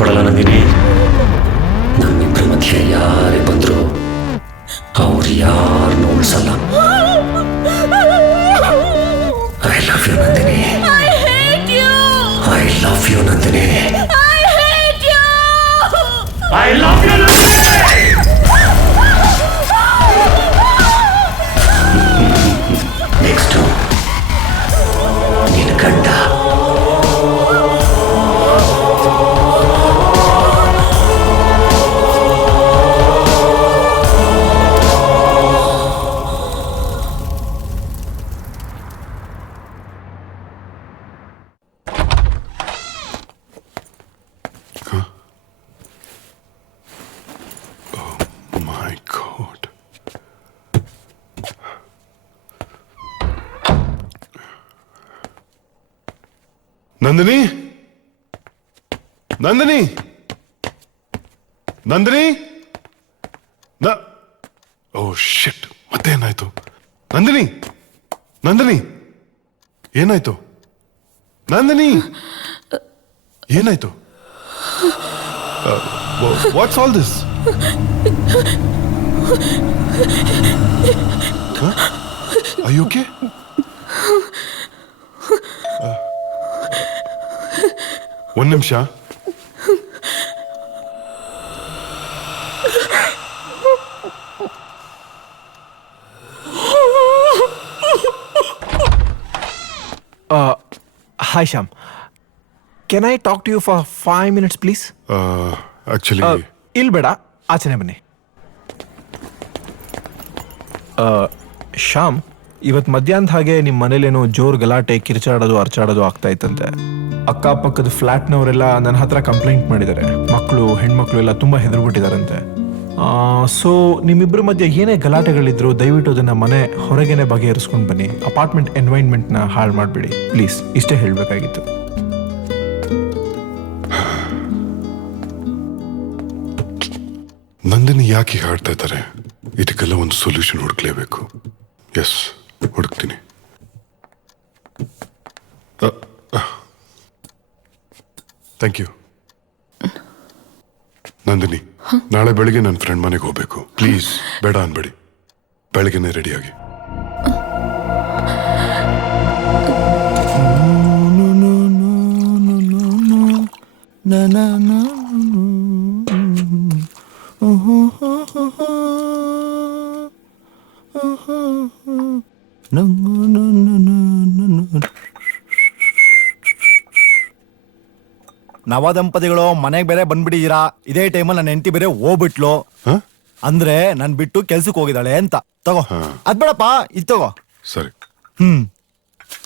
ಬಿಟ್ಕೊಡಲ್ಲ ನಂದಿನಿ. ನಮ್ಮಿಬ್ಬರ ಮಧ್ಯೆ ಯಾರೇ ಬಂದ್ರು ಅವ್ರು ಯಾರನ್ನೂ ಉಳಿಸಲ್ಲ. I love you Nandini. I love you Nandini. I love you Nandini. Next ನಿನ್ನ ಗಂಡ. My God. ನಂದಿನಿ, ನಂದಿನಿ, ನಂದಿನಿ. ಓ ಶಿಟ್, ಮತ್ತೆ ಏನಾಯ್ತು? ನಂದಿನಿ, ನಂದಿನಿ, ಏನಾಯ್ತು? ನಂದಿನಿ, ಏನಾಯ್ತು? What's all this? Are you okay? ಒಂದು ನಿಮಿಷ. Hi, Sham. Can I talk to you for 5 minutes, please? Actually, ಇಲ್ಲಿ ಬೇಡ, ಆಚೆನೆ ಬನ್ನಿ. ಶ್ಯಾಮ್, ಇವತ್ತು ಮಧ್ಯಾಹ್ನದ ಹಾಗೆ ನಿಮ್ಮ ಮನೇಲೇನೋ ಜೋರ್ ಗಲಾಟೆ, ಕಿರ್ಚಾಡೋದು, ಅರ್ಚಾಡೋದು ಆಗ್ತಾ ಇತ್ತಂತೆ. ಅಕ್ಕಪಕ್ಕದ ಫ್ಲಾಟ್ನವರೆಲ್ಲ ನನ್ನ ಹತ್ರ ಕಂಪ್ಲೇಂಟ್ ಮಾಡಿದ್ದಾರೆ. ಮಕ್ಕಳು, ಹೆಣ್ಮಕ್ಳು ಎಲ್ಲ ತುಂಬಾ ಹೆದರ್ಬಿಟ್ಟಿದಾರಂತೆ. ಸೊ ನಿಮ್ಮಿಬ್ಬರ ಮಧ್ಯೆ ಏನೇ ಗಲಾಟೆಗಳಿದ್ರು ದಯವಿಟ್ಟು ಅದನ್ನ ಮನೆ ಹೊರಗೇನೆ ಬಗೆಹರಿಸ್ಕೊಂಡು ಬನ್ನಿ. ಅಪಾರ್ಟ್ಮೆಂಟ್ ಎನ್ವೈರನ್ಮೆಂಟ್ನ ಹಾಳು ಮಾಡಬೇಡಿ ಪ್ಲೀಸ್. ಇಷ್ಟೇ ಹೇಳಬೇಕಾಗಿತ್ತು. ನಂದಿನಿ ಯಾಕೆ ಹಾಡ್ತಾ ಇದ್ದಾರೆ? ಇದಕ್ಕೆಲ್ಲ ಒಂದು ಸೊಲ್ಯೂಷನ್ ಹುಡುಕ್ಲೇಬೇಕು. ಎಸ್, ಹುಡುಕ್ತೀನಿ. Thank you. ನಂದಿನಿ, ನಾಳೆ ಬೆಳಿಗ್ಗೆ ನನ್ನ ಫ್ರೆಂಡ್ ಮನೆಗೆ ಹೋಗ್ಬೇಕು. ಪ್ಲೀಸ್ ಬೇಡ ಅನ್ಬೇಡಿ, ಬೆಳಗ್ಗೆನೆ ರೆಡಿಯಾಗಿ. ನವದಂಪತಿಗಳು ಮನೆಗೆ ಬೇರೆ ಬಂದ್ಬಿಟ್ಟಿದ್ದೀರಾ. ಇದೇ ಟೈಮಲ್ಲಿ ನನ್ನ ಹೆಂಡತಿ ಬೇರೆ ಹೋಗ್ಬಿಟ್ಲು. ಅಂದ್ರೆ ನನ್ ಬಿಟ್ಟು ಕೆಲ್ಸಕ್ಕೆ ಹೋಗಿದ್ದಾಳೆ ಅಂತ. ತಗೋ, ಅದ್ ಬೇಡಪ್ಪ, ಇದು ತಗೋ. ಸರಿ.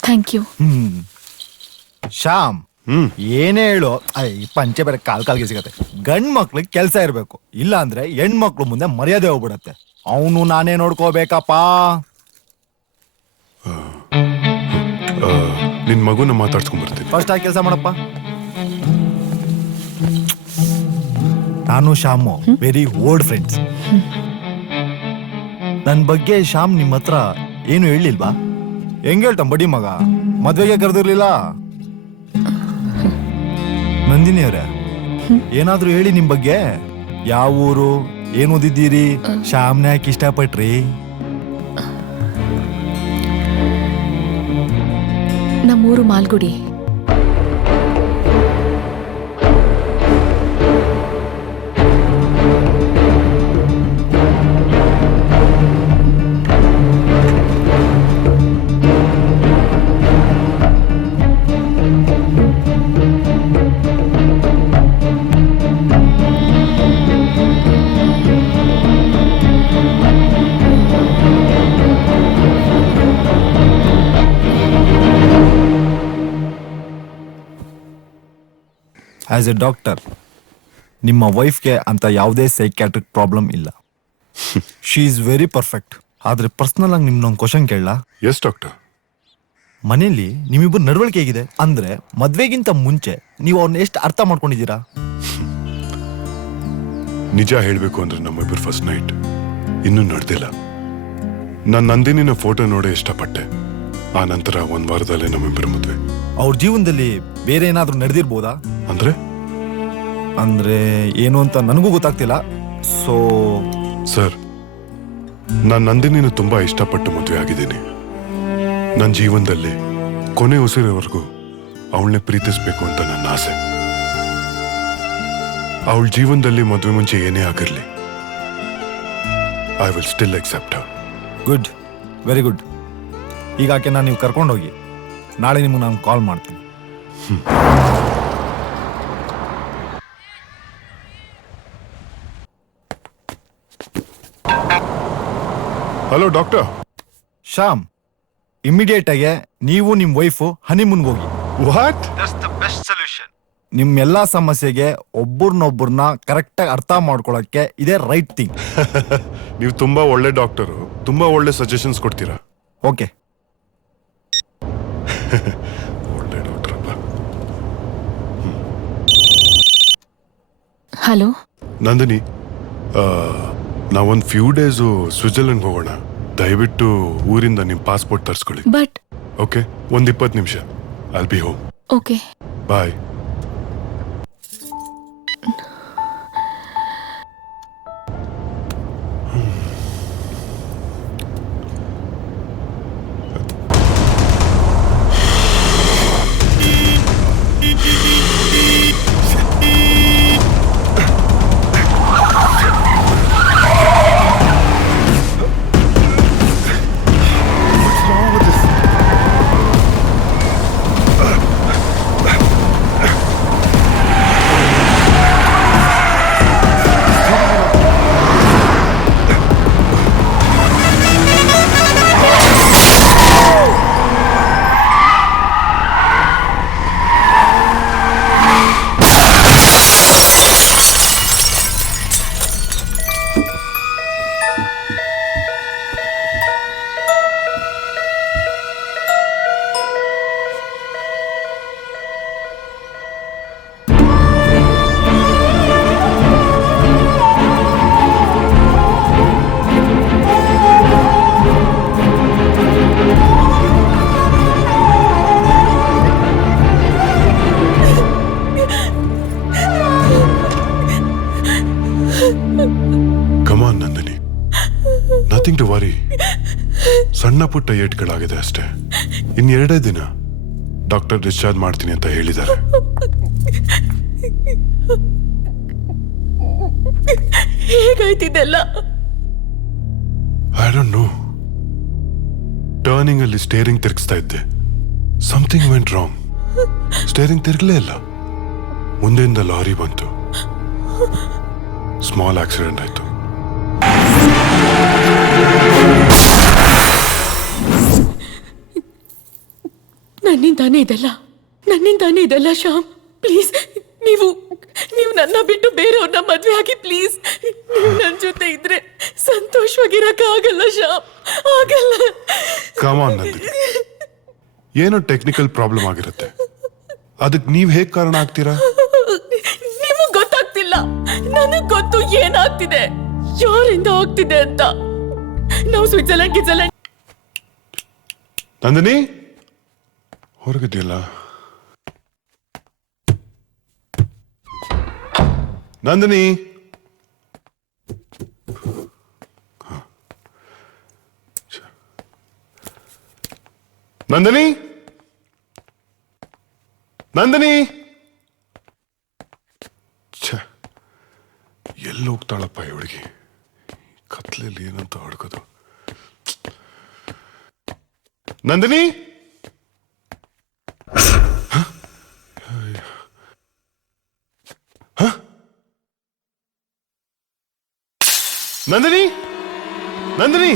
Thank you. ಶ್ಯಾಮ್, ಏನೇ ಹೇಳು, ಈ ಪಂಚೆ ಬೇರೆ ಕಾಲ್ಗೆ ಸಿಗತ್ತೆ. ಗಂಡ್ ಮಕ್ಳಿಗೆ ಕೆಲ್ಸ ಇರ್ಬೇಕು, ಇಲ್ಲ ಅಂದ್ರೆ ಹೆಣ್ಮಕ್ಳು ಮುಂದೆ ಮರ್ಯಾದೆ ಹೋಗ್ಬಿಡತ್ತೆ. ಅವನು ನಾನೇ ನೋಡ್ಕೋಬೇಕಪ್ಪ. ನಿನ್ ಮಗುನ ಮಾತಾಡ್ಸ್ಕೊಂಡ್ ಬರ್ತೀನಿ. ಫಸ್ಟ್ ಆಗಿ ಕೆಲಸ ಮಾಡಪ್ಪ. ನಾನು ಶ್ಯಾಮು ವೆರಿ ಓಲ್ಡ್ ಫ್ರೆಂಡ್ಸ್. ನನ್ ಬಗ್ಗೆ ಶ್ಯಾಮ್ ನಿಮ್ಮ ಹತ್ರ ಏನು ಹೇಳಿಲ್ವಾ? ಹೆಂಗ್ ಹೇಳ್ತಾನ ಬಡಿ ಮಗ, ಮದ್ವೆಗೆ ಕರೆದಿರ್ಲಿಲ್ಲ. ನಂದಿನಿ ಅವರೇ, ಏನಾದ್ರೂ ಹೇಳಿ ನಿಮ್ ಬಗ್ಗೆ. ಯಾವ ಊರು, ಏನ್ ಓದಿದ್ದೀರಿ, ಶ್ಯಾಮ್ನ ಯಾಕೆ ಇಷ್ಟಪಟ್ರಿ? ನಮ್ಮೂರು ಮಾಲ್ಗುಡಿ. ಆಸ್ ಎ ಡಾಕ್ಟರ್, ನಿಮ್ಮ ವೈಫ್ಗೆ ಅಂತ ಯಾವುದೇ ಸೈಕ್ಯಾಟ್ರಿಕ್ ಪ್ರಾಬ್ಲಮ್ ಇಲ್ಲ. She is very perfect. ಆದ್ರೆ ಪರ್ಸನಲ್ ಆಗಿ ನಿಮ್ನೊಂದು ಕ್ವಶನ್ ಕೇಳಲಾ? Yes doctor. ಮನೆಯಲ್ಲಿ ನಿಮ್ಮಿಬ್ಬರು ನಡವಳಿಕೆ ಹೇಗಿದೆ? ಅಂದ್ರೆ ಮದ್ವೆಗಿಂತ ಮುಂಚೆ ನೀವು ಅವ್ರನ್ನ ಎಷ್ಟು ಅರ್ಥ ಮಾಡ್ಕೊಂಡಿದ್ದೀರಾ? ನಿಜ ಹೇಳ್ಬೇಕು ಅಂದ್ರೆ ನಮ್ಮಿಬ್ಬರು ಫಸ್ಟ್ ನೈಟ್ ಇನ್ನೂ ನಡೆದಿಲ್ಲ. ನಾನು ನಂದಿನಿನ ಫೋಟೋ ನೋಡಿ ಇಷ್ಟಪಟ್ಟೆ. ಆ ನಂತರ ಒಂದ್ ವಾರದಲ್ಲೇ ನಮ್ಮಿಬ್ಬರ ಮದ್ವೆ. ಅವ್ರ ಜೀವನದಲ್ಲಿ ಬೇರೆ ಏನಾದ್ರೂ ನಡೆದಿರ್ಬೋದಾ? ಅಂದ್ರೆ ಅಂದ್ರೆ ಏನು ಅಂತ ನನಗೂ ಗೊತ್ತಾಗ್ತಿಲ್ಲ. ಸೊ ಸರ್, ನಾನು ನಂದಿನಿನ ತುಂಬಾ ಇಷ್ಟಪಟ್ಟು ಮದುವೆ ಆಗಿದ್ದೀನಿ. ನನ್ನ ಜೀವನದಲ್ಲಿ ಕೊನೆ ಉಸಿರೋವರೆಗೂ ಅವಳನ್ನೇ ಪ್ರೀತಿಸ್ಬೇಕು ಅಂತ ನನ್ನ ಆಸೆ. ಅವಳ ಜೀವನದಲ್ಲಿ ಮದುವೆ ಮುಂಚೆ ಏನೇ ಆಗಿರಲಿ, I will still accept Har. Good, very good. ಈಗ ಆಕೆನ ನೀವು ಕರ್ಕೊಂಡೋಗಿ, ನಾಳೆ ನಿಮಗೆ ನಾನು ಕಾಲ್ ಮಾಡ್ತೀನಿ. Hello doctor. ಶ್ಯಾಮ್, ಇಮಿಡಿಯೇಟ್ ಆಗಿ ನೀವು ನಿಮ್ಮ ವೈಫು ಹನಿಮೂನ್ಗೆ ಹೋಗಿ. ವಾಟ್? ನಿಮ್ ಎಲ್ಲಾ ಸಮಸ್ಯೆಗೆ ಒಬ್ಬರನ್ನೊಬ್ಬರನ್ನ ಕರೆಕ್ಟಾಗಿ ಅರ್ಥ ಮಾಡ್ಕೊಳಕ್ಕೆ ಇದೇ ರೈಟ್ ಥಿಂಗ್. ನೀವು ತುಂಬಾ ಒಳ್ಳೆ ಡಾಕ್ಟರು, ತುಂಬಾ ಒಳ್ಳೆ ಸಜೆಷನ್ಸ್ ಕೊಡ್ತೀರಾ. ಓಕೆ. ಒಳ್ಳೆ ಡಾಕ್ಟರ್ ಅಪ್ಪ. ಹಲೋ ನಂದಿನಿ, ನಾವೊಂದು ಫ್ಯೂ ಡೇಸು ಸ್ವಿಟ್ಜರ್ಲೆಂಡ್ ಹೋಗೋಣ. ದಯವಿಟ್ಟು ಊರಿಂದ ನಿಮ್ಮ ಪಾಸ್ಪೋರ್ಟ್ ತರಿಸ್ಕೊಳ್ಳಿ. ಬಟ್ ಓಕೆ, ಒಂದು 20 ನಿಮಿಷ. I'll be home. Okay, bye. Come on Nandini, nothing to worry. ಸಣ್ಣ ಪುಟ್ಟ ಏಟ್ಗಳಾಗಿದೆ ಅಷ್ಟೇ. ಇನ್ನು 2 ದಿನ ಡಾಕ್ಟರ್ ಡಿಸ್ಚಾರ್ಜ್ ಮಾಡ್ತೀನಿ ಅಂತ ಹೇಳಿದ್ದಾರೆ. ಹೇಗಾಯ್ತಿದೆಲ್ಲ? I don't know. ಟರ್ನಿಂಗ್ ಅಲ್ಲಿ ಸ್ಟೇರಿಂಗ್ ತಿರುಗಿಸ್ತಾ ಇದ್ದೆ. Something went wrong. ಸ್ಟೇರಿಂಗ್ ತಿರುಗಲೇ ಇಲ್ಲ. ಮುಂದೆಯಿಂದ ಲಾರಿ ಬಂತು. ಸ್ಮಾಲ್ ಆಕ್ಸಿಡೆಂಟ್ ಆಯ್ತು. ನನ್ನಿಂದಾನೇ ಇದೆಲ್ಲ ಶ್ಯಾಮ್. ಪ್ಲೀಸ್, ನೀವು ನನ್ನ ಬಿಟ್ಟು ಬೇರೆಯವ್ರನ್ನ ಮದ್ವೆ ಆಗಿ ಪ್ಲೀಸ್. ನೀವು ನನ್ನ ಜೊತೆ ಇದ್ರೆ ಸಂತೋಷವಾಗಿರಕ್ಕೆ ಆಗಲ್ಲ ಶ್ಯಾಮ್, ಆಗಲ್ಲ. ಕಮಾನ್ ನಂದಿನಿ, ಏನೋ ಟೆಕ್ನಿಕಲ್ ಪ್ರಾಬ್ಲಮ್ ಆಗಿರುತ್ತೆ. ಅದಕ್ಕೆ ನೀವ್ ಹೇಗ್ ಕಾರಣ ಆಗ್ತೀರಾ? ನಿಮಗ್ ಗೊತ್ತಾಗ್ತಿಲ್ಲ, ನನಗ್ ಗೊತ್ತು ಏನಾಗ್ತಿದೆ, ಯಾರಿಂದ ಆಗ್ತಿದೆ ಅಂತ. ನಾವು ಸ್ವಿಟ್ಜರ್ಲೆಂಡ್ ನಂದಿನಿ, ಹೊರಗಿದೆಯಲ್ಲ ನಂದಿನಿ. ನಂದಿನಿ, ನಂದಿನಿ, ಎಲ್ಲಿ ಹೋಗ್ತಾಳಪ್ಪ ಇವಳಿಗೆ? ಕತ್ಲಲ್ಲಿ ಏನಂತ ಹುಡುಕೋದು? ನಂದಿನಿ, ನಂದಿನಿ, ನಂದಿನಿ,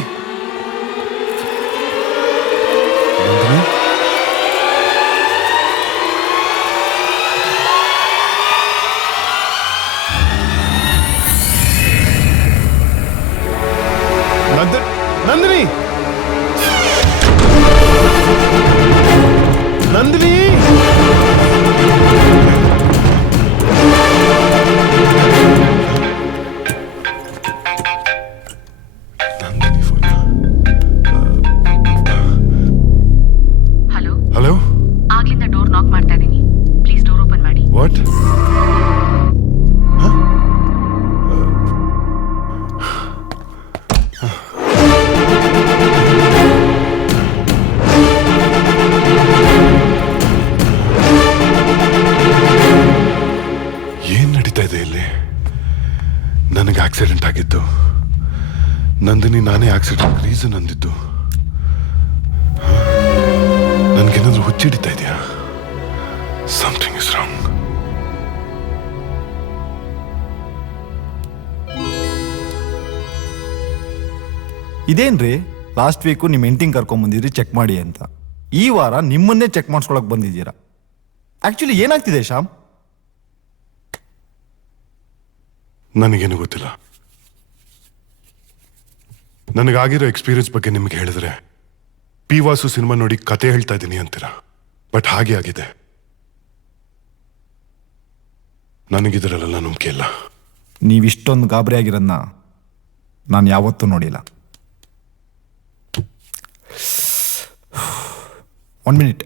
ನಂದಿನಿ, ನಂದಿನಿ, ಹಲೋ. ಆಗ್ಲಿಂದ ಡೋರ್ ನಾಕ್ ಮಾಡ್ತಾ ಇದೀನಿ, ಪ್ಲೀಸ್ ಡೋರ್ ಓಪನ್ ಮಾಡಿ. ವಾಟ್? ಆಕ್ಸಿಡೆಂಟ್ ಆಗಿದ್ದು. ನಂದಿನಿ ನಾನೇ ಆಕ್ಸಿಡೆಂಟ್ ರೀಸನ್ ಅಂದಿದ್ದು. ನನ್ಗೇನಾದ್ರೂ ಹುಚ್ಚಿಡಿತಾ ಇದೆಯಾ? Something is wrong. ಇದೇನ್ರಿ ಲಾಸ್ಟ್ ವೀಕು ನಿಮ್ಮ ಹೆಂಡತಿಂಗ್ ಕರ್ಕೊಂಡ್ ಬಂದಿದ್ರಿ ಚೆಕ್ ಮಾಡಿ ಅಂತ. ಈ ವಾರ ನಿಮ್ಮನ್ನೇ ಚೆಕ್ ಮಾಡಿಸ್ಕೊಳಕ್ ಬಂದಿದ್ದೀರಾ. ಆಕ್ಚುಲಿ ಏನಾಗ್ತಿದೆ ಶ್ಯಾಮ್? ನನಗೇನು ಗೊತ್ತಿಲ್ಲ. ನನಗಾಗಿರೋ ಎಕ್ಸ್ಪೀರಿಯನ್ಸ್ ಬಗ್ಗೆ ನಿಮ್ಗೆ ಹೇಳಿದ್ರೆ ಪಿ ವಾಸು ಸಿನಿಮಾ ನೋಡಿ ಕತೆ ಹೇಳ್ತಾ ಇದ್ದೀನಿ ಅಂತೀರಾ. ಬಟ್ ಹಾಗೆ ಆಗಿದೆ. ನನಗಿದ್ರಲ್ಲ ನಂಬಿಕೆ ಇಲ್ಲ. ನೀವಿಷ್ಟೊಂದು ಗಾಬರಿ ಆಗಿರೋದನ್ನ ನಾನು ಯಾವತ್ತೂ ನೋಡಿಲ್ಲ. 1 minute.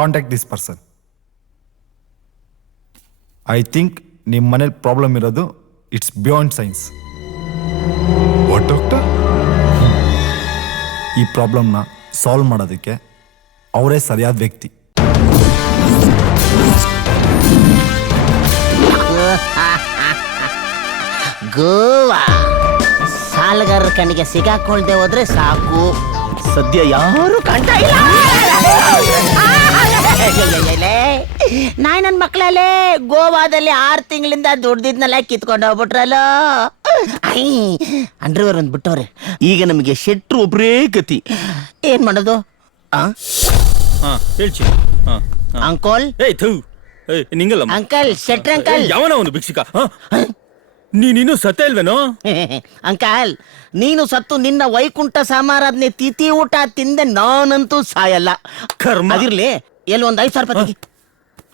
Contact this person. I think ನಿಮ್ಮ ಮನೇಲಿ ಪ್ರಾಬ್ಲಮ್ ಇರೋದು it's beyond science. What doctor? ಈ ಪ್ರಾಬ್ಲಮ್ನ ಸಾಲ್ವ್ ಮಾಡೋದಕ್ಕೆ ಅವರೇ ಸರಿಯಾದ ವ್ಯಕ್ತಿ. ಗೋವಾ ಸಾಲಗಾರರ ಕಣ್ಣಿಗೆ ಸಿಗಾಕೊಳ್ದೆ ಹೋದ್ರೆ ಸಾಕು. ಸದ್ಯ ಯಾರು ಕಾಣ್ತಾ ಇಲ್ಲ. ನನ್ನ ಮಕ್ಕಳಲ್ಲೇ ಗೋವಾದಲ್ಲಿ 6 ತಿಂಗಳಿಂದ ದುಡ್ದಿದ್ನೆಲ್ಲ ಕಿತ್ಕೊಂಡು ಹೋಗ್ಬಿಟ್ರಲ್ಲ. ಅಂಡರ್ವೇರ್ ಒಂದು ಬಿಟ್ಟವ್ರೆ. ಈಗ ನಮಗೆ ಶೆಟ್ರು ಒಬ್ರೇ ಗತಿ. ಏನ್ ಮಾಡೋದು? ಅಂಕೋಲ್ ಅಂಕಲ್ ಶೆಟ್ರ್ ಅಂಕಲ್ ಯಾವನ ಒಂದು ಭಿಕ್ಷಿಕ. ನೀನಿನ್ನು ಸತ್ತ ಇಲ್ವೇನೋ? ಅಂಕಲ್ ನೀನು ಸತ್ತು ನಿನ್ನ ವೈಕುಂಠ ಸಮಾರಾಧನೆ ತಿಥಿ ಊಟ ತಿಂದೆ ನಾನಂತೂ ಸಾಯಲ್ಲ. ಅದಿರ್ಲಿ, ಎಲ್ಲಿ ಒಂದು 5,000 ರೂಪಾಯಿ.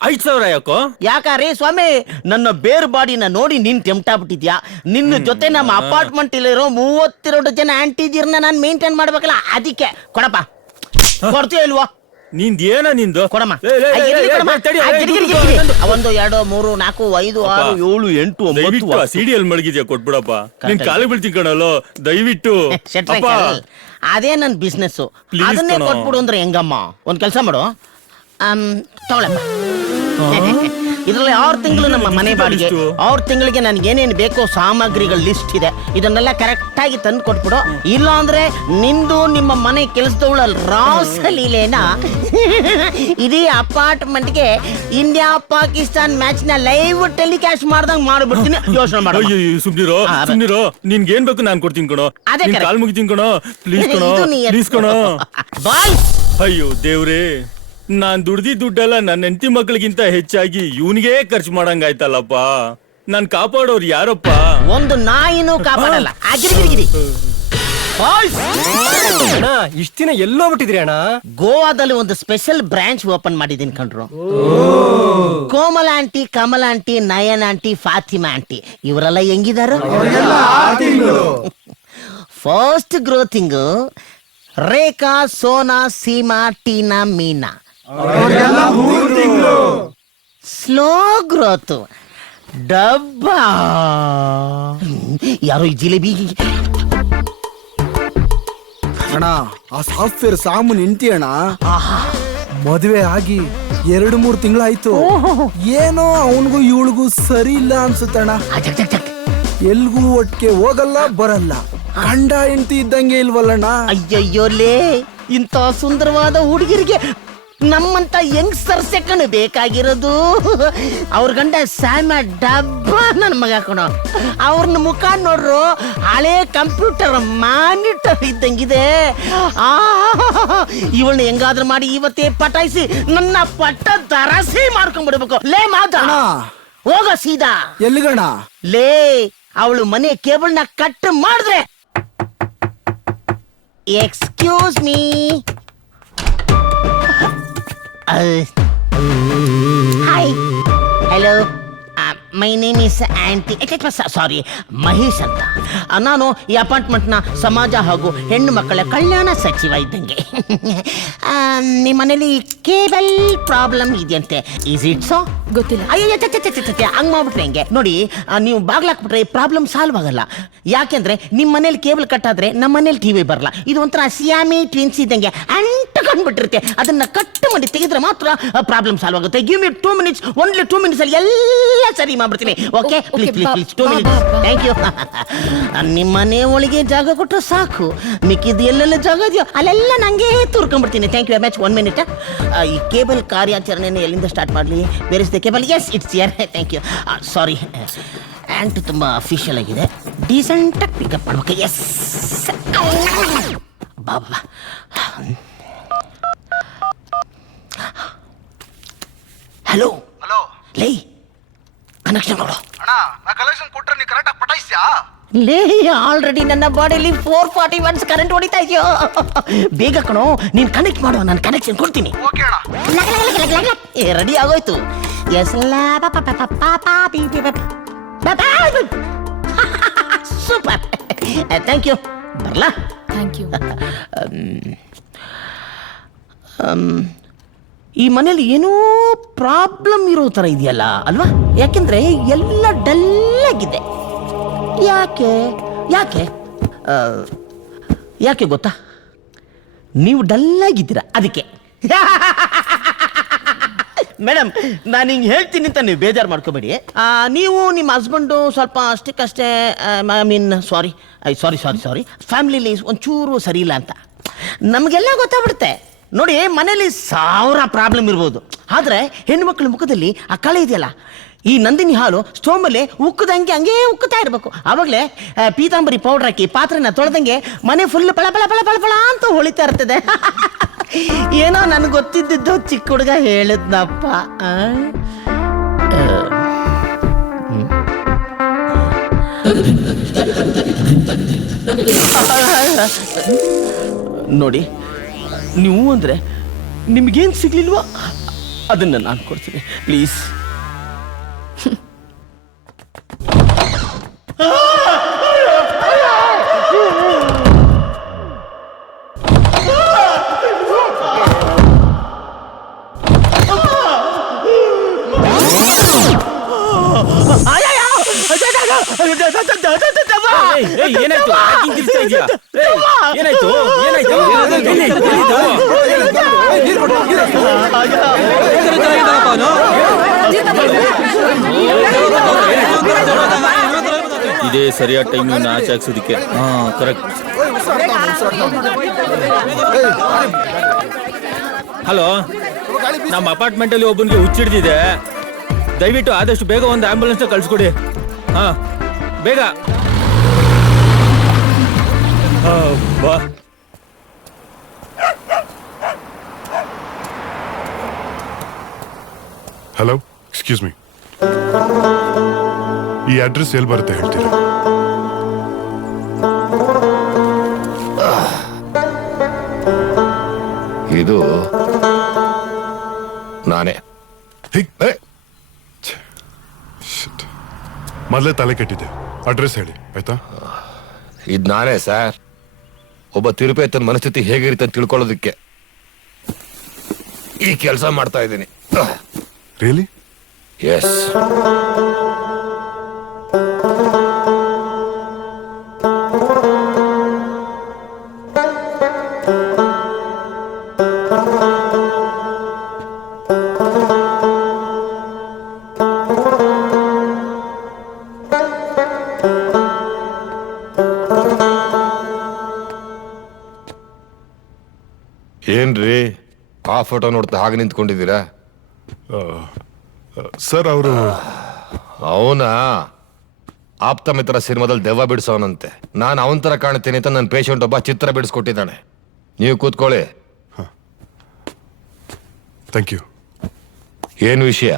5,000 ಯಾಕೋ? ಯಾಕಾರಿ ಸ್ವಾಮಿ, ನನ್ನ ಬೇರ್ ಬಾಡಿನ ನೋಡಿ ನೀನ್ ಟೆಂಪ್ಟ್ ಆಗ್ಬಿಟ್ಟಿದ್ಯಾ. ನಿನ್ನ ಜೊತೆ ನಮ್ಮ ಅಪಾರ್ಟ್ಮೆಂಟ್ ಇಲ್ಲಿರೋ 32 ಜನ ಆಂಟಿಜಿರ್ನ ನಾನು ಮೇಂಟೈನ್ ಮಾಡ್ಬೇಕಲ್ಲ, ಅದಕ್ಕೆ ಕೊಡಪ್ಪ. ಕೊಡ್ತೀಯ ಇಲ್ವಾ? ನಿಂದೇನ ನಿಂದು? ಕೊಡಮ್ಮ. 1 2 3 4 5 6 7 8 9 ಸಿಡಿಯಲ್ಲಿ ಮಡಗಿದ್ಯಾ? ಕೊಟ್ಬಿಡಪ್ಪ. ನಿನ್ ಕಾಲು ಬೀಳ್ತೀನಿ ಕಣಲ್ಲೋ, ದಯವಿಟ್ಟು. ಅದೇ ನನ್ ಬಿಸ್ನೆಸ್. ಅದನ್ನೇ ಕೊಟ್ಬಿಡು ಅಂದ್ರೆ ಹೆಂಗಮ್ಮ? ಒಂದ್ ಕೆಲ್ಸ ಮಾಡು, ತಗೊಳಪ್ಪ. ಇದರಲ್ಲಿ 6 ತಿಂಗಳು ನಮ್ಮ ಮನೆ ಬಾಡಿಗೆ, 6 ತಿಂಗಳಿಗೆ ನನ್ಗೆ ಏನೇನು ಬೇಕೋ ಸಾಮಗ್ರಿಗಳ ಲಿಸ್ಟ್ ಇದೆ. ಇದನ್ನೆಲ್ಲ ಕರೆಕ್ಟ್ ಆಗಿ ತಂದು ಕೊಟ್ಬಿಡು. ಇಲ್ಲ ಅಂದ್ರೆ ನಿಂದು ನಿಮ್ಮ ಮನೆ ಕೆಲಸದವಳ ರಾಸಲೀಲೆನ ಇಡೀ ಅಪಾರ್ಟ್ಮೆಂಟ್ಗೆ ಇಂಡಿಯಾ ಪಾಕಿಸ್ತಾನ್ ಮ್ಯಾಚ್ ನ ಲೈವ್ ಟೆಲಿಕಾಸ್ಟ್ ಮಾಡ್ದಂಗ್ ಮಾಡ್ಬಿಡ್ತೀನಿ. ಯೋಚನೆ ಮಾಡು. ಸುಮ್ನಿರೋ. ನಿನ್ಗೆ ಏನ್ ಬೇಕು ನಾನು ಕೊಡ್ತೀನಿ ಕಣೋ. ಕಾಲ್ ಮುಗಿತೀನಿ ಕಣೋ. ಪ್ಲೀಸ್ ಕಣೋ, ಪ್ಲೀಸ್ ಕಣೋ. ಅಯ್ಯೋ ದೇವ್ರೇ, ನಾನ್ ದುಡ್ದಿ ದುಡ್ಡೆಲ್ಲ ನನ್ನ ಹೆಂಡತಿ ಮಕ್ಕಳಿಗಿಂತ ಹೆಚ್ಚಾಗಿ ಇವನಿಗೆ ಖರ್ಚು ಮಾಡಂಗಾಯ್ತಲ್ಲಪ್ಪ. ನಾನ್ ಕಾಪಾಡೋರು ಯಾರಪ್ಪ? ಒಂದು ನಾಯಿನೂ ಕಾಪಾಡಲ್ಲ. ಇಷ್ಟ ದಿನ ಎಲ್ಲೋ ಬಿಟ್ಟಿದ್ರಿ ಅಣ್ಣ? ಗೋವಾದಲ್ಲಿ ಒಂದು ಸ್ಪೆಷಲ್ ಬ್ರಾಂಚ್ ಓಪನ್ ಮಾಡಿದೀನಿ ಕಣ್ರು. Komala aunty, Kamala aunty, Nayan aunty, Fatima aunty ಇವರೆಲ್ಲ ಹೆಂಗಿದಾರ? Fast growing Rekha, Sona, Seema, Tina, Meena. Slow growth ಡಬ್ಬಾ. ಯಾರೋ ಈ ಜಿಲೇಬಿ ಅಣ್ಣ, ಆ ಸಾಫ್ಟ್ವೇರ್ ಸಾಮೂನ್ ಹೆಂಡ್ತಿ ಅಣ್ಣ. ಮದುವೆ ಆಗಿ 2-3 ತಿಂಗಳಾಯ್ತು. ಏನೋ ಅವನಿಗೂ ಇವಳಿಗೂ ಸರಿ ಇಲ್ಲ ಅನ್ಸುತ್ತಣ್ಣ. ಎಲ್ಗೂ ಒಟ್ಟಿಗೆ ಹೋಗಲ್ಲ ಬರಲ್ಲ. ಗಂಡ ಹೆಂಡತಿ ಇದ್ದಂಗೆ ಇಲ್ವಲ್ಲಣ್ಣ. ಅಯ್ಯಯ್ಯೋಲೇ, ಇಂಥ ಸುಂದರವಾದ ಹುಡುಗಿರಿಗೆ ನಮ್ಮಂತ ಯಂಗ್ಸ್ಟರ್ ಸೆಕೆಂಡ್ ಬೇಕಾಗಿರೋದು. ಅವ್ರ ಗಂಡ ಸ್ಯಾಮ ಡಬ್ಬ ನನ್ನ ಮಗ ಕಣೋ. ಅವ್ರನ್ನ ಮುಖ ನೋಡ್ರು ಹಳೆ ಕಂಪ್ಯೂಟರ್ ಮಾನಿಟರ್ ಇದ್ದಂಗಿದೆ. ಇವಳನ್ನ ಹೆಂಗಾದ್ರೂ ಮಾಡಿ ಇವತ್ತೇ ಪಟಾಯಿಸಿ ನನ್ನ ಪಟ್ಟ ದರಸಿ ಮಾಡ್ಕೊಂಡ್ಬಿಡ್ಬೇಕು. ಲೇ ಮಾತಾ ಹೋಗ ಸೀದಾ. ಎಲ್ಲಿಗಣ? ಲೇ, ಅವಳು ಮನೆ ಕೇಬಲ್ ನ ಕಟ್ ಮಾಡಿದ್ರೆ. Excuse me. Hi, hello, my name is aunty. Sorry, Mahesh ಅಂತ. ನಾನು ಈ ಅಪಾರ್ಟ್ಮೆಂಟ್ನ ಸಮಾಜ ಹಾಗೂ ಹೆಣ್ಣು ಮಕ್ಕಳ ಕಲ್ಯಾಣ ಸಚಿವ ಇದ್ದಂಗೆ. ನಿಮ್ಮ ಮನೇಲಿ ಕೇಬಲ್ ಪ್ರಾಬ್ಲಮ್ ಇದೆಯಂತೆ. Is it so? ಗೊತ್ತಿಲ್ಲ. ಅಯ್ಯೋ ಹಂಗ್ ಮಾಡ್ಬಿಟ್ರೆ ಹೆಂಗೆ ನೋಡಿ, ನೀವು ಬಾಗ್ಲಾಕ್ಬಿಟ್ರೆ ಪ್ರಾಬ್ಲಮ್ ಸಾಲ್ವ್ ಆಗಲ್ಲ. ಯಾಕೆಂದ್ರೆ ನಿಮ್ ಮನೇಲಿ ಕೇಬಲ್ ಕಟ್ ಆದ್ರೆ ನಮ್ಮ ಮನೇಲಿ ಟಿವಿ ಬರಲ್ಲ. ಇದು ಒಂಥರ ಸಿಯಾಮಿ ಟ್ವಿನ್ಸ್ ಇದ್ದಂಗೆ ಅಂಟಕೊಂಡ್ಬಿಟ್ಟಿರುತ್ತೆ. ಅದನ್ನ ಕಟ್ ಮಾಡಿ ತೆಗೆದ್ರೆ ಮಾತ್ರ ಪ್ರಾಬ್ಲಮ್ ಸಾಲ್ವ್ ಆಗುತ್ತೆ. Give me 2 minutes, only 2 minutes ಅಲ್ಲಿ ಎಲ್ಲ ಸರಿ ಮಾಡ್ಬಿಡ್ತೀನಿ. Okay please please please 2 minutes. Thank you. ನಿಮ್ಮ ಮನೆ ಒಳಗೆ ಜಾಗ ಕೊಟ್ಟರೆ ಸಾಕು, ಮಿಕ್ಕಿದ್ದು ಎಲ್ಲೆಲ್ಲ ಜಾಗ ಇದೆಯೋ ಅಲ್ಲೆಲ್ಲ ನಂಗೆ ತೂರ್ಕೊಂಡ್ಬಿಡ್ತೀನಿ. Thank you very much. 1 minute. ಈ ಕೇಬಲ್ ಕಾರ್ಯಾಚರಣೆಯನ್ನು ಎಲ್ಲಿಂದ ಸ್ಟಾರ್ಟ್ ಮಾಡಲಿ? ಬೇರೆ ಕೇಬಲ್? ಎಸ್, ಇಟ್ಸ್ ಯರ್. Thank you. ಸಾರಿ, ಆ್ಯಂಟ್ ತುಂಬ ಅಫಿಷಿಯಲ್ ಆಗಿದೆ, ಡೀಸೆಂಟಾಗಿ ಪಿಕಪ್ ಮಾಡ್ಬೇಕು. ಎಸ್ ಬಾಬಾ. ಹಲೋ ಲೇ, ಕನೆಕ್ಷನ್ ಕೊಡು. ಲೇ, ಆಲ್ರೆಡಿ ನನ್ನ ಬಾಡಿಯಲ್ಲಿ 441 ಕರೆಂಟ್ ಹೊಡಿತಾ ಇದೆಯೋ. ಬೇಗ ಕಣೋ, ನೀನ್ ಕನೆಕ್ಟ್ ಮಾಡು, ನಾನು ಕನೆಕ್ಷನ್ ಕೊಡ್ತೀನಿ. ರೆಡಿ ಆಗೋಯ್ತು. Yes, super. Thank you. ಬರ್ಲಾ? Thank you. ಈ ಮನೇಲಿ ಏನೋ ಪ್ರಾಬ್ಲಮ್ ಇರೋ ಥರ ಇದೆಯಲ್ಲ ಅಲ್ವಾ? ಯಾಕೆಂದ್ರೆ ಎಲ್ಲ ಡಲ್ ಆಗಿದೆ. ಯಾಕೆ ಯಾಕೆ ಯಾಕೆ ಗೊತ್ತಾ? ನೀವು ಡಲ್ ಆಗಿದ್ದೀರಾ, ಅದಕ್ಕೆ. ಮೇಡಮ್, ನಾನು ಹಿಂಗೆ ಹೇಳ್ತೀನಿ ಅಂತ ನೀವು ಬೇಜಾರು ಮಾಡ್ಕೋಬೇಡಿ. ನೀವು ನಿಮ್ಮ ಹಸ್ಬೆಂಡು ಸ್ವಲ್ಪ ಅಷ್ಟಕ್ಕಷ್ಟೇ, ಐ ಮೀನ್ ಸಾರಿ, ಫ್ಯಾಮಿಲಿಲಿ ಒಂಚೂರು ಸರಿ ಇಲ್ಲ ಅಂತ ನಮಗೆಲ್ಲ ಗೊತ್ತಾಗ್ಬಿಡುತ್ತೆ. ನೋಡಿ, ಮನೇಲಿ 1000 ಪ್ರಾಬ್ಲಮ್ ಇರ್ಬೋದು, ಆದರೆ ಹೆಣ್ಮಕ್ಳ ಮುಖದಲ್ಲಿ ಆ ಕಳೆ ಇದೆಯಲ್ಲ, ಈ ನಂದಿನಿ ಹಾಲು ಸ್ಟೋವ್ ಮೇಲೆ ಉಕ್ಕದಂಗೆ ಹಂಗೆ ಉಕ್ಕುತ್ತಾ ಇರಬೇಕು. ಆವಾಗಲೇ ಪೀತಾಂಬರಿ ಪೌಡ್ರ್ ಹಾಕಿ ಪಾತ್ರೆನ ತೊಳೆದಂಗೆ ಮನೆ ಫುಲ್ ಪಳ ಪಳ ಪಳ ಪಳ ಪಳ ಅಂತ ಹೊಳಿತಾ ಇರ್ತದೆ. ಏನೋ ನನಗೆ ಗೊತ್ತಿದ್ದು ಚಿಕ್ಕ ಹುಡುಗ ಹೇಳಿದ್ನಪ್ಪ. ನೋಡಿ, ನೀವು ಅಂದರೆ ನಿಮಗೇನು ಸಿಗ್ಲಿಲ್ವಾ ಅದನ್ನು ನಾನು ಕೊಡ್ತೀನಿ, ಪ್ಲೀಸ್. ಏನಾಯ್ತು? ಏನಾಯ್ತು? ಇದೇ ಸರಿಯಾದ ಟೈಮ್ ಆಚೆ ಹಾಕ್ಸೋದಿಕ್ಕೆ. ಕರೆಕ್ಟ್. ಹಲೋ, ನಮ್ಮ ಅಪಾರ್ಟ್ಮೆಂಟ್ ಅಲ್ಲಿ ಒಬ್ಬನಿಗೆ ಹುಚ್ಚಿಡ್ದಿದೆ. ದಯವಿಟ್ಟು ಆದಷ್ಟು ಬೇಗ ಒಂದು ಆಂಬ್ಯುಲೆನ್ಸ್ ಕಳ್ಸಿಕೊಡಿ. ಹಾ, ಬೇಗ. ಬಾ. ಹಲೋ, ಎಕ್ಸ್ಕ್ಯೂಸ್ ಮೀ, ಈ ಅಡ್ರೆಸ್ ಎಲ್ಲಿ ಬರುತ್ತೆ ಹೇಳ್ತೀರಾ? ಇದು ನಾನೇ. ಮೊದಲೇ ತಲೆ ಕೆಟ್ಟಿದ್ದೆ, ಅಡ್ರೆಸ್ ಹೇಳಿ ಆಯ್ತಾ? ಇದು ನಾನೇ ಸರ್. ಒಬ್ಬ ತಿರುಪತಿ ತನ್ನ ಮನಸ್ಥಿತಿ ಹೇಗಿರುತ್ತೆ ಅಂತ ತಿಳ್ಕೊಳ್ಳೋದಕ್ಕೆ ಈ ಕೆಲಸ ಮಾಡ್ತಾ ಇದ್ದೀನಿ. ರಿಯಲಿ? ಎಸ್. ಏನ್ರಿ ಆ ಫೋಟೋ ನೋಡ್ತಾ ಹಾಗೆ ನಿಂತ್ಕೊಂಡಿದ್ದೀರಾ? ಸರ್, ಅವರು ಅವನ ಆಪ್ತ ಮಿತ್ರ ಸಿನಿಮಾದಲ್ಲಿ ದೆವ್ವ ಬಿಡಿಸೋನಂತೆ. ನಾನು ಅವನ ತರ ಕಾಣ್ತೀನಿ ಅಂತ ನನ್ನ ಪೇಷಂಟ್ ಒಬ್ಬ ಚಿತ್ರ ಬಿಡಿಸ್ಕೊಟ್ಟಿದ್ದಾನೆ. ನೀವು ಕೂತ್ಕೊಳ್ಳಿ. Thank you. ಏನು ವಿಷಯ?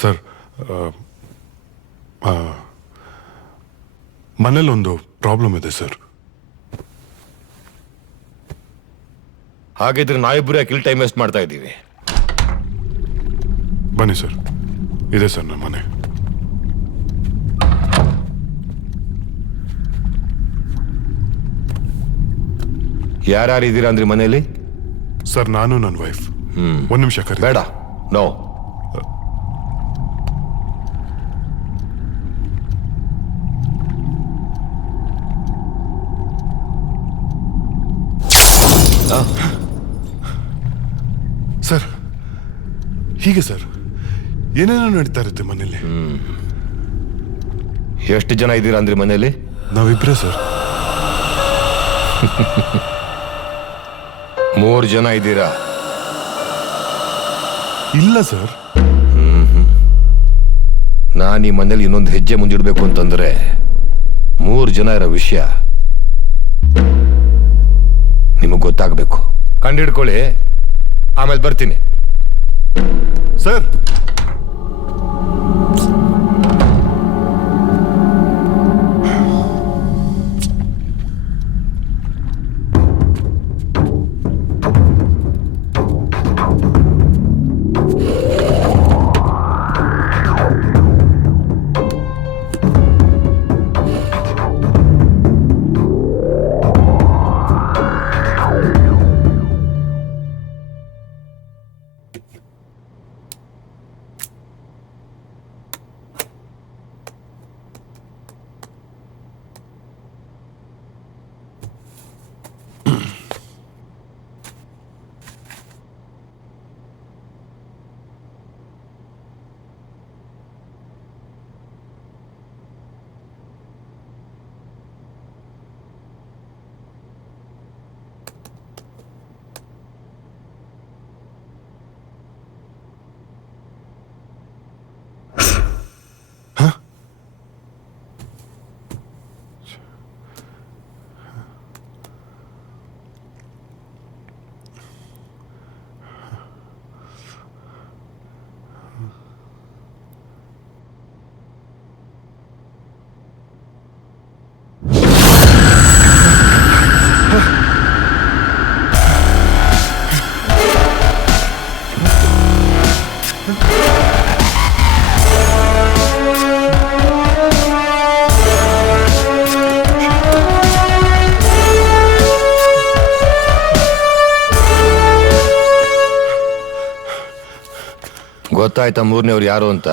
ಸರ್, ಮನೇಲೊಂದು ಪ್ರಾಬ್ಲಮ್ ಇದೆ ಸರ್. ಹಾಗಿದ್ರೆ ನಾವಿಬ್ಬರು ಯಾಕೆ ಇಲ್ಲಿ ಟೈಮ್ ವೇಸ್ಟ್ ಮಾಡ್ತಾ ಇದ್ದೀವಿ? ಬನ್ನಿ ಸರ್, ಇದೆ ಸರ್ ನಮ್ಮ ಮನೆ. ಯಾರ್ಯಾರಿದ್ದೀರಾ ಅಂದ್ರಿ ಮನೇಲಿ? ಸರ್, ನಾನು ನನ್ನ ವೈಫ್. ಒಂದು ನಿಮಿಷ ಕರಿ. ಬೇಡ, ನೋ. ಸರ್ ಹೀಗೆ ಸರ್ ಏನೇನೋ ನಡೀತಾ ಇರುತ್ತೆ ಮನೇಲಿ. ಎಷ್ಟು ಜನ ಇದ್ದೀರಾ ಅಂದ್ರಿ ಮನೇಲಿ? ನಾವಿಬ್ರೇ ಸರ್. 3 ಜನ ಇದ್ದೀರಾ? ಇಲ್ಲ ಸರ್. ನಾನು ಈ ಮನೇಲಿ ಇನ್ನೊಂದು ಹೆಜ್ಜೆ ಮುಂದಿಡ್ಬೇಕು ಅಂತಂದ್ರೆ 3 ಜನ ಇರೋ ವಿಷಯ ನಿಮಗೆ ಗೊತ್ತಾಗಬೇಕು. ಕಂಡಿಡ್ಕೊಳ್ಳಿ, ಆಮೇಲೆ ಬರ್ತೀನಿ. ಸರ್ ಗೊತ್ತಾಯ್ತಾ 3ನೇವ್ರು ಯಾರು ಅಂತ?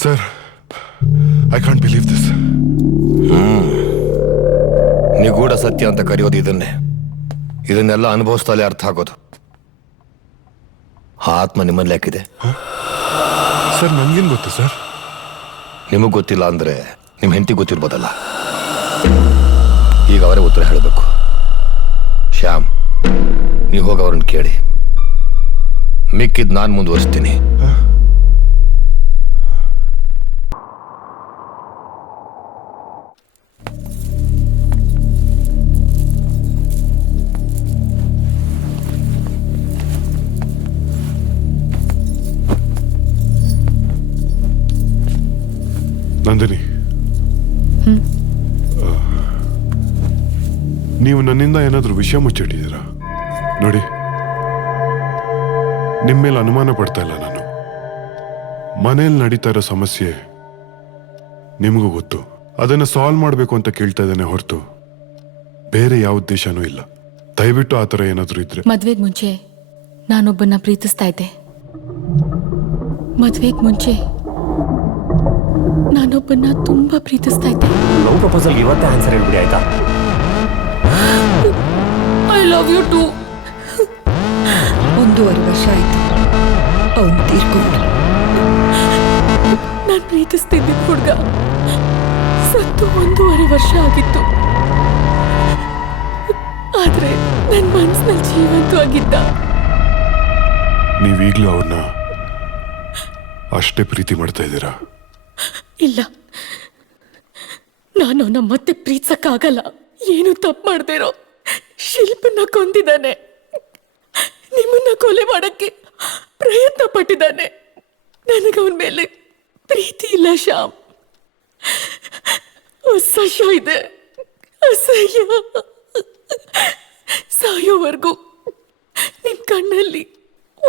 Sir I can't believe this. ನಿಗೂಢ ಸತ್ಯ ಅಂತ ಕರೆಯೋದು ಇದನ್ನೆಲ್ಲ ಅನುಭವಿಸ್ತಾಲೆ ಅರ್ಥ ಆಗೋದು. ಆತ್ಮ ನಿಮ್ಮಲ್ಲಿ ಯಾಕಿದೆ? ಸರ್ ನನ್ಗೇನ್ ಗೊತ್ತು ಸರ್? ನಿಮಗ್ ಗೊತ್ತಿಲ್ಲ ಅಂದ್ರೆ ನಿಮ್ ಹೆಂಡತಿ ಗೊತ್ತಿರ್ಬೋದಲ್ಲ. ಈಗ ಅವರೇ ಉತ್ತರ ಹೇಳಬೇಕು. ಶ್ಯಾಮ್, ನೀವು ಹೋಗಿ ಅವ್ರನ್ನ ಕೇಳಿ, ಮಿಕ್ಕಿದ್ ನಾನು ಮುಂದುವರಿಸ್ತೀನಿ. ನಂದಿನಿ, ನೀವು ನನ್ನಿಂದ ಏನಾದ್ರೂ ವಿಷಯ ಮುಚ್ಚಿಟ್ಟಿದ್ದೀರಾ? ನೋಡಿ, ನಿಮ್ಮ ಮೇಲೆ ಅನುಮಾನ ಪಡ್ತಾ ಇಲ್ಲ ನಾನು. ಮನೇಲಿ ನಡೀತಾ ಇರೋ ಸಮಸ್ಯೆ ನಿಮಗೂ ಗೊತ್ತು. ಅದನ್ನ ಸಾಲ್ವ್ ಮಾಡಬೇಕು ಅಂತ ಕೇಳ್ತಾ ಇದ್ದೇನೆ ಹೊರತು ಬೇರೆ ಯಾವ ಉದ್ದೇಶನೂ ಇಲ್ಲ. ದಯವಿಟ್ಟು ಆ ಥರ ಏನಾದ್ರೂ ಇದ್ರೆ. ಮದ್ವೆಗ್ ಮುಂಚೆ ನಾನೊಬ್ಬನ್ನ ಪ್ರೀತಿಸ್ತಾ ಇದ್ದೆ. ಮದ್ವೆಗ್ ಮುಂಚೆ ನಾನೊಬ್ಬನ್ನ ತುಂಬಾ ಪ್ರೀತಿಸ್ತಾ ಇದ್ದೆ. ಲವ್ ಪ್ರಪೋಸಲ್ ಇವತ್ತೇ ಆನ್ಸರ್ ಹೇಳ್ಬಿಡಿ ಆಯ್ತಾ? I love you too. 1.5 ವರ್ಷ ಆಯ್ತು ಅವನು ತೀರ್ಕೊಂಡು. ನಾನು ಪ್ರೀತಿಸ್ತಿದ್ದ ಹುಡುಗ ಸತ್ತು 1.5 ವರ್ಷ ಆಗಿತ್ತು. ಆದ್ರೆ ನನ್ನ ಮನಸ್ಸಿನಲ್ಲಿ ಜೀವಂತವಾಗಿದ್ದ. ನೀವೀಗ್ಲೂ ಅವ್ರನ್ನ ಅಷ್ಟೇ ಪ್ರೀತಿ ಮಾಡ್ತಾ ಇದ್ದೀರಾ? ಇಲ್ಲ, ನಾನು ಅವನ ಮತ್ತೆ ಪ್ರೀತಿಸಕ್ಕಾಗಲ್ಲ. ಏನು ತಪ್ಪು ಮಾಡ್ದೇರೋ ಶಿಲ್ಪನ್ನ ಕೊಂದಿದ್ದಾನೆ. ನಿಮ್ಮನ್ನ ಕೊಲೆ ಮಾಡಕ್ಕೆ ಪ್ರಯತ್ನ ಪಟ್ಟಿದ್ದಾನೆ. ನನಗವನ ಮೇಲೆ ಪ್ರೀತಿ ಇಲ್ಲ ಶ್ಯಾಮ್. ಅಸಹ್ಯ ಇದೆ, ಅಸಹ್ಯ. ಸಾಯೋವರೆಗೂ ನಿನ್ ಕಣ್ಣಲ್ಲಿ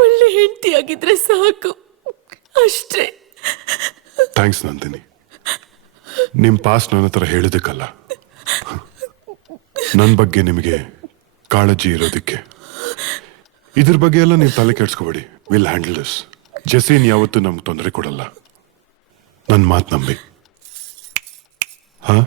ಒಳ್ಳೆ ಹೆಂಡತಿಯಾಗಿದ್ರೆ ಸಾಕು, ಅಷ್ಟೇ. ಥ್ಯಾಂಕ್ಸ್ ನಂದಿನಿ, ನಿಮ್ ಪಾಸ್ ನನ್ನ ಹತ್ರ ಹೇಳಿದಕ್ಕಲ್ಲ. ನನ್ನ ಬಗ್ಗೆ ನಿಮಗೆ ಕಾಳಜಿ ಇರೋದಕ್ಕೆ. ಇದ್ರ ಬಗ್ಗೆ ಎಲ್ಲ ನೀವು ತಲೆ ಕೆಡ್ಸ್ಕೋಬೇಡಿ. Will handle this. ಜೆಸ್ಸಿನ್ ಯಾವತ್ತೂ ನಮ್ಗೆ ತೊಂದರೆ ಕೊಡಲ್ಲ. ನನ್ನ ಮಾತು ನಂಬಿ. ಹಾ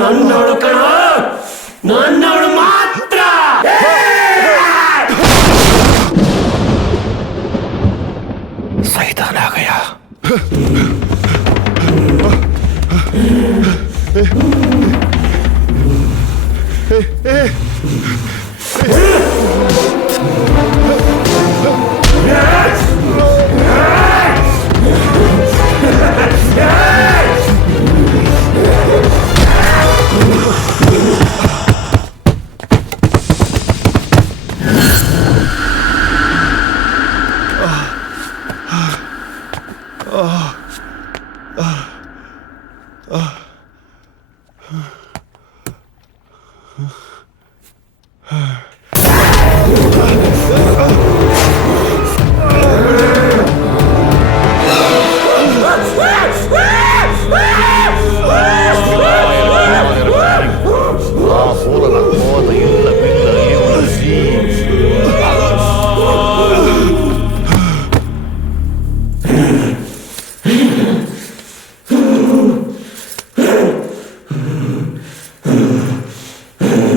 ನನ್ನವಳು ಕಣ, ನನ್ನವಳು ಮಾತ್ರ. ಸೈತಾನ ಆ ಗಯಾ.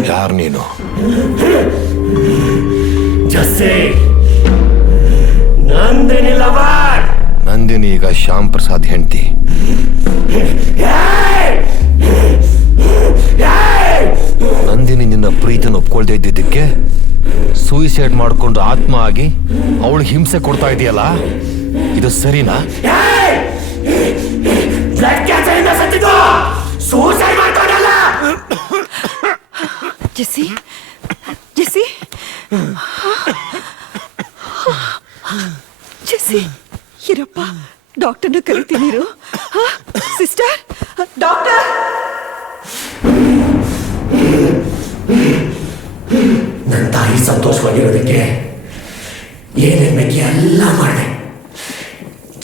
ಯಾರು ನೀನು? ನಂದಿನಿ ಈಗ ಶ್ಯಾಮ್ ಪ್ರಸಾದ್ ಹೆಂಡತಿ. ನಂದಿನಿ ನಿನ್ನ ಪ್ರೀತಿನ ಒಪ್ಕೊಳ್ದೇ ಇದ್ದಿದ್ದಕ್ಕೆ ಸೂಯಿಸೈಡ್ ಮಾಡ್ಕೊಂಡು ಆತ್ಮ ಆಗಿ ಅವಳು ಹಿಂಸೆ ಕೊಡ್ತಾ ಇದೆಯಲ್ಲ, ಇದು ಸರಿನಾ? ಜೆಸ್ಸಿ, ಜೆಸ್ಸಿ, ಜೆಸ್ಸಿ, ಇರಪ್ಪ, ಡಾಕ್ಟರ್ನ ಕರಿತೀನಿ. Sister, doctor. ನನ್ನ ತಾಯಿ ಸಂತೋಷವಾಗಿರೋದಕ್ಕೆ ಏನೇನ್ ಬೇಕಿ ಎಲ್ಲ ಮಾಡಿದೆ.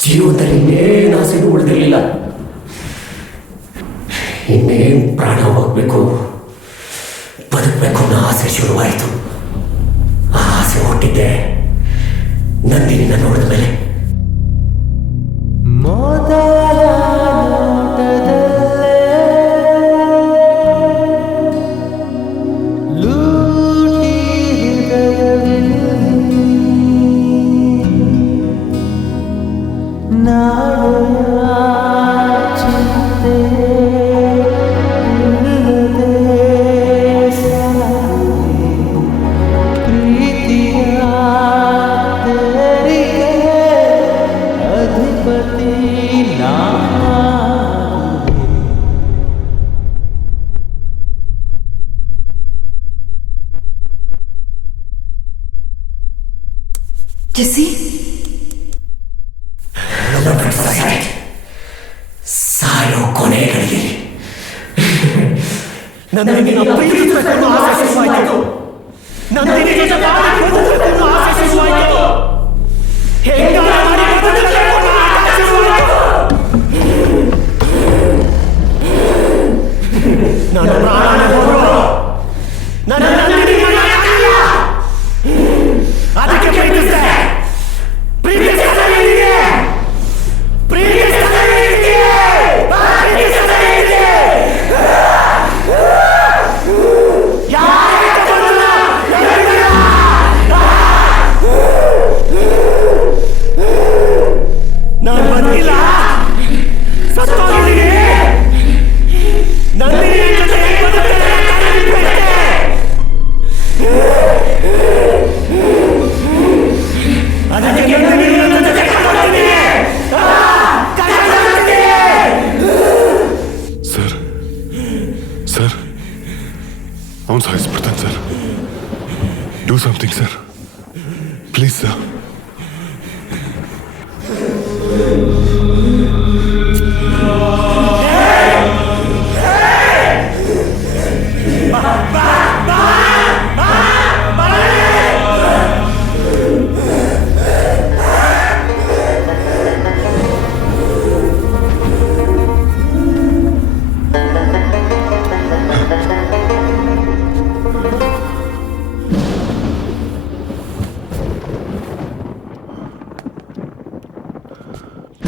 ಜೀವನದಲ್ಲಿ ಇನ್ನೇನು ಆಸೆನೂ ಉಳಿದಿರಲಿಲ್ಲ. ಇನ್ನೇನು ಪ್ರಾಣ ಹೋಗ್ಬೇಕು, ಬದುಕಬೇಕು ಅನ್ನೋ ಆಸೆ ಶುರುವಾಯಿತು. ಆ ಆಸೆ ಹುಟ್ಟಿದ್ದೆ ನಂದಿನಿನ ನೋಡಿದ ಮೇಲೆ. ಜೆಸ್ಸಿ, ಸಾಯೋ ಕೊನೆಗಳಿಗೆ ಅವನು ಸಾಯಿಸ್ಬಿಡ್ತಾನೆ sir. Do something sir, please sir.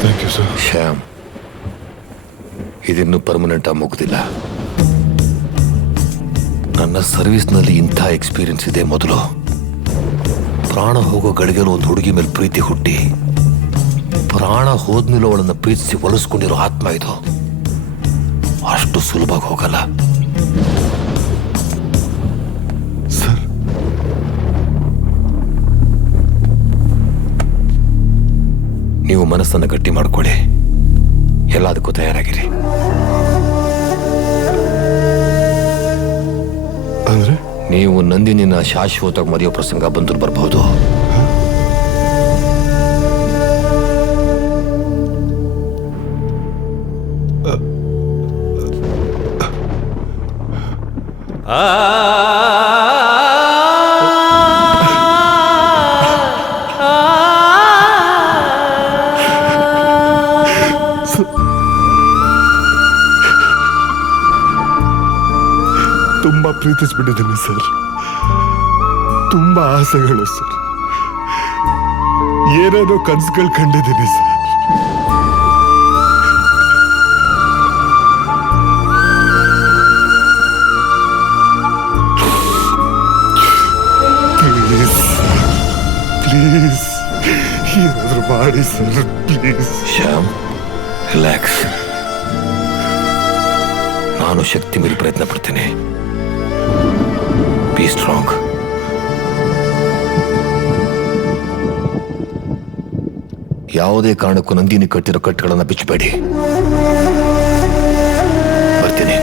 Thank you sir. Shyam, ಇದಿನ್ನೂ ಪರ್ಮನೆಂಟ್ ಆಗಿ ಮುಗ್ದಿಲ್ಲ. ನನ್ನ ಸರ್ವಿಸ್ನಲ್ಲಿ ಇಂಥ ಎಕ್ಸ್ಪೀರಿಯನ್ಸ್ ಇದೆ. ಮೊದಲು ಪ್ರಾಣ ಹೋಗೋ ಗಳಿಗೆನೂ ಒಂದು ಹುಡುಗಿ ಮೇಲೆ ಪ್ರೀತಿ ಹುಟ್ಟಿ, ಪ್ರಾಣ ಹೋದ್ಮೇಲೂ ಅವಳನ್ನು ಪ್ರೀತಿಸಿ ಒಲಿಸ್ಕೊಂಡಿರೋ ಆತ್ಮ ಇದು. ಅಷ್ಟು ಸುಲಭವಾಗಿ ಹೋಗಲ್ಲ. ಸರ್, ನೀವು ಮನಸ್ಸನ್ನು ಗಟ್ಟಿ ಮಾಡ್ಕೊಳ್ಳಿ, ಎಲ್ಲದಕ್ಕೂ ತಯಾರಾಗಿರಿ. ಅಂದ್ರೆ ನೀವು ನಂದಿನಿನ ಶಾಶ್ವತವಾಗಿ ಮರೆಯೋ ಪ್ರಸಂಗ ಬಂದು ಬರಬಹುದು. ತುಂಬಾ ಪ್ರೀತಿಸ್ಬಿಟ್ಟಿದ್ದೀನಿ ಸರ್. ತುಂಬಾ ಆಸೆಗಳು ಸರ್. ಏನೇನೋ ಕನಸುಗಳು ಕಂಡಿದ್ದೀನಿ ಸರ್. ಪ್ಲೀಸ್ ಏನಾದ್ರೂ ಮಾಡಿ ಸರ್, ಪ್ಲೀಸ್. ಶ್ಯಾಮ್, ರಿಲ್ಯಾಕ್ಸ್. ನಾನು ಶಕ್ತಿ ಮೀರಿ ಪ್ರಯತ್ನ ಪಡ್ತೇನೆ. Be strong. ಯಾವುದೇ ಕಾರಣಕ್ಕೂ ನಂದಿನಿ ಕಟ್ಟಿರೋ ಕಟ್ಟುಗಳನ್ನು ಬಿಚ್ಚಬೇಡಿ. ಬರ್ತೀನಿ.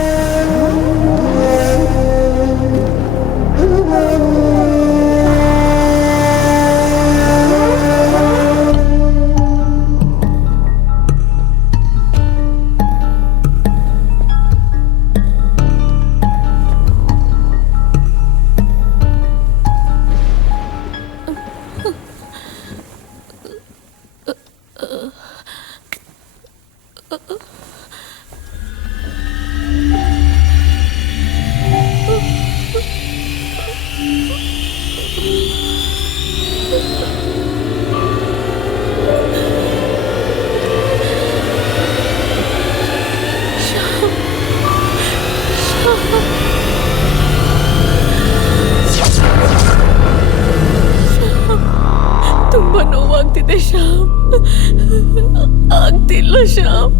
ತುಂಬಾ ನೋವಾಗ್ತಿದೆ ಶ್ಯಾಮ್. ಆಗ್ತಿಲ್ಲ Shyam.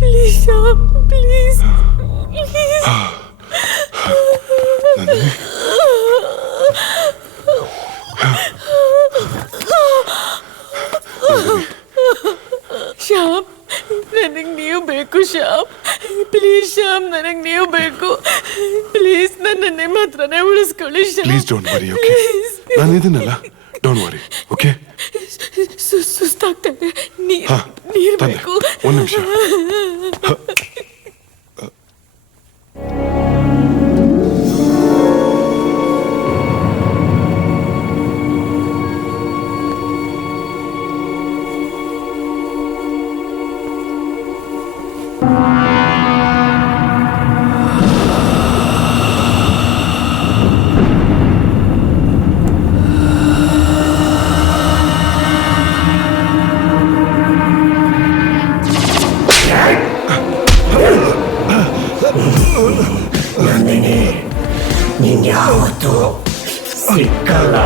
Please Shyam, please please. Shyam, ನನಗ್ ನೀವು ಬೇಕು ಶ್ಯಾಮ್. ಪ್ಲೀಸ್ ಶ್ಯಾಮ್, ನನಗ್ ನೀವು ಬೇಕು. ಪ್ಲೀಸ್ ನನ್ನ ನಿಮ್ಮ ಹತ್ರನೇ ಉಳಿಸ್ಕೊಳ್ಳಿ Shyam. Please don't worry, okay? ನಾನು ಇದನ್ನಲ್ಲ, ಡೋಂಟ್ ವರಿ, ಓಕೆ? ಸುಸ್ತಾಗ್ತಾ ಇದೆ. ನೀರ್ ಬೇಕು. ಒಂದು ನಿಮಿಷ. ಯಾವತ್ತೂ ಸಿಕ್ಕಲ್ಲ.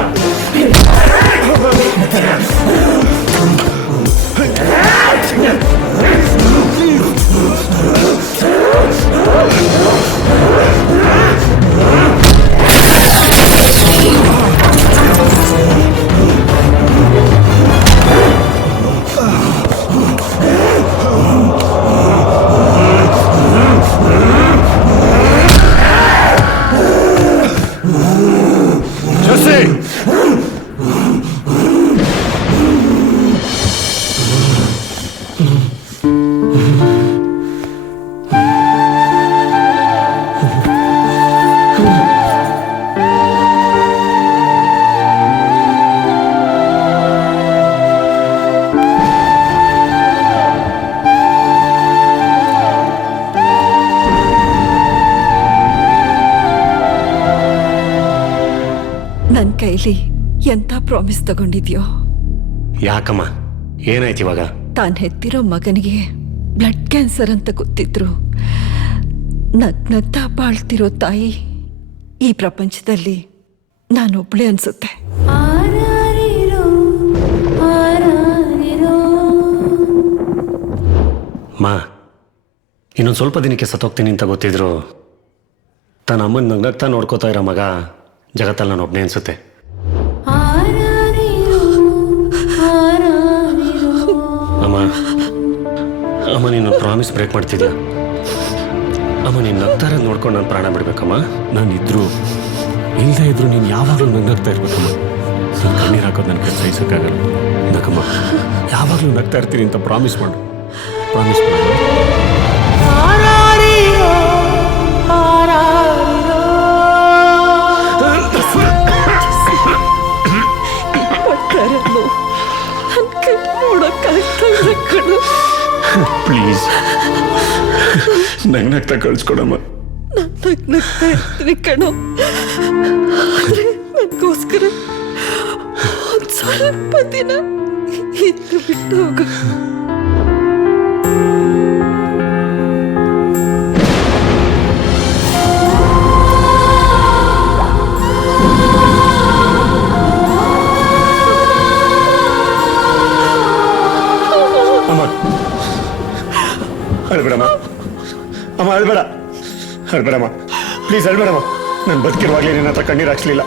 ಕೈಲಿ ಎಂತ ಪ್ರಾಮಿಸ್ ತಗೊಂಡಿದ್ಯೋ? ಯಾಕಮ್ಮ, ಏನಾಯ್ತು ಇವಾಗ? ತಾನ್ ಹೆತ್ತಿರೋ ಮಗನಿಗೆ ಬ್ಲಡ್ ಕ್ಯಾನ್ಸರ್ ಅಂತ ಗೊತ್ತಿದ್ರು ನಗ್ನಗ್ತಾ ಬಾಳ್ತಿರೋ ತಾಯಿ ಈ ಪ್ರಪಂಚದಲ್ಲಿ ನಾನೊಬ್ಳೆ ಅನ್ಸುತ್ತೆ. ಮಾ, ಇನ್ನೊಂದು ಸ್ವಲ್ಪ ದಿನಕ್ಕೆ ಸತ್ತೋಗ್ತೀನಿ ಅಂತ ಗೊತ್ತಿದ್ರು ತನ್ನ ಅಮ್ಮನ ನಗ್ನಗ್ತಾ ನೋಡ್ಕೋತಾ ಇರೋ ಮಗ ಜಗತ್ತಲ್ಲಿ ನಾನು ಒಬ್ಬನೇ ಅನ್ಸುತ್ತೆ. ಅಮ್ಮ, ಅಮ್ಮ ನೀನು ಪ್ರಾಮಿಸ್ ಬ್ರೇಕ್ ಮಾಡ್ತಿದ್ಯಾ? ಅಮ್ಮ ನೀನು ನಗ್ತಾರ ನೋಡ್ಕೊಂಡು ನಾನು ಪ್ರಾಣ ಬಿಡ್ಬೇಕಮ್ಮ. ನಾನು ಇದ್ರು ಇಲ್ಲದೆ ಇದ್ರು ನೀನು ಯಾವಾಗಲೂ ನಗ್ನಗ್ತಾ ಇರ್ಬೇಕಮ್ಮ. ನೀನು ಕಣ್ಣೀರು ಹಾಕೋದು ನನಗೆ ಸಹಿಸೋಕ್ಕಾಗಲ್ಲ. ನಗಮ್ಮ, ಯಾವಾಗಲೂ ನಗ್ತಾ ಇರ್ತೀನಿ ಅಂತ ಪ್ರಾಮಿಸ್ ಮಾಡು. ಪ್ರಾಮಿಸ್ ಮಾಡು. ಪ್ಲೀಸ್ ನಗ್ನಗ್ತಾ ಕಳ್ಸ್ಕೊಡಮ್ಮ. ನಗ್ನಗ್ತಾ ಇರ್ತೀನಿ ಕಣೋ, ಆದ್ರೆ ನನಗೋಸ್ಕರ ಒಂದ್ ಸ್ವಲ್ಪ ದಿನ ಇದ್ದು ಬಿಟ್ಟು ಹೋಗು. ಅಳ್ಬೇಡಮ್ಮ ಅಮ್ಮ, ಅಳ್ಬೇಡ, ಅಳ್ಬೇಡಮ್ಮ, ಪ್ಲೀಸ್ ಅಳ್ಬೇಡಮ್ಮ. ನಾನು ಬದುಕಿರುವಾಗಲೇ ನಿನ್ನ ಹತ್ರ ಕಣ್ಣೀರು ಹಾಕ್ಸ್ಲಿಲ್ಲ,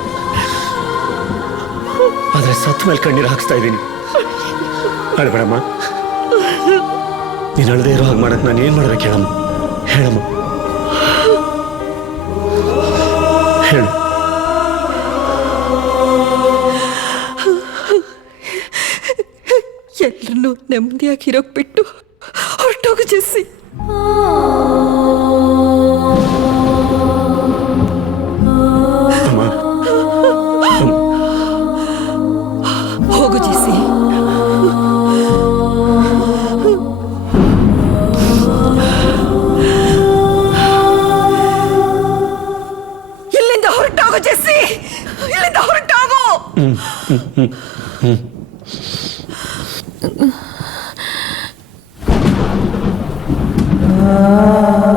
ಆದ್ರೆ ಸತ್ ಮೇಲೆ ಕಣ್ಣೀರು ಹಾಕ್ಸ್ತಾ ಇದ್ದೀನಿ. ಅಳ್ಬೇಡಮ್ಮ. ನೀನು ಅಳದೇ ಇರೋ ಹಾಗೆ ಮಾಡಕ್ ನಾನು ಏನ್ ಮಾಡ್ಬೇಕು ಹೇಳಮ್ಮ? ಹೇಳಮ್ಮ, ಹೇಳು. ಎಲ್ಲರನ್ನೂ ನೆಮ್ಮದಿಯಾಗಿರೋಕ್ ಬಿಟ್ಟು ಹೊರಟೋಗು ಜೆಸ್ಸಿ. ಹೋಗು ಜೆಸ್ಸಿ. ಇಲ್ಲಿಂದ ಹೊರಟೋಗು ಜೆಸ್ಸಿ, ಇಲ್ಲಿಂದ ಹೊರಟೋಗು. ಆ